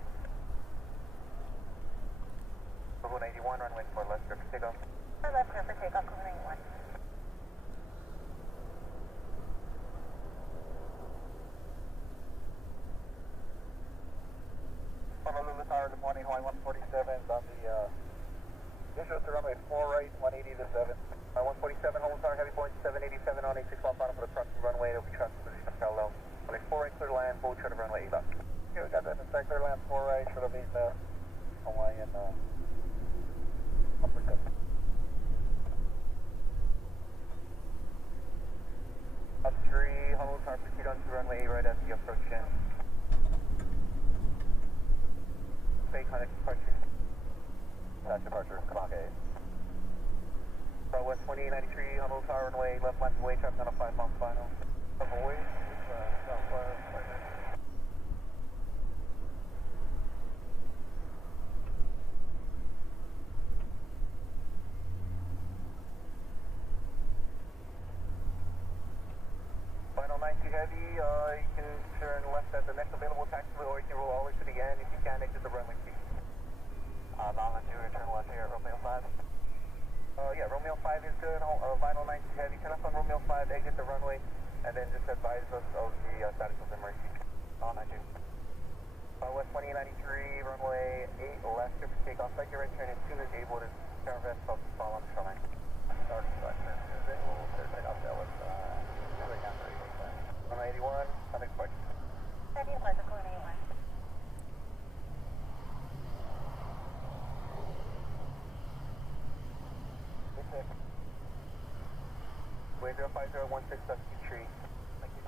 181, runway 4 left, clear for takeoff. 4 left, clear for takeoff, calling 81. Honolulu Tower, good morning, Hawaii 147 on the visual to runway 4 right, 180 to 7. 147, Honolulu Tower, heavy Boeing 787 on 86 while final for the crossing runway, it'll be traffic position parallel. Runway 4 right, clear to land, full chart of runway 8 left. Okay, we got that, inside clear land, 4 right, should have been Hawaiian uppercut. Up 3, Honolulu Tower, proceed on to runway 8 right as the approach in. Connect departure. That's departure. Come on, guys. Southwest 2893, Honolulu Tower, runway, left left away, traffic on a 5 miles final. Away, southwest, Final 90 Heavy, you can turn left at the next available taxiway, or you can roll all the way to the end if you can exit the runway seat. Longitude, turn left here, Romeo 5. Yeah, Romeo 5 is good, Final 90 Heavy, turn left on Romeo 5, exit the runway, and then just advise us of the status of the emergency. All 92. West 2893, runway 8 left, clear for takeoff, like your right turn as soon as able to turn vest, follow on the shoreline. Start section, we'll clear takeoff that was, 181, contact departure. Heavy departure, calling 81. Way 05016, that's the tree. Thank you.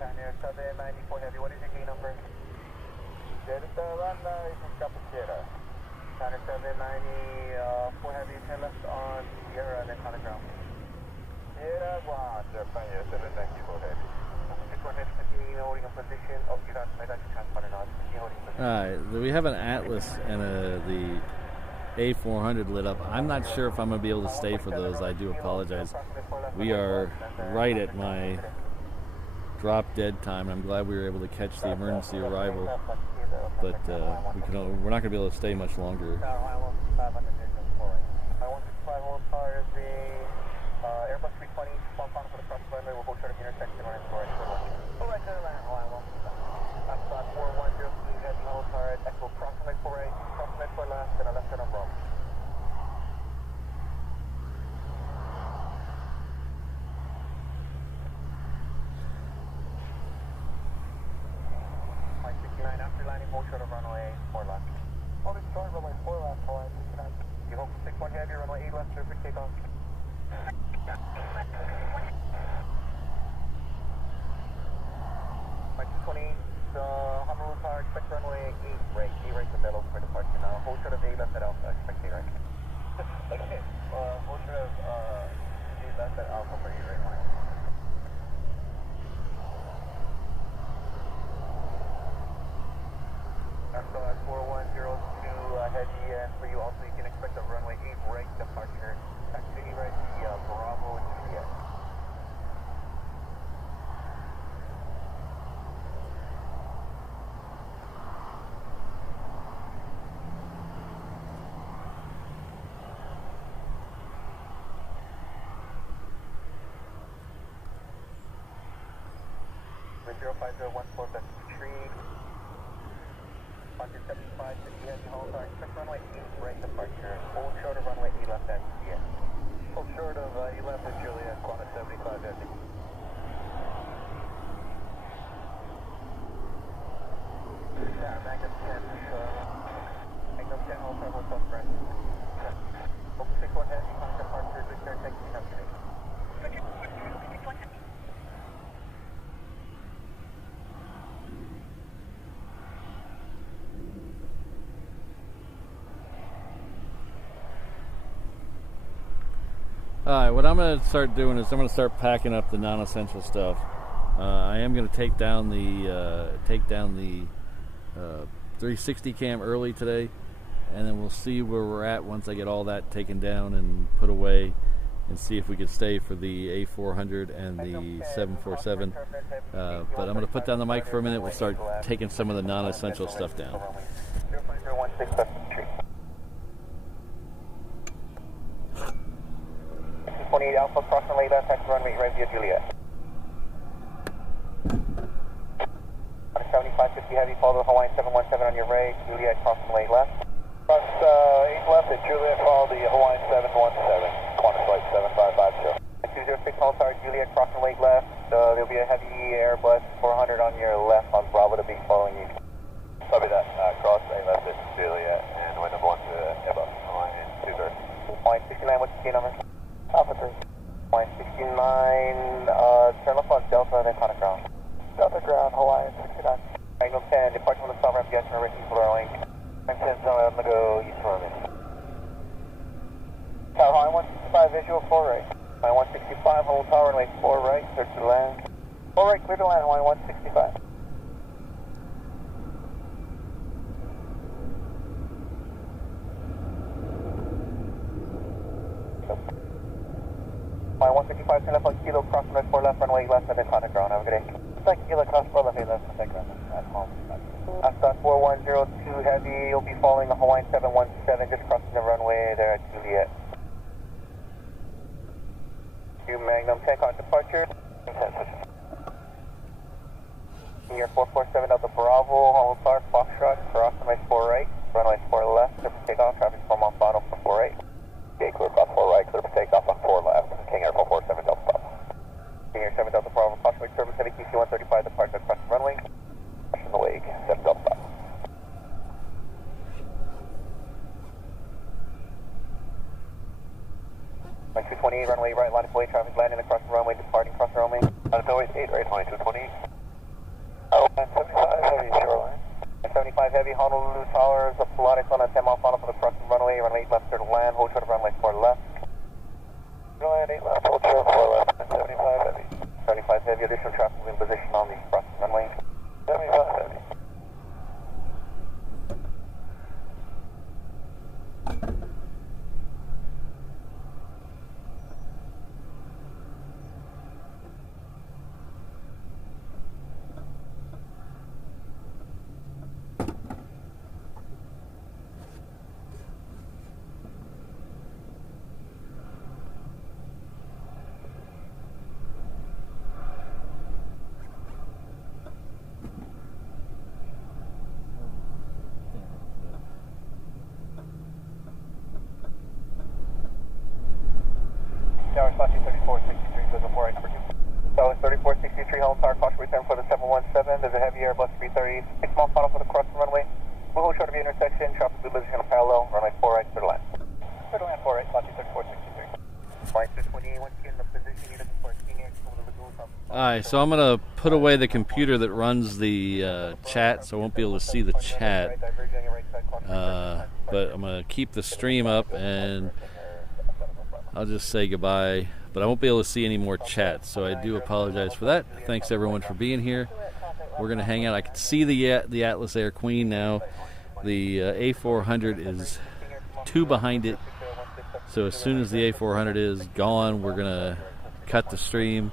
Pioneer 794 Heavy, what is your key number? Delta runway from Capacera. Pioneer 794 Heavy, turn left on Sierra and then on the ground. Sierra 1, Pioneer 794 Heavy. Continue holding a position. Oh, you got your transponder now. Continue holding position. Alright, we have an Atlas and the A400 lit up. I'm not sure if I'm going to be able to stay for those. I do apologize. We are right at my drop dead time. I'm glad we were able to catch the emergency arrival, but we're not going to be able to stay much longer. Airbus A380, one final for the cross runway. We'll go to the intersection on the right. Go right to the land, Hawaii 1. I'm slot 4103, heavy hold hard. Echo crossing for right, crossing for left, and a left turn on Bravo. Flight 69, after landing, hold short of runway 4 left. Hold it short, runway 4 left, Hawaii 69. You hope 61 heavy, runway 8 left, surface takeoff. Flight 220, Honolulu Tower, expect runway 8 right. 8 right to Bellows for departure now. Hold short of 8 left at Alpha, expect 8 right. Okay, hold short of 8 left at Alpha for 8 right line. That's 4102 heavy, and for you also you can expect a runway 8 right departure. Activity right, the Bravo and Juliet. With 05014, that's retrieve. 175, 50 heavy hold on. Expect runway 8 right departure. Hold short of runway 8 left at Juliet. Hold short of 8 left at Juliet, Quanta 75 heavy. Yeah, Magnum 10, Magnum 10, hold short, hold short, friend. Hope 61 heavy, Quanta departure, return, taxi, company. Alright, what I'm going to start doing is I'm going to start packing up the non-essential stuff. I am going to take down the 360 cam early today, and then we'll see where we're at once I get all that taken down and put away, and see if we can stay for the A400 and the 747. But I'm going to put down the mic for a minute. We'll start taking some of the non-essential stuff down. 28 Alpha, crossing late left, taxi runway right via Juliet. 7550 heavy, follow Hawaiian 717 on your right, Juliet crossing late left. Cross 8 left at Juliet, follow the Hawaiian 717, Qantas flight 7550. 206 hold hard, Juliet crossing late left, there'll be a heavy Airbus 400 on your left on Bravo to be following you. Copy that, cross 8 left at Juliet, and wind number 1 to Airbus, Hawaiian 230. Hawaiian 69, what's the key number? Alpha 3. Hawaiian 69, turn left on Delta and then contact ground. Delta ground, Hawaiian 69. Magnum 10, departure from the south ramp, yes, we're reaching for our link. Magnum 10, I'm going to go east for a minute. Tower Hawaiian 165, visual 4 right. Hawaiian 165, hold tower, runway 4 right, clear to land. 4 right, clear to land, Hawaiian 165. My 155, turn left on Kilo, cross runway 4 left, runway left, and then contact ground. Have a good day. Looks like Kilo, cross 4 left, left, contact ground. At home. Ascot 4102 heavy, you'll be following the Hawaiian 717, just crossing the runway there at Juliet. Magnum 10, contact departure. Year 447 Delta Bravo, Honolulu Tower, Foxtrot, cross runway 4 right, runway 4 left, clear for takeoff, traffic from Alfano for 4 right. Okay, clear cross 4 right, clear for takeoff on 4 left, King Air 447 Delta Bravo. King Air 7 Delta Bravo, crossway service heavy TC 135, departure across the runway, crash in the wake, 7 Delta Bravo. Line 228, runway right, line of way, traffic landing across the runway, departing across the runway. Line 8 right, line 228. 75 Heavy, shoreline. 75 Heavy, Honolulu Towers, Apollotic on a 10 mile final for the crossing runway, runway 8 left, clear to land, hold short of runway 4 left. Runway 8 left, hold short 4 left, 75 Heavy. 75 Heavy, additional traffic in position on the crossing runway. 75 Heavy. Tower Slash 3463, goes before number 2. Tower 3463, hold tower, caution return for the 717. There's a heavy Airbus A330s, 6 mile final for the crossing runway. Move short of the intersection, traffic will be position on parallel, runway 4 right, clear to land. Clear to land 4 right, Slash 3463. Flight 228, once again, the position you're looking for, Phoenix, over the lagoon. Alright, so I'm going to put away the computer that runs the chat, so I won't be able to see the chat. But I'm going to keep the stream up, and I'll just say goodbye. But I won't be able to see any more chat, so I do apologize for that. Thanks everyone for being here. We're going to hang out. I can see the Atlas Air Queen now. The A400 is 2 behind it. So as soon as the A400 is gone, we're going to cut the stream,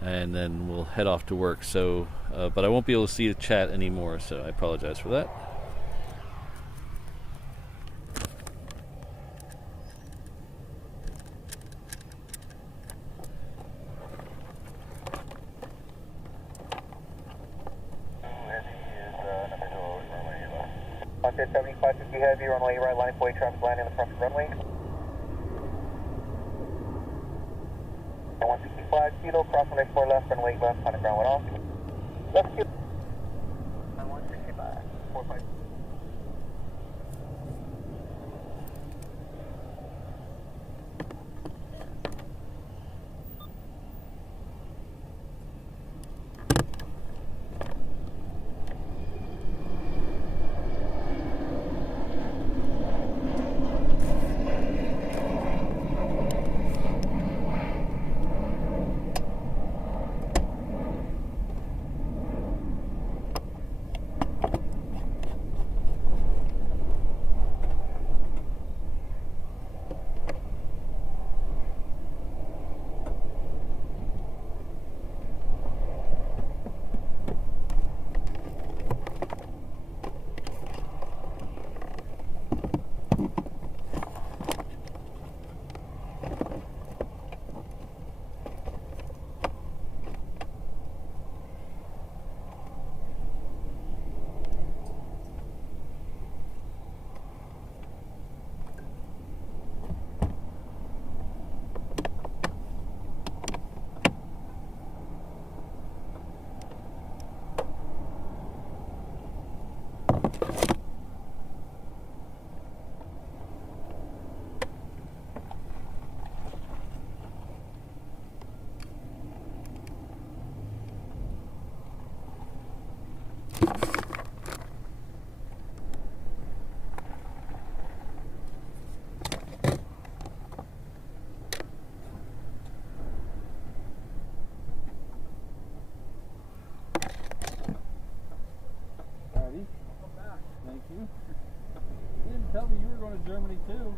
and then we'll head off to work. So, but I won't be able to see the chat anymore, so I apologize for that. Contact 7550 Heavy, runway right, line 48 traffic landing on the front runway. 165 kilo, cross runway 4 left, runway 8 left, on the ground went off. Left kilo. 165. 45. Thank you. You didn't tell me you were going to Germany too.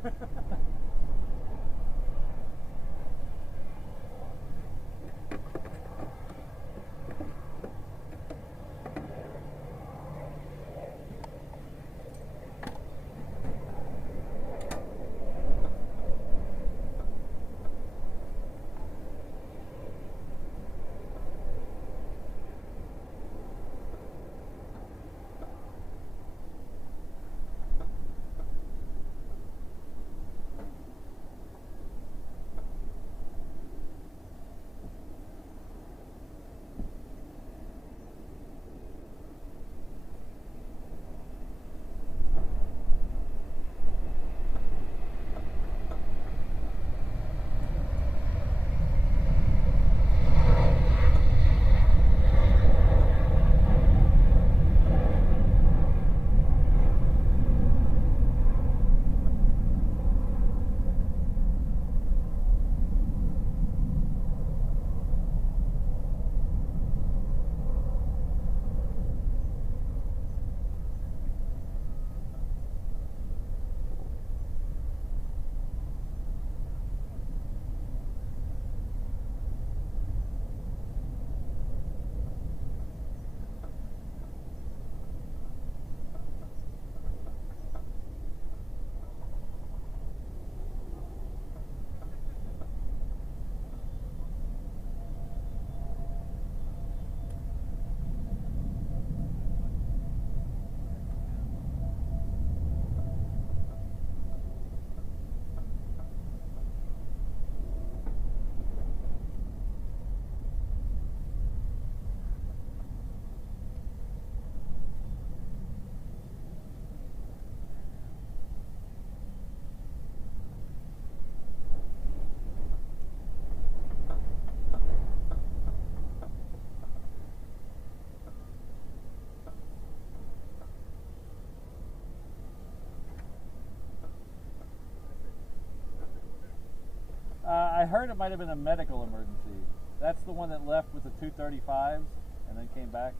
I heard it might have been a medical emergency. That's the one that left with the 235s and then came back.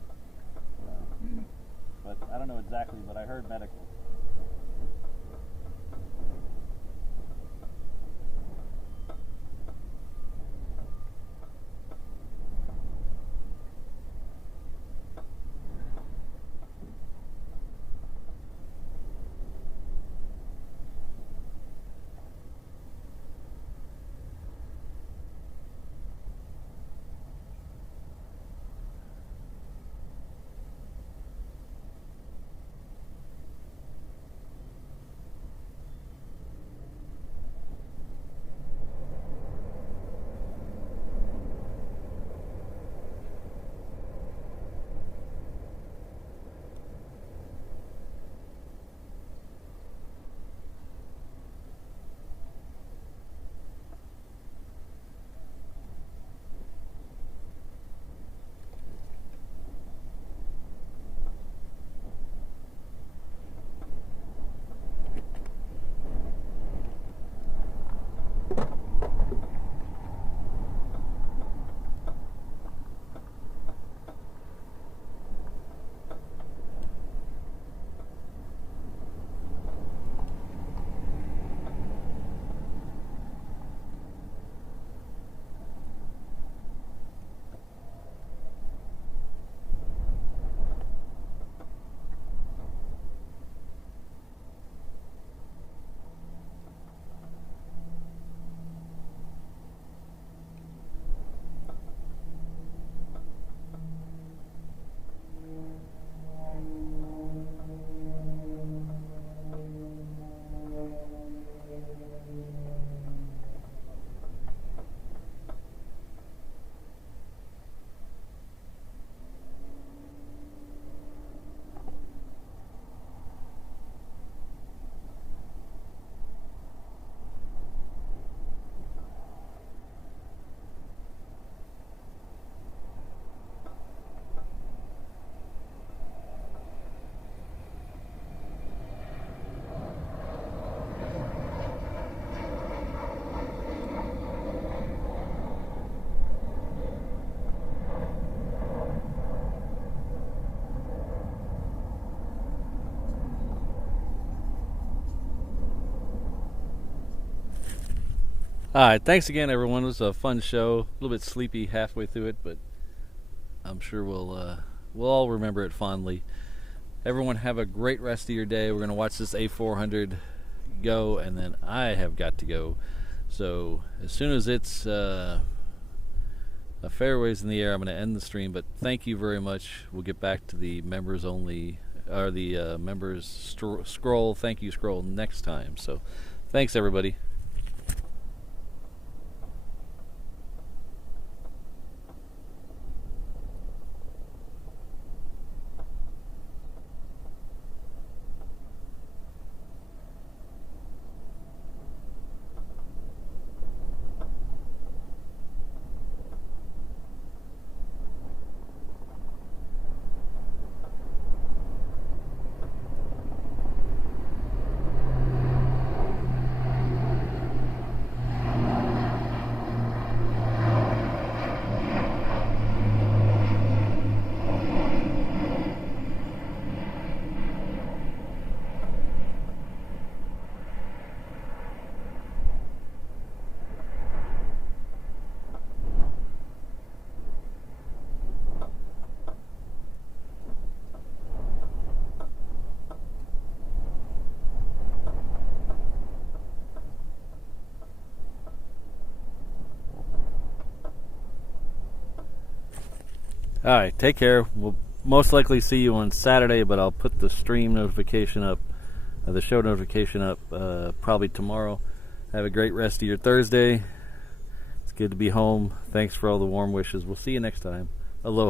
But I don't know exactly, but I heard medical. All right, thanks again, everyone. It was a fun show. A little bit sleepy halfway through it, but I'm sure we'll all remember it fondly. Everyone have a great rest of your day. We're going to watch this A400 go, and then I have got to go. So as soon as it's a fair ways in the air, I'm going to end the stream. But thank you very much. We'll get back to the members only, or the members scroll, thank you scroll next time. So thanks, everybody. All right, take care. We'll most likely see you on Saturday, but I'll put the stream notification up, the show notification up probably tomorrow. Have a great rest of your Thursday. It's good to be home. Thanks for all the warm wishes. We'll see you next time. Aloha.